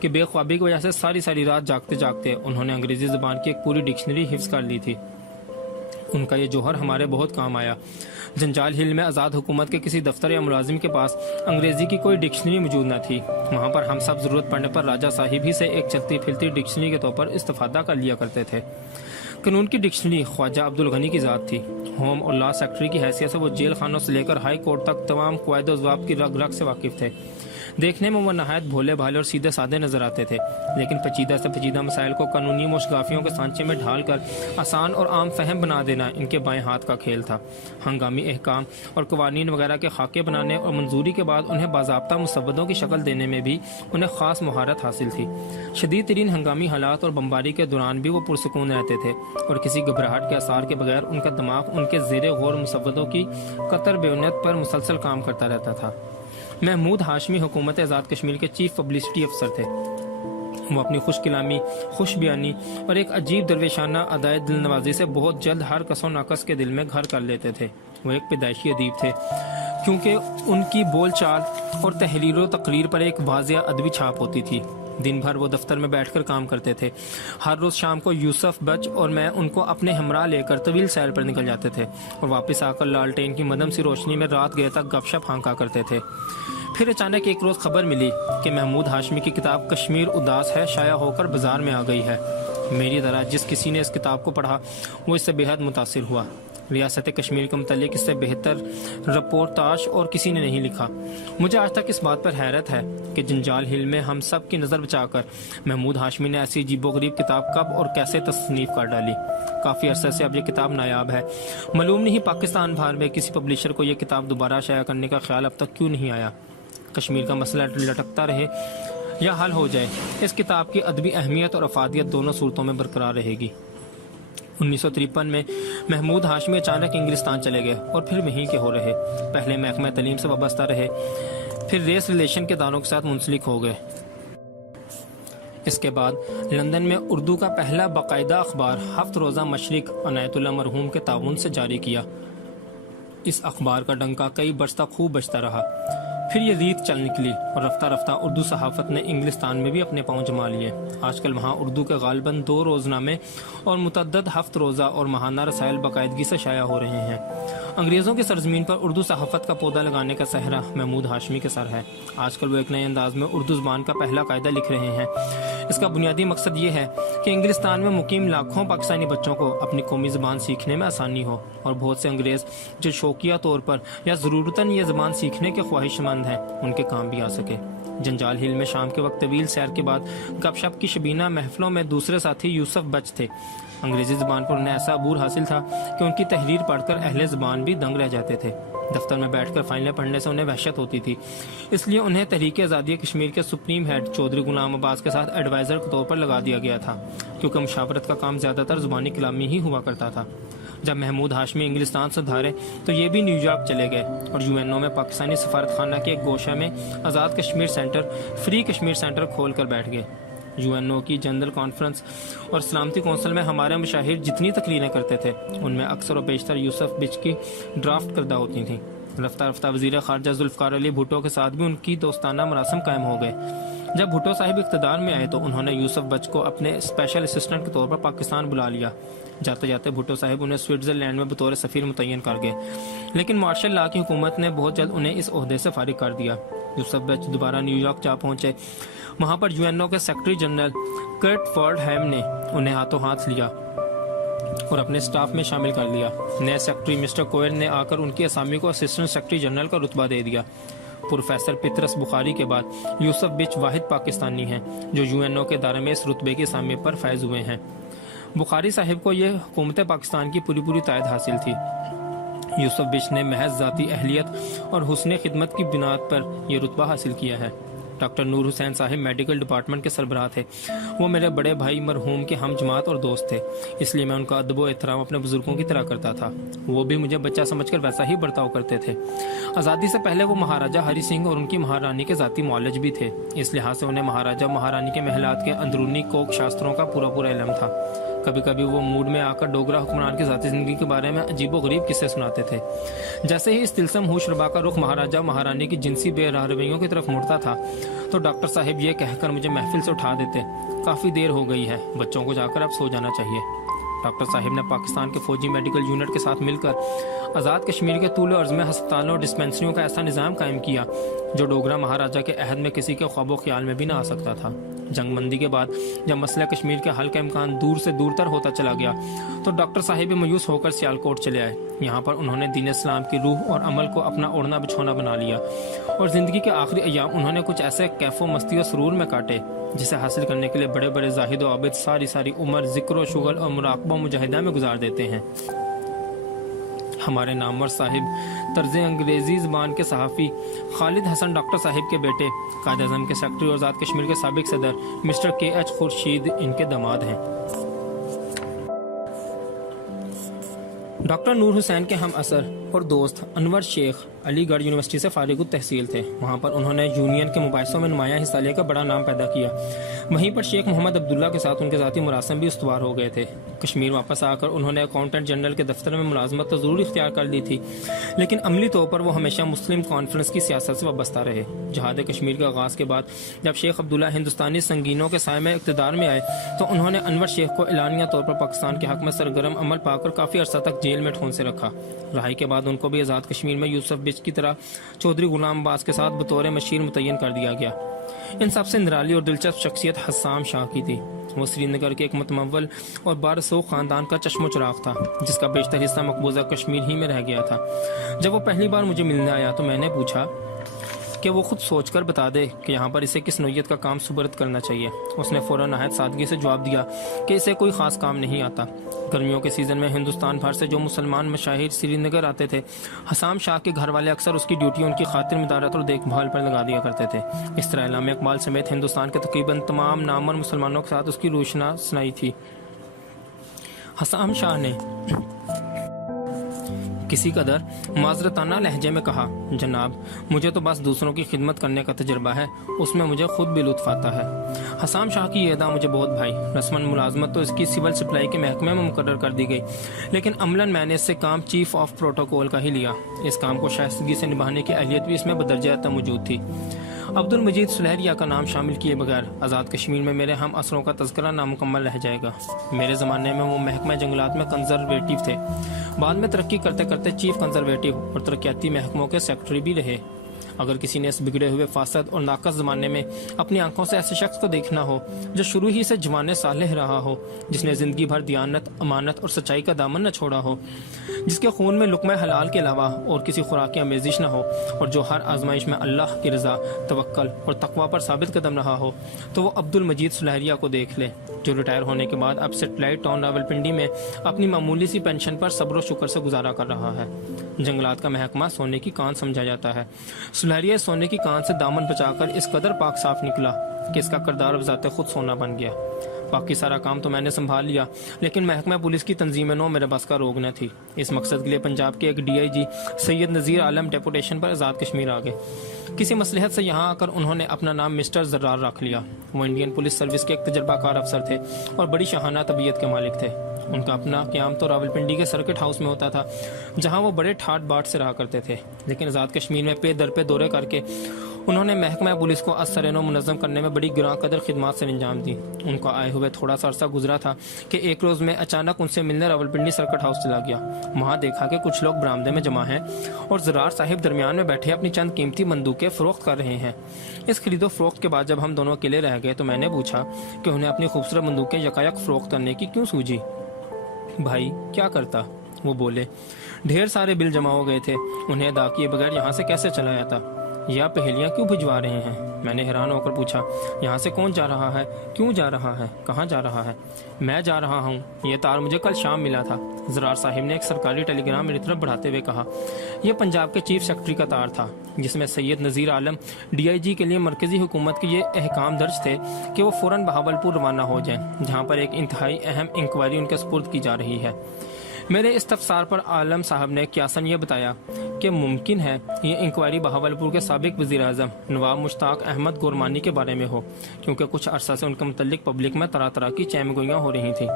کہ بے خوابی کی وجہ سے ساری رات جاگتے انہوں نے انگریزی زبان کی ایک پوری ڈکشنری حفظ کر لی تھی۔ ان کا یہ جوہر ہمارے بہت کام آیا۔ جنجال ہل میں آزاد حکومت کے کسی دفتر یا ملازم کے پاس انگریزی کی کوئی ڈکشنری موجود نہ تھی۔ وہاں پر ہم سب ضرورت پڑنے پر راجہ صاحب ہی سے ایک چلتی پھرتی ڈکشنری کے طور پر استفادہ کر لیا کرتے تھے۔ قانون کی ڈکشنری خواجہ عبدالغنی کی ذات تھی۔ ہوم اور لا سیکرٹری کی حیثیت سے وہ جیل خانوں سے لے کر ہائی کورٹ تک تمام قواعد و ضوابط کی رگ سے واقف تھے۔ دیکھنے میں وہ نہایت بھولے بھالے اور سیدھے سادے نظر آتے تھے، لیکن پیچیدہ سے پیچیدہ مسائل کو قانونی مشگافیوں کے سانچے میں ڈھال کر آسان اور عام فہم بنا دینا ان کے بائیں ہاتھ کا کھیل تھا۔ ہنگامی احکام اور قوانین وغیرہ کے خاکے بنانے اور منظوری کے بعد انہیں باضابطہ مسودوں کی شکل دینے میں بھی انہیں خاص مہارت حاصل تھی۔ شدید ترین ہنگامی حالات اور بمباری کے دوران بھی وہ پرسکون رہتے تھے اور کسی گھبراہٹ کے اثار کے بغیر ان کا دماغ ان کے زیر غور مسودوں کی قطر بیونت پر مسلسل کام کرتا رہتا تھا۔ محمود ہاشمی حکومت آزاد کشمیر کے چیف پبلسٹی افسر تھے۔ وہ اپنی خوش کلامی، خوش بیانی اور ایک عجیب درویشانہ ادائے دل نوازی سے بہت جلد ہر کس و ناقص کے دل میں گھر کر لیتے تھے۔ وہ ایک پیدائشی ادیب تھے کیونکہ ان کی بول چال اور تحریر و تقریر پر ایک واضح ادبی چھاپ ہوتی تھی۔ دن بھر وہ دفتر میں بیٹھ کر کام کرتے تھے۔ ہر روز شام کو یوسف بچ اور میں ان کو اپنے ہمراہ لے کر طویل سیر پر نکل جاتے تھے اور واپس آ کر لالٹین کی مدھم سی روشنی میں رات گئے تک گپ شپ ہانکا کرتے تھے۔ پھر اچانک ایک روز خبر ملی کہ محمود ہاشمی کی کتاب کشمیر اداس ہے شائع ہو کر بازار میں آ گئی ہے۔ میری طرح جس کسی نے اس کتاب کو پڑھا وہ اس سے بے حد متاثر ہوا۔ ریاست کشمیر کے متعلق اس سے بہتر رپورٹاج اور کسی نے نہیں لکھا۔ مجھے آج تک اس بات پر حیرت ہے کہ جنجال ہل میں ہم سب کی نظر بچا کر محمود ہاشمی نے ایسی عجیب و غریب کتاب کب اور کیسے تصنیف کر ڈالی۔ کافی عرصے سے اب یہ کتاب نایاب ہے۔ معلوم نہیں پاکستان بھر میں کسی پبلشر کو یہ کتاب دوبارہ شائع کرنے کا خیال اب تک کیوں نہیں آیا۔ کشمیر کا مسئلہ لٹکتا رہے یا حل ہو جائے، اس کتاب کی ادبی اہمیت اور افادیت دونوں صورتوں میں برقرار رہے گی۔ 1953 میں محمود ہاشمی اچانک انگلستان چلے گئے اور پھر وہیں کے ہو رہے۔ پہلے محکمہ تعلیم سے وابستہ رہے، پھر ریس ریلیشن کے دانوں کے ساتھ منسلک ہو گئے۔ اس کے بعد لندن میں اردو کا پہلا باقاعدہ اخبار ہفت روزہ مشرق عنایت اللہ مرحوم کے تعاون سے جاری کیا۔ اس اخبار کا ڈنکا کئی برس تک خوب بجتا رہا۔ پھر یہ ریت چل نکلی اور رفتہ رفتہ اردو صحافت نے انگلستان میں بھی اپنے پاؤں جما لیے۔ آج کل وہاں اردو کے غالباً 2 روزنامے اور متعدد ہفت روزہ اور ماہانہ رسائل باقاعدگی سے شائع ہو رہے ہیں۔ انگریزوں کی سرزمین پر اردو صحافت کا پودا لگانے کا صحرا محمود ہاشمی کے سر ہے۔ آج کل وہ ایک نئے انداز میں اردو زبان کا پہلا قاعدہ لکھ رہے ہیں۔ اس کا بنیادی مقصد یہ ہے کہ انگلستان میں مقیم لاکھوں پاکستانی بچوں کو اپنی قومی زبان سیکھنے میں آسانی ہو اور بہت سے انگریز جو شوقیہ طور پر یا ضرورتاً یہ زبان سیکھنے کے خواہش مند ہیں ان کے کام بھی آ سکے۔ جنجال ہل میں شام کے وقت طویل سیر کے بعد گپ شپ کی شبینہ محفلوں میں دوسرے ساتھی یوسف بچ تھے۔ انگریزی زبان پر انہیں ایسا عبور حاصل تھا کہ ان کی تحریر پڑھ کر اہل زبان بھی دنگ رہ جاتے تھے۔ دفتر میں بیٹھ کر فائلیں پڑھنے سے انہیں وحشت ہوتی تھی، اس لیے انہیں تحریک آزادی کشمیر کے سپریم ہیڈ چودھری غلام عباس کے ساتھ ایڈوائزر کے طور پر لگا دیا گیا تھا، کیونکہ مشاورت کا کام زیادہ تر زبانی کلامی ہی ہوا کرتا تھا۔ جب محمود ہاشمی انگلستان سے دھارے تو یہ بھی نیو یارک چلے گئے اور UN میں پاکستانی سفارت خانہ کے ایک گوشہ میں Azad Kashmir centre, free Kashmir centre کھول کر بیٹھ گئے۔ UN کی جنرل کانفرنس اور سلامتی کونسل میں ہمارے مشاہیر جتنی تقریریں کرتے تھے ان میں اکثر و بیشتر یوسف بچ کی ڈرافٹ کردہ ہوتی تھیں۔ رفتہ رفتہ وزیر خارجہ ذوالفقار علی بھٹو کے ساتھ بھی ان کی دوستانہ مراسم قائم ہو گئے۔ جب بھٹو صاحب اقتدار میں آئے تو انہوں نے یوسف بچ کو اپنے اسپیشل اسسٹنٹ کے طور پر پاکستان بلا لیا۔ جاتے جاتے بھٹو صاحب انہیں سوئٹزرلینڈ میں بطور سفیر متعین کر گئے، لیکن مارشل لا کی حکومت نے بہت جلد انہیں اس عہدے سے فارغ کر دیا۔ یوسف بچ دوبارہ نیو یارک جا پہنچے۔ وہاں پر UN کے سیکرٹری جنرل کرٹ فورڈہیم نے انہیں ہاتھوں ہاتھ لیا اور اپنے سٹاف میں شامل کر لیا۔ نئے سیکرٹری مسٹر کوئر نے آ کر ان کی اسامی کو اسسٹنٹ سیکرٹری جنرل کا رتبہ دے دیا۔ پروفیسر پطرس بخاری کے بعد یوسف بچ واحد پاکستانی ہیں جو UN کے دائرے میں اس رتبے کی اسامی پر فائز ہوئے ہیں۔ بخاری صاحب کو یہ حکومت پاکستان کی پوری تائید حاصل تھی۔ یوسف بچ نے محض ذاتی اہلیت اور حسن خدمت کی بنیاد پر یہ رتبہ حاصل کیا ہے۔ ڈاکٹر نور حسین صاحب میڈیکل ڈپارٹمنٹ کے سربراہ تھے۔ وہ میرے بڑے بھائی مرحوم کے ہم جماعت اور دوست تھے، اس لیے میں ان کا ادب و احترام اپنے بزرگوں کی طرح کرتا تھا۔ وہ بھی مجھے بچہ سمجھ کر ویسا ہی برتاؤ کرتے تھے۔ آزادی سے پہلے وہ مہاراجہ ہری سنگھ اور ان کی مہارانی کے ذاتی معالج بھی تھے، اس لحاظ سے انہیں مہاراجہ مہارانی کے محلات کے اندرونی کوک شاستروں کا پورا علم تھا۔ کبھی کبھی وہ موڈ میں آ کر ڈوگرا حکمران کی ذاتی زندگی کے بارے میں عجیب و غریب قصے سناتے تھے۔ جیسے ہی اس تلسم ہوش ربا کا رخ مہاراجہ مہارانی کی جنسی بے راہ رویوں کی طرف مڑتا تھا تو ڈاکٹر صاحب یہ کہہ کر مجھے محفل سے اٹھا دیتے، کافی دیر ہو گئی ہے، بچوں کو جا کر اب سو جانا چاہیے۔ ڈاکٹر صاحب نے پاکستان کے فوجی میڈیکل یونٹ کے ساتھ مل کر آزاد کشمیر کے طول و عرض میں ہسپتالوں اور ڈسپینسریوں کا ایسا نظام قائم کیا جو ڈوگرا مہاراجہ کے عہد میں کسی کے خواب و خیال میں بھی نہ آ سکتا تھا۔ جنگ بندی کے بعد جب مسئلہ کشمیر کے حل کا امکان دور سے دور تر ہوتا چلا گیا تو ڈاکٹر صاحب مایوس ہو کر سیالکوٹ چلے آئے۔ یہاں پر انہوں نے دین اسلام کی روح اور عمل کو اپنا اوڑھنا بچھونا بنا لیا اور زندگی کے آخری ایام انہوں نے کچھ ایسے کیف و مستی و سرور میں کاٹے جسے حاصل کرنے کے لیے بڑے بڑے زاہد و عابد ساری عمر ذکر و شغل اور مراقبہ و مجاہدہ میں گزار دیتے ہیں۔ ہمارے نامور صاحب طرز انگریزی زبان کے صحافی خالد حسن ڈاکٹر صاحب کے بیٹے، قائد اعظم کے سیکرٹری اور آزاد کشمیر کے سابق صدر مسٹر KH خورشید ان کے داماد ہیں۔ ڈاکٹر نور حسین کے ہم اثر اور دوست انور شیخ علی گڑھ یونیورسٹی سے فارغ التحصیل تھے۔ وہاں پر انہوں نے یونین کے مباحثوں میں نمایاں حصہ لے کر بڑا نام پیدا کیا۔ وہیں پر شیخ محمد عبداللہ کے ساتھ ان کے ذاتی مراسم بھی استوار ہو گئے تھے۔ کشمیر واپس آ کر انہوں نے اکاؤنٹنٹ جنرل کے دفتر میں ملازمت تو ضرور اختیار کر لی تھی، لیکن عملی طور پر وہ ہمیشہ مسلم کانفرنس کی سیاست سے وابستہ رہے۔ جہاد کشمیر کے آغاز کے بعد جب شیخ عبداللہ ہندوستانی سنگینوں کے سائے میں اقتدار میں آئے تو انہوں نے انور شیخ کو اعلانیہ طور پر پاکستان کے حق میں سرگرم عمل پا کر کافی عرصہ تک جیل میں ٹھونسے رکھا۔ رہائی کے بعد ان کو بھی آزاد کشمیر میں یوسف بچ کی طرح چودھری غلام عباس کے ساتھ بطور مشیر متعین کر دیا گیا۔ ان سب سے نرالی اور دلچسپ شخصیت حسام شاہ کی تھی۔ وہ سری نگر کے ایک متمول اور بارسوخ خاندان کا چشم و چراغ تھا جس کا بیشتر حصہ مقبوضہ کشمیر ہی میں رہ گیا تھا۔ جب وہ پہلی بار مجھے ملنے آیا تو میں نے پوچھا کہ وہ خود سوچ کر بتا دے کہ یہاں پر اسے کس نوعیت کا کام سپرد کرنا چاہیے۔ اس نے فوراً نہایت سادگی سے جواب دیا کہ اسے کوئی خاص کام نہیں آتا۔ گرمیوں کے سیزن میں ہندوستان بھر سے جو مسلمان مشاہیر سری نگر آتے تھے، حسام شاہ کے گھر والے اکثر اس کی ڈیوٹی ان کی خاطر مدارت اور دیکھ بھال پر لگا دیا کرتے تھے۔ اس طرح علامہ اقبال سمیت ہندوستان کے تقریباً تمام نامور مسلمانوں کے ساتھ اس کی روشنا سنائی تھی۔ حسام شاہ نے کسی قدر معذرتانہ لہجے میں کہا، جناب مجھے تو بس دوسروں کی خدمت کرنے کا تجربہ ہے، اس میں مجھے خود بھی لطف آتا ہے۔ حسام شاہ کی یہ ادا مجھے بہت بھائی۔ رسماً ملازمت تو اس کی سول سپلائی کے محکمے میں مقرر کر دی گئی، لیکن عملاً میں نے اس سے کام چیف آف پروٹوکول کا ہی لیا۔ اس کام کو شائستگی سے نبھانے کی اہلیت بھی اس میں بدرجہ اعلیٰ موجود تھی۔ عبد المجید سلہریہ کا نام شامل کیے بغیر آزاد کشمیر میں میرے ہم اثروں کا تذکرہ نامکمل رہ جائے گا۔ میرے زمانے میں وہ محکمہ جنگلات میں کنزرویٹو تھے، بعد میں ترقی کرتے کرتے چیف کنزرویٹو اور ترقیاتی محکموں کے سیکرٹری بھی رہے۔ اگر کسی نے اس بگڑے ہوئے فاسد اور ناقص زمانے میں اپنی آنکھوں سے ایسے شخص کو دیکھنا ہو جو شروع ہی سے جوان صالح رہا ہو، جس نے زندگی بھر دیانت، امانت اور سچائی کا دامن نہ چھوڑا ہو، جس کے خون میں لقمہ حلال کے علاوہ اور کسی خوراک کی آمیزش نہ ہو، اور جو ہر آزمائش میں اللہ کی رضا، توکل اور تقوی پر ثابت قدم رہا ہو، تو وہ عبد المجید سلہریہ کو دیکھ لے، جو ریٹائر ہونے کے بعد اب سیٹلائٹ ٹاؤن راولپنڈی میں اپنی معمولی سی پینشن پر صبر و شکر سے گزارا کر رہا ہے۔ جنگلات کا محکمہ سونے کی کان سمجھا جاتا ہے۔ سلہریہ سونے کی کان سے دامن بچا کر اس قدر پاک صاف نکلا کہ اس کا کردار اب ذات خود سونا بن گیا۔ باقی سارا کام تو میں نے سنبھال لیا، لیکن محکمہ پولیس کی تنظیم نو میرے بس کا روگ نہ تھی۔ اس مقصد کے لیے پنجاب کے ایک D I G Syed Nazir Alam deputation پر آزاد کشمیر آ گئے۔ کسی مصلحت سے یہاں آ کر انہوں نے اپنا نام مسٹر زرار رکھ لیا۔ وہ انڈین پولیس سروس کے ایک تجربہ کار افسر تھے اور بڑی شاہانہ طبیعت کے مالک تھے۔ ان کا اپنا قیام تو راولپنڈی کے سرکٹ ہاؤس میں ہوتا تھا، جہاں وہ بڑے ٹھاٹ باٹ سے رہا کرتے تھے، لیکن آزاد کشمیر میں پے در پہ دورے کر کے انہوں نے محکمہ پولیس کو از سرنو منظم کرنے میں بڑی گراں قدر خدمات سے انجام دی۔ ان کو آئے ہوئے تھوڑا سا عرصہ گزرا تھا کہ ایک روز میں اچانک ان سے ملنے راولپنڈی سرکٹ ہاؤس چلا گیا۔ وہاں دیکھا کہ کچھ لوگ برآمدے میں جمع ہیں اور زرار صاحب درمیان میں بیٹھے اپنی چند قیمتی بندوقیں فروخت کر رہے ہیں۔ اس خرید و فروخت کے بعد جب ہم دونوں اکیلے رہ گئے تو میں نے پوچھا کہ انہیں اپنی خوبصورت بندوقیں یکایک فروخت کرنے کی کیوں سوجی؟ بھائی کیا کرتا؟ وہ بولے، ڈھیر سارے بل جمع ہو گئے تھے، انہیں ادا کیے بغیر یہاں سے کیسے چلا جاتا؟ یا پہیلیاں کیوں بھجوا رہے ہیں؟ میں نے حیران ہو کر پوچھا، یہاں سے کون جا رہا ہے؟ کیوں جا رہا ہے؟ کہاں جا رہا ہے؟ میں جا رہا ہوں، یہ تار مجھے کل شام ملا تھا۔ زرار صاحب نے ایک سرکاری ٹیلی گرام میری طرف بڑھاتے ہوئے کہا۔ یہ پنجاب کے چیف سیکرٹری کا تار تھا، جس میں سید نذیر عالم ڈی آئی جی کے لیے مرکزی حکومت کے یہ احکام درج تھے کہ وہ فوراً بہاولپور روانہ ہو جائیں، جہاں پر ایک انتہائی اہم انکوائری ان کے سپرد کی جا رہی ہے۔ میرے استفسار پر عالم صاحب نے قیاساً یہ بتایا کہ ممکن ہے یہ انکوائری بہاولپور کے سابق وزیر اعظم نواب مشتاق احمد گورمانی کے بارے میں ہو، کیونکہ کچھ عرصہ سے ان کے متعلق پبلک میں طرح طرح کی چہم گوئیاں ہو رہی تھیں۔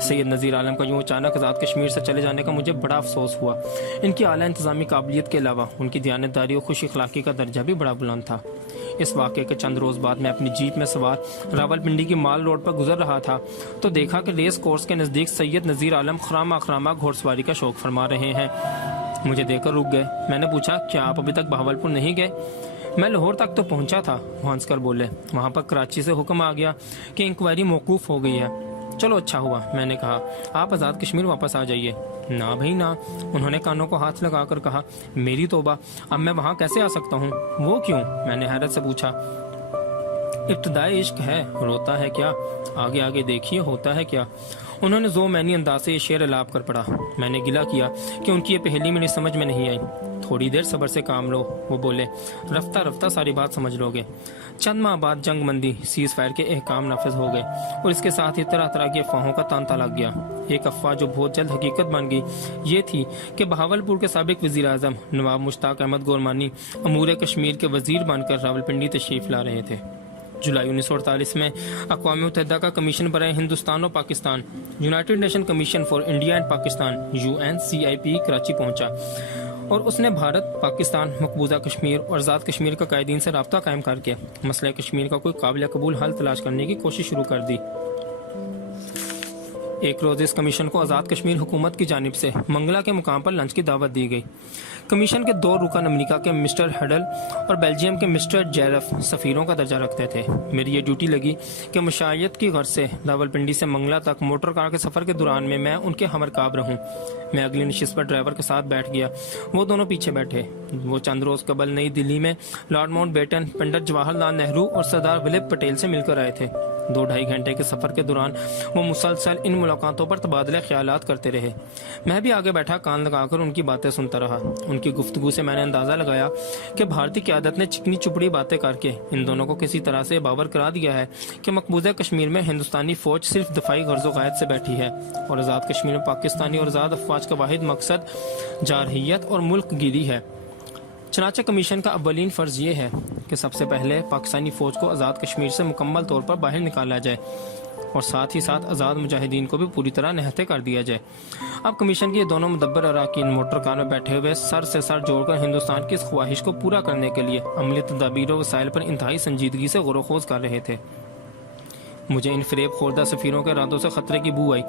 سید نذیر عالم کا یوں اچانک آزاد کشمیر سے چلے جانے کا مجھے بڑا افسوس ہوا۔ ان کی اعلیٰ انتظامی قابلیت کے علاوہ ان کی دیانتداری اور خوش اخلاقی کا درجہ بھی بڑا بلند تھا۔ اس واقعے کے چند روز بعد میں اپنی جیپ میں سوار راولپنڈی کی مال روڈ پر گزر رہا تھا تو دیکھا کہ ریس کورس کے نزدیک سید نذیر عالم خراما خراما گھوڑ سواری کا شوق فرما رہے ہیں۔ مجھے دیکھ کر رک گئے۔ میں نے پوچھا، کیا آپ ابھی تک بہاولپور نہیں گئے؟ میں لاہور تک تو پہنچا تھا، وہ ہنس کر بولے۔ وہاں پر کراچی سے حکم آ گیا کہ انکوائری موقوف ہو گئی ہے۔ چلو اچھا ہوا، میں نے کہا، آپ آزاد کشمیر واپس آ جائیے۔ نہ بھائی نہ، انہوں نے کانوں کو ہاتھ لگا کر کہا، میری توبہ، اب میں وہاں کیسے آ سکتا ہوں؟ وہ کیوں؟ میں نے حیرت سے پوچھا۔ ابتدائی عشق ہے، روتا ہے کیا؟ آگے آگے دیکھیے ہوتا ہے کیا؟ انہوں نے ذو معنی انداز سے یہ شعر الاپ کر پڑھا۔ میں نے گلہ کیا کہ ان کی یہ پہلی میری سمجھ میں نہیں آئی۔ تھوڑی دیر صبر سے کام لو، وہ بولے، رفتہ رفتہ ساری بات سمجھ لو گے۔ چند ماہ بعد جنگ بندی، سیز فائر کے احکام نافذ ہو گئے اور اس کے ساتھ ہی طرح طرح کی افواہوں کا تانتا لگ گیا۔ ایک افواہ جو بہت جلد حقیقت بن گئی یہ تھی کہ بہاولپور کے سابق وزیر اعظم نواب مشتاق احمد گورمانی امور کشمیر کے وزیر بن کر راولپنڈی تشریف لا رہے تھے۔ جولائی 1948 میں اقوام متحدہ کا کمیشن برائے ہندوستان و Pakistan, United nation commission for India and Pakistan UNCIP Karachi پہنچا اور اس نے بھارت، پاکستان، مقبوضہ کشمیر اور آزاد کشمیر کے قائدین سے رابطہ قائم کر کے مسئلہ کشمیر کا کوئی قابل قبول حل تلاش کرنے کی کوشش شروع کر دی۔ ایک روز اس کمیشن کو آزاد کشمیر حکومت کی جانب سے منگلا کے مقام پر لنچ کی دعوت دی گئی۔ کمیشن کے 2 رکن امریکہ کے مسٹر ہڈل اور بیلجیم کے مسٹر جیرف سفیروں کا درجہ رکھتے تھے۔ میری یہ ڈیوٹی لگی کہ مشائیت کی غرض سے راولپنڈی سے منگلا تک موٹر کار کے سفر کے دوران میں ان کے ہمرکاب رہوں۔ میں اگلی نشست پر ڈرائیور کے ساتھ بیٹھ گیا، وہ دونوں پیچھے بیٹھے۔ وہ چند روز قبل نئی دلی میں lord Mountbatten, Pandit Jawahar Lal Nehru اور سردار ولبھ پٹیل سے مل کر آئے تھے۔ 2-2.5 گھنٹے کے سفر کے دوران وہ مسلسل ان ملاقاتوں پر تبادلہ خیالات کرتے رہے۔ میں بھی آگے بیٹھا کان لگا کر ان کی باتیں سنتا رہا۔ ان کی گفتگو سے میں نے اندازہ لگایا کہ بھارتی قیادت نے چکنی چپڑی باتیں کر کے ان دونوں کو کسی طرح سے باور کرا دیا ہے کہ مقبوضہ کشمیر میں ہندوستانی فوج صرف دفاعی غرض و غایت سے بیٹھی ہے اور آزاد کشمیر میں پاکستانی اور آزاد افواج کا واحد مقصد جارحیت اور ملک گیری ہے۔ چنانچہ کمیشن کا اولین فرض یہ ہے کہ سب سے پہلے پاکستانی فوج کو آزاد کشمیر سے مکمل طور پر باہر نکالا جائے اور ساتھ ہی ساتھ آزاد مجاہدین کو بھی پوری طرح نہتے کر دیا جائے۔ اب کمیشن کے یہ دونوں مدبر اراکین موٹر کار میں بیٹھے ہوئے سر سے سر جوڑ کر ہندوستان کی اس خواہش کو پورا کرنے کے لیے عملی تدابیر و وسائل پر انتہائی سنجیدگی سے غور و خوض کر رہے تھے۔ مجھے ان فریب خوردہ سفیروں کے ارادوں سے خطرے کی بو آئی۔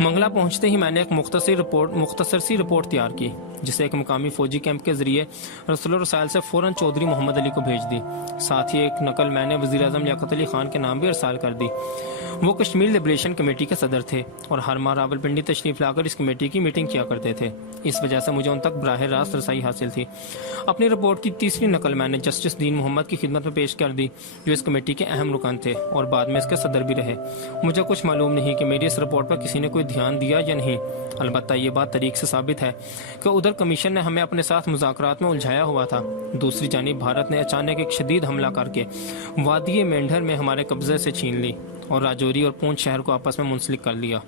منگلا پہنچتے ہی میں نے ایک مختصر سی رپورٹ تیار کی۔ جسے ایک مقامی فوجی کیمپ کے ذریعے رسول الرسائل سے فوراً چودھری محمد علی کو بھیج دی۔ ساتھ ہی ایک نقل میں نے وزیر اعظم لیاقت علی خان کے نام بھی ارسال کر دی۔ وہ کشمیر لبریشن کمیٹی کے صدر تھے اور ہر ماہ راولپنڈی تشریف لا کر اس کمیٹی کی میٹنگ کیا کرتے تھے۔ اس وجہ سے مجھے ان تک براہ راست رسائی حاصل تھی۔ اپنی رپورٹ کی تیسری نقل میں نے جسٹس دین محمد کی خدمت میں پیش کر دی، جو اس کمیٹی کے اہم رکن تھے اور بعد میں اس کے صدر بھی رہے۔ مجھے کچھ معلوم نہیں کہ میری اس رپورٹ پر کسی نے کوئی دھیان دیا یا نہیں، البتہ یہ بات طریق سے ثابت ہے کہ ادھر کمیشن نے ہمیں اپنے ساتھ مذاکرات میں الجھایا ہوا تھا، دوسری جانب بھارت نے اچانک ایک شدید حملہ کر کے وادی مینڈھر میں ہمارے قبضے سے چھین لی اور راجوری اور پونچھ شہر کو آپس میں منسلک کر لیا۔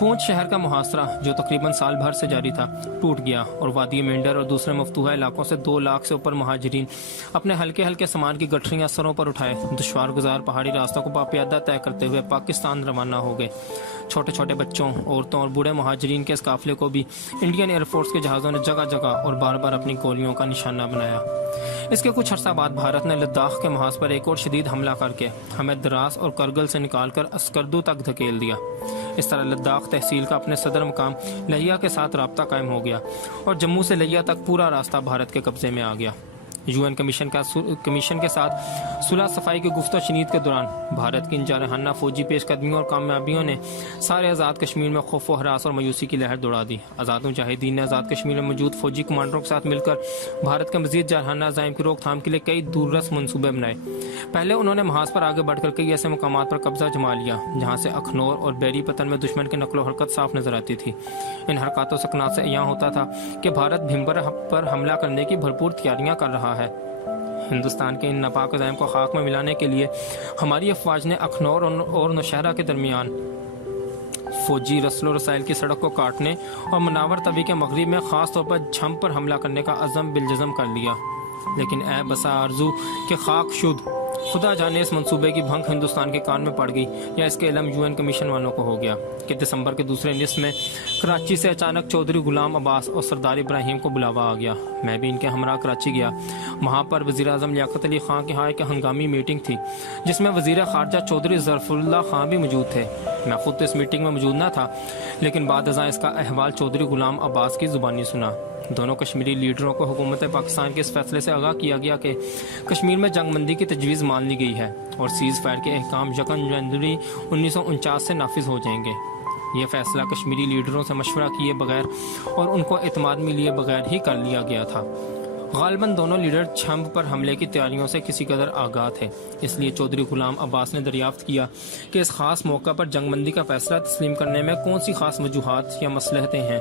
پونچھ شہر کا محاصرہ جو تقریباً سال بھر سے جاری تھا ٹوٹ گیا اور وادی مینڈر اور دوسرے مفتوحہ علاقوں سے 2 لاکھ سے اوپر مہاجرین اپنے ہلکے ہلکے سامان کی گٹھریاں سروں پر اٹھائے دشوار گزار پہاڑی راستوں کو باپیادہ طے کرتے ہوئے پاکستان روانہ ہو گئے۔ چھوٹے چھوٹے بچوں، عورتوں اور بوڑھے مہاجرین کے اس قافلے کو بھی انڈین ایئر فورس کے جہازوں نے جگہ جگہ اور بار بار اپنی گولیوں کا نشانہ بنایا۔ اس کے کچھ عرصہ بعد بھارت نے لداخ کے محاذ پر ایک اور شدید حملہ کر کے ہمیں دراس اور کرگل سے نکال کر اسکردو تک دھکیل دیا۔ اس طرح لداخ تحصیل کا اپنے صدر مقام لہیا کے ساتھ رابطہ قائم ہو گیا اور جموں سے لہیا تک پورا راستہ بھارت کے قبضے میں آ گیا۔ UN کمیشن کے ساتھ صلح صفائی کی گفت و شنید کے دوران بھارت کی ان جارحانہ فوجی پیش قدمیوں اور کامیابیوں نے سارے آزاد کشمیر میں خوف و ہراس اور مایوسی کی لہر دوڑا دی۔ آزاد مجاہدین نے آزاد کشمیر میں موجود فوجی کمانڈروں کے ساتھ مل کر بھارت کے مزید جارحانہ عزائم کی روک تھام کے لیے کئی دوررس منصوبے بنائے۔ پہلے انہوں نے محاذ پر آگے بڑھ کر کئی ایسے مقامات پر قبضہ جما لیا جہاں سے اخنور اور بیری پتن میں دشمن کی نقل و حرکت صاف نظر آتی تھی۔ ان حرکاتوں سکنات سے عیاں ہوتا تھا کہ بھارت بھیمبر پر حملہ کرنے کی بھرپور تیاریاں کر رہا ہے۔ ہندوستان کے ان ناپاک عزائم کو خاک میں ملانے کے لیے ہماری افواج نے اخنور اور نوشہرہ کے درمیان فوجی رسل و رسائل کی سڑک کو کاٹنے اور مناور طوی کے مغرب میں خاص طور پر جھمپ پر حملہ کرنے کا عزم بالجزم کر لیا۔ لیکن اے بسا آرزو کہ خاک شد، خدا جانے اس منصوبے کی بھنک ہندوستان کے کان میں پڑ گئی یا اس کے علم UN کمیشن والوں کو ہو گیا کہ دسمبر کے دوسرے نصف میں کراچی سے اچانک چودھری غلام عباس اور سردار ابراہیم کو بلاوا آ گیا۔ میں بھی ان کے ہمراہ کراچی گیا۔ وہاں پر وزیر اعظم لیاقت علی خان کے ہاں ایک ہنگامی میٹنگ تھی جس میں وزیر خارجہ چودھری ظرف اللہ خان بھی موجود تھے۔ میں خود تو اس میٹنگ میں موجود نہ تھا، لیکن بعد ازاں اس کا احوال چودھری غلام عباس کی زبانی سنا۔ دونوں کشمیری لیڈروں کو حکومت پاکستان کے اس فیصلے سے آگاہ کیا گیا کہ کشمیر میں جنگ بندی کی تجویز مان لی گئی ہے اور سیز فائر کے احکام 1 جنوری 1949 سے نافذ ہو جائیں گے۔ یہ فیصلہ کشمیری لیڈروں سے مشورہ کیے بغیر اور ان کو اعتماد میں لیے بغیر ہی کر لیا گیا تھا۔ غالباً دونوں لیڈر چھمب پر حملے کی تیاریوں سے کسی قدر آگاہ تھے، اس لیے چودھری غلام عباس نے دریافت کیا کہ اس خاص موقع پر جنگ بندی کا فیصلہ تسلیم کرنے میں کون سی خاص وجوہات یا مصلحتیں ہیں۔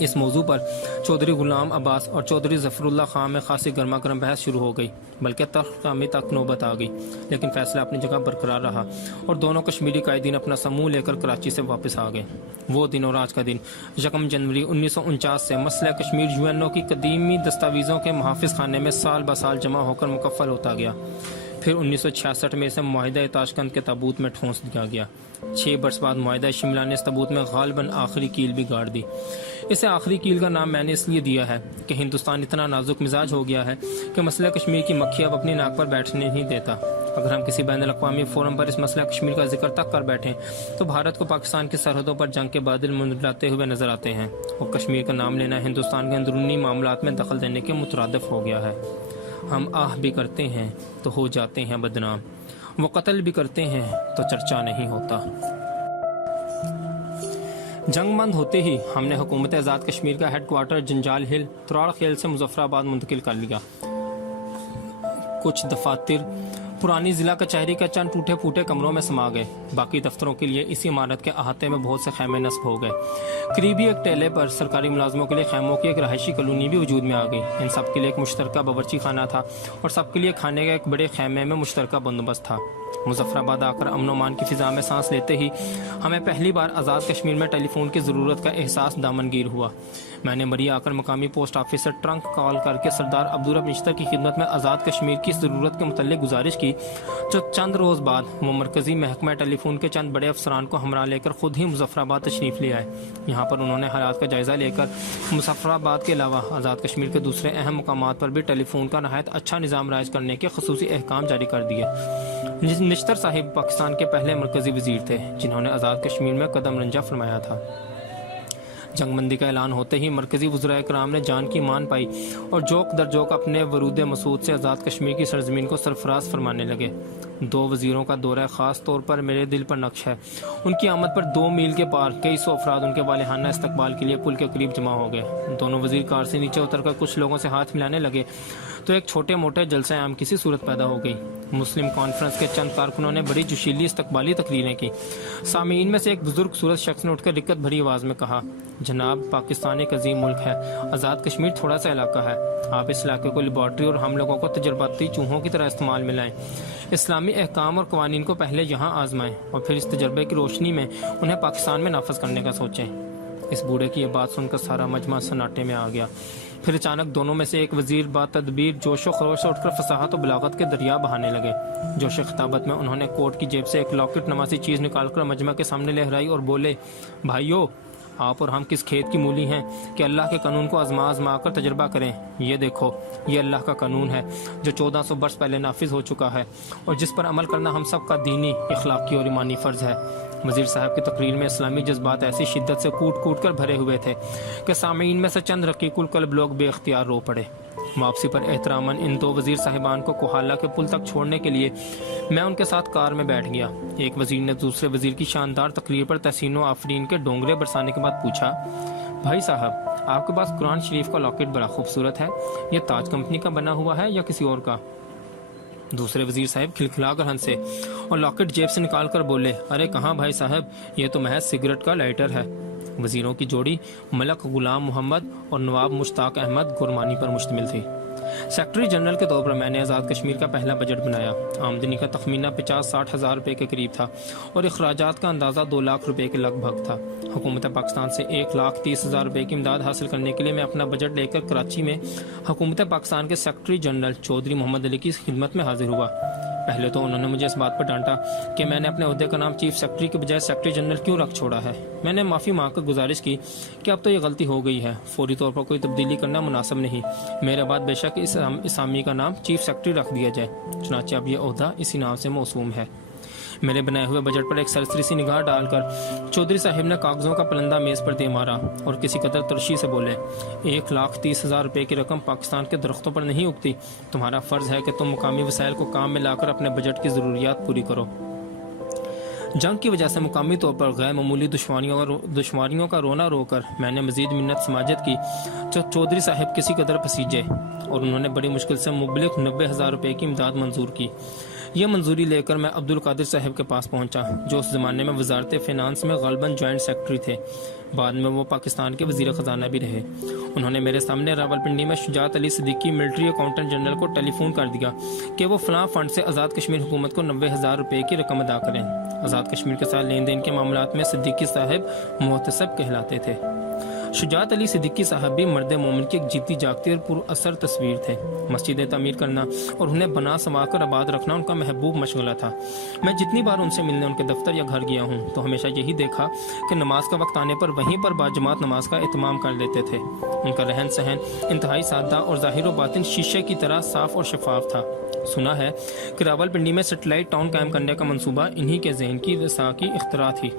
اس موضوع پر چودھری غلام عباس اور چودھری ظفر اللہ خان میں خاصی گرما گرم بحث شروع ہو گئی، بلکہ تخت تک نوبت آ گئی، لیکن فیصلہ اپنی جگہ برقرار رہا اور دونوں کشمیری قائدین اپنا سموں لے کر کراچی سے واپس آ گئے۔ وہ دن اور آج کا دن 1 جنوری 1949 سے مسئلہ کشمیر UNO کی قدیمی دستاویزوں کے محافظ خانے میں سال بہ سال جمع ہو کر مکفل ہوتا گیا۔ پھر 1966 میں اسے معاہدہ تاشکند کے تابوت میں ٹھونس دیا گیا۔ 6 برس بعد معاہدہ شملہ نے اس تابوت میں غالباً آخری کیل بھی گاڑ دی۔ اسے آخری کیل کا نام میں نے اس لیے دیا ہے کہ ہندوستان اتنا نازک مزاج ہو گیا ہے کہ مسئلہ کشمیر کی مکھی اب اپنی ناک پر بیٹھنے نہیں دیتا۔ اگر ہم کسی بین الاقوامی فورم پر اس مسئلہ کشمیر کا ذکر تک کر بیٹھیں تو بھارت کو پاکستان کی سرحدوں پر جنگ کے بادل منڈلاتے ہوئے نظر آتے ہیں اور کشمیر کا نام لینا ہندوستان کے اندرونی معاملات میں دخل دینے کے مترادف ہو گیا ہے۔ ہم آہ بھی کرتے ہیں تو ہو جاتے ہیں بدنام، وہ قتل بھی کرتے ہیں تو چرچا نہیں ہوتا۔ جنگ بند ہوتے ہی ہم نے حکومت آزاد کشمیر کا ہیڈ کوارٹر جنجال ہل تراڑ خیل سے مظفر آباد منتقل کر لیا۔ کچھ دفاتر پرانی ضلع کچہری کے چند ٹوٹے پھوٹے کمروں میں سما گئے، باقی دفتروں کے لیے اسی عمارت کے احاطے میں بہت سے خیمے نصب ہو گئے۔ قریبی ایک ٹیلے پر سرکاری ملازموں کے لیے خیموں کی ایک رہائشی کالونی بھی وجود میں آ گئی۔ ان سب کے لیے ایک مشترکہ باورچی خانہ تھا اور سب کے لیے کھانے کا ایک بڑے خیمے میں مشترکہ بندوبست تھا۔ مظفر آباد آ کر امن و امان کی فضا میں سانس لیتے ہی ہمیں پہلی بار آزاد کشمیر میں ٹیلی فون کی ضرورت کا احساس دامنگیر ہوا۔ میں نے مری آ کر مقامی پوسٹ آفس سے ٹرنک کال کر کے سردار عبدالرب نشتر کی خدمت میں آزاد کشمیر کی ضرورت کے متعلق گزارش کی، جو چند روز بعد وہ مرکزی محکمہ ٹیلی فون کے چند بڑے افسران کو ہمراہ لے کر خود ہی مظفر آباد تشریف لے آئے۔ یہاں پر انہوں نے حالات کا جائزہ لے کر مظفر آباد کے علاوہ آزاد کشمیر کے دوسرے اہم مقامات پر بھی ٹیلی فون کا نہایت اچھا نظام رائج کرنے کے خصوصی احکام جاری کر دیے۔ نشتر صاحب پاکستان کے پہلے مرکزی وزیر تھے جنہوں نے آزاد کشمیر میں قدم رنجہ فرمایا تھا۔ جنگ بندی کا اعلان ہوتے ہی مرکزی وزرائے کرام نے جان کی مان پائی اور جوک در جوک اپنے ورود مسعود سے آزاد کشمیر کی سرزمین کو سرفراز فرمانے لگے۔ 2 وزیروں کا دورہ خاص طور پر میرے دل پر نقش ہے۔ ان کی آمد پر 2 میل کے پار کئی سو افراد ان کے والہانہ استقبال کے لیے پل کے قریب جمع ہو گئے۔ دونوں وزیر کار سے نیچے اتر کر کچھ لوگوں سے ہاتھ ملانے لگے تو ایک چھوٹے موٹے جلسہ عام کی سی صورت پیدا ہو گئی۔ مسلم کانفرنس کے چند کارکنوں نے بڑی جوشیلی استقبالی تقریریں کی۔ سامعین میں سے ایک بزرگ صورت شخص نے اٹھ کر رکت بھری آواز میں کہا، جناب پاکستان ایک عظیم ملک ہے، آزاد کشمیر تھوڑا سا علاقہ ہے، آپ اس علاقے کو لیبارٹری اور ہم لوگوں کو تجرباتی چوہوں کی طرح استعمال میں لائیں، اسلامی احکام اور قوانین کو پہلے یہاں آزمائیں اور پھر اس تجربے کی روشنی میں انہیں پاکستان میں نافذ کرنے کا سوچیں۔ اس بوڑھے کی یہ بات سن کر سارا مجمع سناٹے میں آ گیا۔ پھر اچانک دونوں میں سے ایک وزیر با تدبیر جوش و خروش سے اٹھ کر فصاحت و بلاغت کے دریا بہانے لگے۔ جوش خطابت میں انہوں نے کوٹ کی جیب سے ایک لاکٹ نماسی چیز نکال کر مجمع کے سامنے لہرائی اور بولے، بھائیو، آپ اور ہم کس کھیت کی مولی ہیں کہ اللہ کے قانون کو آزما کر تجربہ کریں۔ یہ دیکھو، یہ اللہ کا قانون ہے جو 1400 برس پہلے نافذ ہو چکا ہے اور جس پر عمل کرنا ہم سب کا دینی، اخلاقی اور ایمانی فرض ہے۔ وزیر صاحب کی تقریر میں اسلامی جذبات ایسی شدت سے کوٹ کوٹ کر بھرے ہوئے تھے کہ سامعین میں سے چند رقیق القلب لوگ بے اختیار رو پڑے۔ واپسی پر احتراماً ان 2 وزیر صاحبان کو کوہالہ کے پل تک چھوڑنے کے لیے میں ان کے ساتھ کار میں بیٹھ گیا۔ ایک وزیر نے دوسرے وزیر کی شاندار تقریر پر تحسین و آفرین کے ڈونگرے برسانے کے بعد پوچھا، بھائی صاحب، آپ کے پاس قرآن شریف کا لاکٹ بڑا خوبصورت ہے، یہ تاج کمپنی کا بنا ہوا ہے یا کسی اور کا؟ دوسرے وزیر صاحب کھلکھلا کر ہنسے اور لاکٹ جیب سے نکال کر بولے، ارے کہاں بھائی صاحب، یہ تو محض سگریٹ کا لائٹر ہے۔ وزیروں کی جوڑی ملک غلام محمد اور نواب مشتاق احمد گورمانی پر مشتمل تھی۔ سیکرٹری جنرل کے طور پر میں نے آزاد کشمیر کا پہلا بجٹ بنایا۔ آمدنی کا تخمینہ 50-60 ہزار روپے کے قریب تھا اور اخراجات کا اندازہ 2 لاکھ روپے کے لگ بھگ تھا۔ حکومت پاکستان سے 1,30,000 روپے کی امداد حاصل کرنے کے لیے میں اپنا بجٹ لے کر کراچی میں حکومت پاکستان کے سیکرٹری جنرل چودھری محمد علی کی خدمت میں حاضر ہوا۔ پہلے تو انہوں نے مجھے اس بات پر ڈانٹا کہ میں نے اپنے عہدے کا نام چیف سیکرٹری کے بجائے سیکرٹری جنرل کیوں رکھ چھوڑا ہے۔ میں نے معافی مانگ کر گزارش کی کہ اب تو یہ غلطی ہو گئی ہے، فوری طور پر کوئی تبدیلی کرنا مناسب نہیں، میرے بعد بے شک اس اسامی کا نام چیف سیکرٹری رکھ دیا جائے، چنانچہ اب یہ عہدہ اسی نام سے موسوم ہے۔ میرے بنائے ہوئے بجٹ پر ایک سرسری سی نگاہ ڈال کر چودھری صاحب نے کاغذوں کا پلندہ میز پر دے مارا اور کسی قدر ترشی سے بولے، 1,30,000 روپے کی رقم پاکستان کے درختوں پر نہیں اگتی، تمہارا فرض ہے کہ تم مقامی وسائل کو کام میں لا کر اپنے بجٹ کی ضروریات پوری کرو۔ جنگ کی وجہ سے مقامی طور پر غیر معمولی دشواریوں کا رونا رو کر میں نے مزید منت سماجت کی جو چودھری صاحب کسی قدر پسیجے اور انہوں نے بڑی مشکل سے مبلغ 90,000 روپے کی امداد منظور کی۔ یہ منظوری لے کر میں عبد القادر صاحب کے پاس پہنچا جو اس زمانے میں وزارت فینانس میں غالباً جوائنٹ سیکرٹری تھے، بعد میں وہ پاکستان کے وزیر خزانہ بھی رہے۔ انہوں نے میرے سامنے راولپنڈی میں شجاعت علی صدیقی ملٹری اکاؤنٹنٹ جنرل کو ٹیلی فون کر دیا کہ وہ فلاں فنڈ سے آزاد کشمیر حکومت کو 90,000 روپے کی رقم ادا کریں۔ آزاد کشمیر کے ساتھ لین دین کے معاملات میں صدیقی صاحب محتسب کہلاتے تھے۔ شجاعت علی صدیقی صاحب بھی مرد مومن کی ایک جیتی جاگتی اور پر اثر تصویر تھے۔ مسجدیں تعمیر کرنا اور انہیں بنا سنوار کر آباد رکھنا ان کا محبوب مشغلہ تھا۔ میں جتنی بار ان سے ملنے ان کے دفتر یا گھر گیا ہوں تو ہمیشہ یہی دیکھا کہ نماز کا وقت آنے پر وہیں پر باجماعت نماز کا اہتمام کر لیتے تھے۔ ان کا رہن سہن انتہائی سادہ اور ظاہر و باطن شیشے کی طرح صاف اور شفاف تھا۔ سنا ہے کہ راولپنڈی میں سیٹلائٹ ٹاؤن قائم کرنے کا منصوبہ انہی کے ذہن کی وسع کی اختراع تھی۔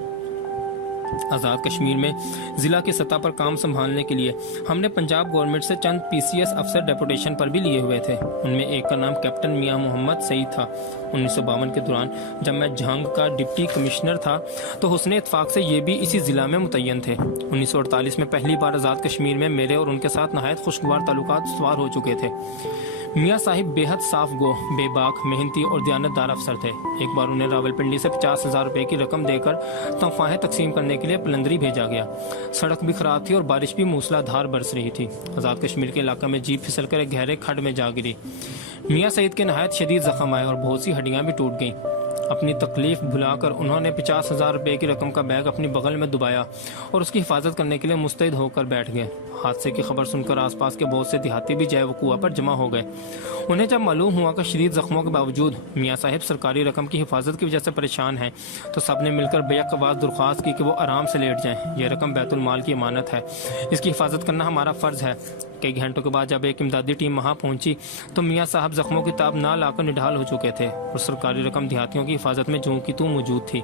آزاد کشمیر میں ضلع کی سطح پر کام سنبھالنے کے لیے ہم نے پنجاب گورنمنٹ سے چند PCS افسر ڈیپوٹیشن پر بھی لیے ہوئے تھے۔ ان میں ایک کا نام کیپٹن میاں محمد سعید تھا۔ 1952 کے دوران جب میں جھنگ کا ڈپٹی کمشنر تھا تو حسن اتفاق سے یہ بھی اسی ضلع میں متعین تھے۔ 1948 میں پہلی بار آزاد کشمیر میں میرے اور ان کے ساتھ نہایت خوشگوار تعلقات استوار ہو چکے تھے۔ میاں صاحب بے حد صاف گو، بے باک، محنتی اور دیانتدار افسر تھے۔ ایک بار انہیں راولپنڈی سے 50,000 روپے کی رقم دے کر تنخواہیں تقسیم کرنے کے لیے پلندری بھیجا گیا۔ سڑک بھی خراب تھی اور بارش بھی موسلا دھار برس رہی تھی۔ آزاد کشمیر کے علاقے میں جیپ پھسل کر ایک گہرے کھڈ میں جا گری۔ میاں سعید کے نہایت شدید زخم آئے اور بہت سی ہڈیاں بھی ٹوٹ گئیں۔ اپنی تکلیف بھلا کر انہوں نے 50,000 روپے کی رقم کا بیگ اپنی بغل میں دبایا اور اس کی حفاظت کرنے کے لیے مستعد ہو کر بیٹھ گئے۔ حادثے کی خبر سن کر آس پاس کے بہت سے دیہاتی بھی جائے وقوع پر جمع ہو گئے۔ انہیں جب معلوم ہوا کہ شدید زخموں کے باوجود میاں صاحب سرکاری رقم کی حفاظت کی وجہ سے پریشان ہیں تو سب نے مل کر بیک آواز درخواست کی کہ وہ آرام سے لیٹ جائیں، یہ رقم بیت المال کی امانت ہے، اس کی حفاظت کرنا ہمارا فرض ہے۔ کئی گھنٹوں کے بعد جب ایک امدادی ٹیم وہاں پہنچی تو میاں صاحب زخموں کی تاب نہ لا کر نڈھال ہو چکے تھے اور سرکاری رقم دیہاتیوں کی کی حفاظت میں جوں کی توں موجود تھی۔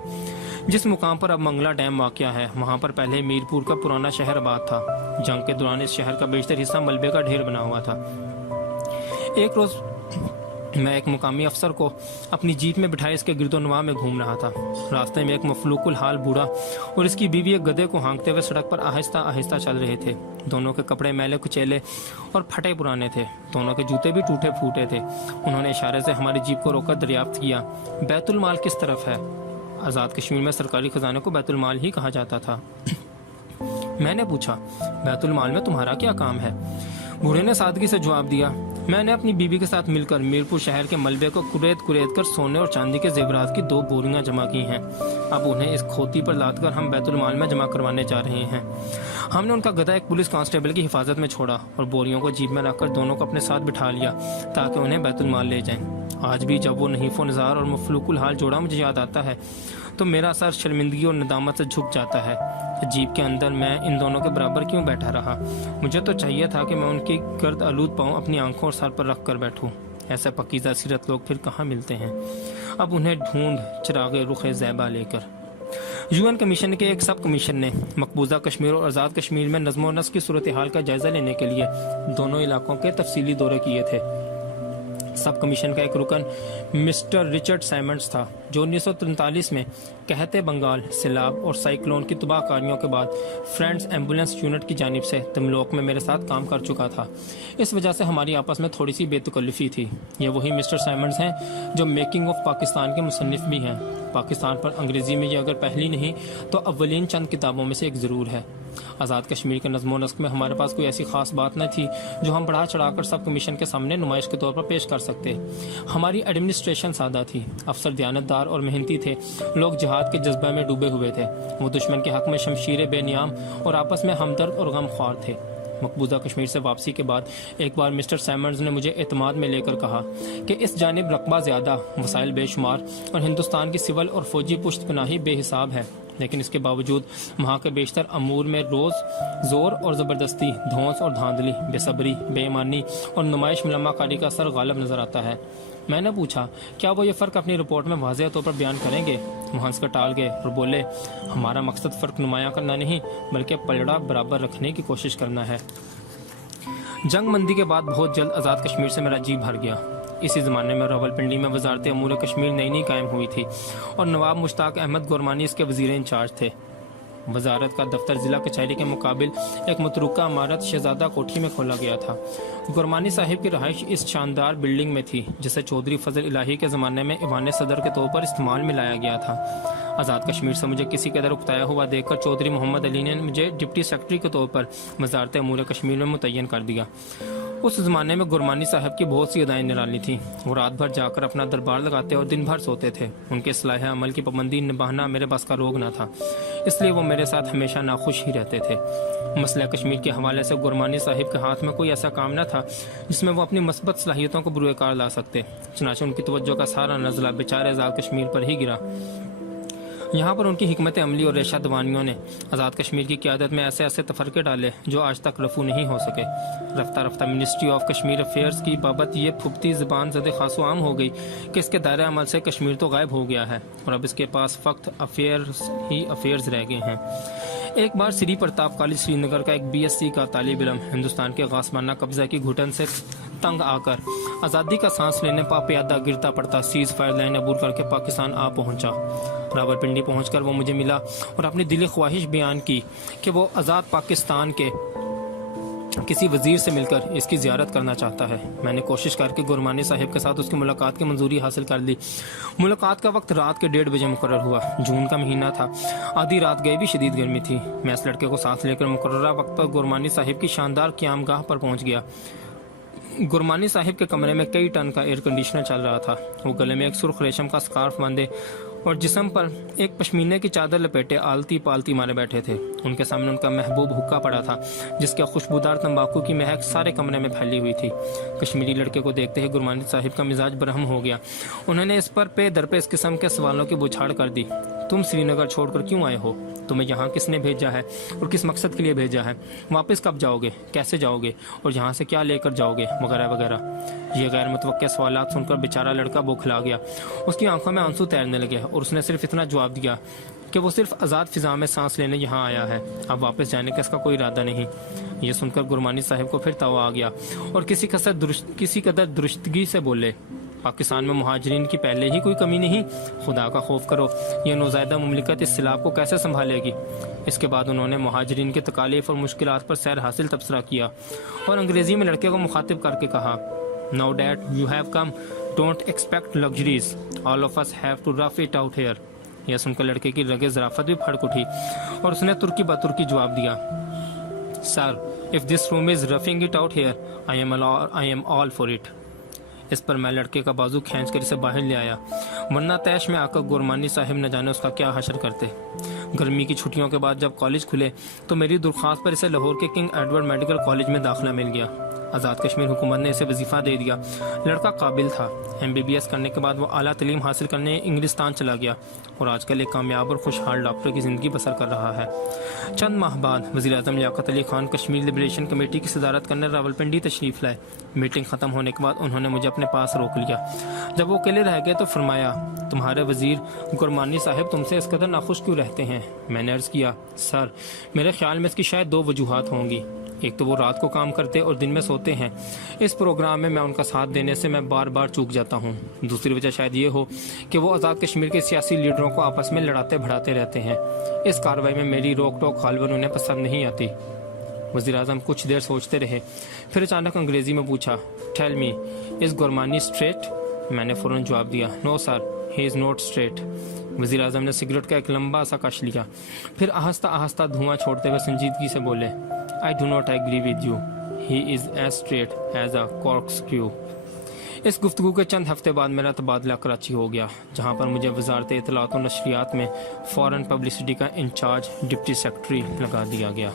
جس مقام پر اب منگلا ڈیم واقع ہے وہاں پر پہلے میرپور کا پرانا شہر آباد تھا۔ جنگ کے دوران اس شہر کا بیشتر حصہ ملبے کا ڈھیر بنا ہوا تھا۔ ایک روز میں ایک مقامی افسر کو اپنی جیپ میں بٹھائے اس کے گرد و نواح میں گھوم رہا تھا۔ راستے میں ایک مفلوق الحال بوڑھا اور اس کی بیوی ایک گدھے کو ہانکتے ہوئے سڑک پر آہستہ آہستہ چل رہے تھے۔ دونوں کے کپڑے میلے کچیلے اور پھٹے پرانے تھے، دونوں کے جوتے بھی ٹوٹے پھوٹے تھے۔ انہوں نے اشارے سے ہماری جیپ کو روک کر دریافت کیا، بیت المال کس طرف ہے؟ آزاد کشمیر میں سرکاری خزانے کو بیت المال ہی کہا جاتا تھا۔ میں نے پوچھا، بیت المال میں تمہارا کیا کام ہے؟ بوڑھے نے سادگی سے جواب دیا، میں نے اپنی بیوی کے ساتھ مل کر میرپور شہر کے ملبے کو کریت کر سونے اور چاندی کے زیورات کی 2 بوریاں جمع کی ہیں۔ اب انہیں اس کھوتی پر لاد کر ہم بیت المال میں جمع کروانے جا رہے ہیں۔ ہم نے ان کا گدھا ایک پولیس کانسٹیبل کی حفاظت میں چھوڑا اور بوریوں کو جیپ میں رکھ کر دونوں کو اپنے ساتھ بٹھا لیا تاکہ انہیں بیت المال لے جائیں۔ آج بھی جب وہ نحیف و نزار اور مفلوق الحال جوڑا مجھے یاد آتا ہے تو میرا سر شرمندگی اور ندامت سے جھک جاتا ہے۔ جیپ کے اندر میں ان دونوں کے برابر کیوں بیٹھا رہا؟ مجھے تو چاہیے تھا کہ میں ان کی گرد آلود پاؤں اپنی آنکھوں اور سر پر رکھ کر بیٹھوں۔ ایسے پکیزہ سیرت لوگ پھر کہاں ملتے ہیں؟ اب انہیں ڈھونڈ چراغ رخ زیبا لے کر۔ UN کمیشن کے ایک سب کمیشن نے مقبوضہ کشمیر اور آزاد کشمیر میں نظم و نسق کی صورتحال کا جائزہ لینے کے لیے دونوں علاقوں کے تفصیلی دورے کیے تھے۔ سب کمیشن کا ایک رکن مسٹر رچرڈ سائمنڈز تھا جو 1943 میں قحط بنگال، سیلاب اور سائیکلون کی تباہ کاریوں کے بعد فرینڈز ایمبولینس یونٹ کی جانب سے تملوک میں میرے ساتھ کام کر چکا تھا۔ اس وجہ سے ہماری آپس میں تھوڑی سی بے تکلفی تھی۔ یہ وہی مسٹر سائمنڈز ہیں جو میکنگ آف پاکستان کے مصنف بھی ہیں۔ پاکستان پر انگریزی میں یہ اگر پہلی نہیں تو اولین چند کتابوں میں سے ایک ضرور ہے۔ آزاد کشمیر کے نظم و نسق میں ہمارے پاس کوئی ایسی خاص بات نہ تھی جو ہم بڑھا چڑھا کر سب کمیشن کے سامنے نمائش کے طور پر پیش کر سکتے۔ ہماری ایڈمنسٹریشن سادہ تھی، افسر دیانتدار اور محنتی تھے، لوگ جہاد کے جذبہ میں ڈوبے ہوئے تھے، وہ دشمن کے حق میں شمشیر بے نیام اور آپس میں ہمدرد اور غم خوار تھے۔ مقبوضہ کشمیر سے واپسی کے بعد ایک بار مسٹر سائمنڈز نے مجھے اعتماد میں لے کر کہا کہ اس جانب رقبہ زیادہ، وسائل بے شمار اور ہندوستان کی سول اور فوجی پشت پناہی بے حساب ہے، لیکن اس کے باوجود وہاں کے بیشتر امور میں روز زور اور زبردستی، دھونس اور دھاندلی، بے صبری، بے ایمانی اور نمائش ملما کاری کا اثر غالب نظر آتا ہے۔ میں نے پوچھا، کیا وہ یہ فرق اپنی رپورٹ میں واضح طور پر بیان کریں گے؟ وہ ہنس کر ٹال گئے اور بولے، ہمارا مقصد فرق نمایاں کرنا نہیں بلکہ پلڑا برابر رکھنے کی کوشش کرنا ہے۔ جنگ مندی کے بعد بہت جلد آزاد کشمیر سے میرا جی بھر گیا۔ اسی زمانے میں راولپنڈی میں وزارت امور کشمیر نئی قائم ہوئی تھی اور نواب مشتاق احمد گورمانی اس کے وزیر انچارج تھے۔ وزارت کا دفتر ضلع کچہری کے مقابل ایک متروکہ عمارت شہزادہ کوٹھی میں کھولا گیا تھا۔ گورمانی صاحب کی رہائش اس شاندار بلڈنگ میں تھی جسے چودھری فضل الہی کے زمانے میں ایوان صدر کے طور پر استعمال میں لایا گیا تھا۔ آزاد کشمیر سے مجھے کسی قدر اکتایا ہوا دیکھ کر چودھری محمد علی نے مجھے ڈپٹی سیکرٹری کے طور پر وزارت امور کشمیر میں متعین کر دیا۔ اس زمانے میں گورمانی صاحب کی بہت سی ادائیں نرالی تھیں۔ وہ رات بھر جا کر اپنا دربار لگاتے اور دن بھر سوتے تھے۔ ان کے صلاح عمل کی پابندی نبھانا میرے بس کا روگ نہ تھا، اس لیے وہ میرے ساتھ ہمیشہ ناخوش ہی رہتے تھے۔ مسئلہ کشمیر کے حوالے سے گورمانی صاحب کے ہاتھ میں کوئی ایسا کام نہ تھا جس میں وہ اپنی مثبت صلاحیتوں کو بروئے کار لا سکتے، چنانچہ ان کی توجہ کا سارا نزلہ بیچارے آزاد کشمیر پر ہی گرا۔ یہاں پر ان کی حکمت عملی اور ریشہ دوانیوں نے آزاد کشمیر کی قیادت میں ایسے ایسے تفرقے ڈالے جو آج تک رفع نہیں ہو سکے۔ رفتہ رفتہ منسٹری آف کشمیر افیئرز کی بابت یہ پھبتی زبان زد خاص و عام ہو گئی کہ اس کے دائرہ عمل سے کشمیر تو غائب ہو گیا ہے اور اب اس کے پاس فقط افیئرز رہ گئے ہیں۔ ایک بار سری پرتاپ کالج سری نگر کا ایک BSc کا طالب علم ہندوستان کے غاصبانہ قبضہ کی گھٹن سے تنگ آ کر آزادی کا سانس لینے پیادہ گرتا پڑتا سیز فائر لائن عبور کر کے پاکستان آ پہنچا۔ راولپنڈی پہنچ کر وہ مجھے ملا اور اپنی دلی خواہش بیان کی کہ وہ آزاد پاکستان کے کسی وزیر سے مل کر اس کی زیارت کرنا چاہتا ہے۔ میں نے کوشش کر کے گورمانی صاحب کے ساتھ اس کی ملاقات کی منظوری حاصل کر لی۔ ملاقات کا وقت رات کے 1:30 بجے مقرر ہوا۔ جون کا مہینہ تھا، آدھی رات گئے بھی شدید گرمی تھی۔ میں اس لڑکے کو ساتھ لے کر مقررہ وقت پر گورمانی صاحب کی شاندار قیام گاہ پر پہنچ گیا۔ گورمانی صاحب کے کمرے میں کئی ٹن کا ایئر کنڈیشنر چل رہا تھا۔ وہ گلے میں ایک سرخ ریشم کا سکارف باندھے اور جسم پر ایک پشمینے کی چادر لپیٹے آلتی پالتی مارے بیٹھے تھے۔ ان کے سامنے ان کا محبوب حقہ پڑا تھا جس کے خوشبودار تمباکو کی مہک سارے کمرے میں پھیلی ہوئی تھی۔ کشمیری لڑکے کو دیکھتے ہی گورمانی صاحب کا مزاج برہم ہو گیا۔ انہوں نے اس پر پے در پہ اس قسم کے سوالوں کی بوچھاڑ کر دی۔ تم سری نگر چھوڑ کر کیوں آئے ہو؟ تمہیں یہاں کس نے بھیجا ہے اور کس مقصد کے لیے بھیجا ہے؟ واپس کب جاؤ گے؟ کیسے جاؤ گے؟ اور یہاں سے کیا لے کر جاؤ گے؟ وغیرہ وغیرہ۔ یہ غیر متوقع سوالات سن کر بیچارہ لڑکا بوکھلا گیا۔ اس کی آنکھوں میں آنسو تیرنے لگے اور اس نے صرف اتنا جواب دیا کہ وہ صرف آزاد فضا میں سانس لینے یہاں آیا ہے، اب واپس جانے کا اس کا کوئی ارادہ نہیں۔ یہ سن کر گرمانی صاحب کو پھر توا آ گیا اور کسی قدر درستگی سے بولے، پاکستان میں مہاجرین کی پہلے ہی کوئی کمی نہیں، خدا کا خوف کرو، یہ نوزائیدہ مملکت اس سیلاب کو کیسے سنبھالے گی؟ اس کے بعد انہوں نے مہاجرین کے تکالیف اور مشکلات پر سیر حاصل تبصرہ کیا اور انگریزی میں لڑکے کو مخاطب کر کے کہا، "Now that you have come, don't expect luxuries. All of us have to rough it out here." یہ سن کر لڑکے کی رگیں ظرافت بھی پھڑک اٹھی اور اس نے ترکی بترکی جواب دیا، "Sir, if this room is roughing it out here, I am all for it." اس پر میں لڑکے کا بازو کھینچ کر اسے باہر لے آیا، ورنہ تیش میں آ کر گورمانی صاحب نہ جانے اس کا کیا حشر کرتے۔ گرمی کی چھٹیوں کے بعد جب کالج کھلے تو میری درخواست پر اسے لاہور کے کنگ ایڈورڈ میڈیکل کالج میں داخلہ مل گیا۔ آزاد کشمیر حکومت نے اسے وظیفہ دے دیا۔ لڑکا قابل تھا۔ MBBS کرنے کے بعد وہ اعلیٰ تعلیم حاصل کرنے انگلستان چلا گیا اور آج کل ایک کامیاب اور خوشحال ڈاکٹر کی زندگی بسر کر رہا ہے۔ چند ماہ بعد وزیر اعظم لیاقت علی خان کشمیر لبریشن کمیٹی کی صدارت کرنے راولپنڈی تشریف لائے۔ میٹنگ ختم ہونے کے بعد انہوں نے مجھے اپنے پاس روک لیا۔ جب وہ اکیلے رہ گئے تو فرمایا، "تمہارے وزیر گرمانی صاحب تم سے اس قدر ناخوش کیوں رہتے ہیں؟ میں نے عرض کیا، "سر، میرے خیال میں اس کی شاید 2 وجوہات ہوں گی۔ ایک تو وہ رات کو کام کرتے اور دن میں سوتے ہیں، اس پروگرام میں ان کا ساتھ دینے سے میں بار بار چوک جاتا ہوں۔ دوسری وجہ شاید یہ ہو کہ وہ آزاد کشمیر کے سیاسی لیڈروں کو آپس میں لڑاتے بھڑاتے رہتے ہیں۔ اس کارروائی میں میری روک ٹوک غالباً انہیں پسند نہیں آتی۔ وزیر اعظم کچھ دیر سوچتے رہے، پھر اچانک انگریزی میں پوچھا، "ٹیل می، از گورمانی اسٹریٹ؟" میں نے فوراً جواب دیا، "نو سر، ہی از ناٹ اسٹریٹ۔ وزیر اعظم نے سگریٹ کا ایک لمبا سا کش لیا، پھر آہستہ آہستہ دھواں چھوڑتے ہوئے سنجیدگی سے بولے، "I do not agree with you. He is as straight as a corkscrew." اس گفتگو کے چند ہفتے بعد میرا تبادلہ کراچی ہو گیا، جہاں پر مجھے وزارت اطلاعات و نشریات میں فارن پبلسٹی کا انچارج ڈپٹی سیکرٹری لگا دیا گیا۔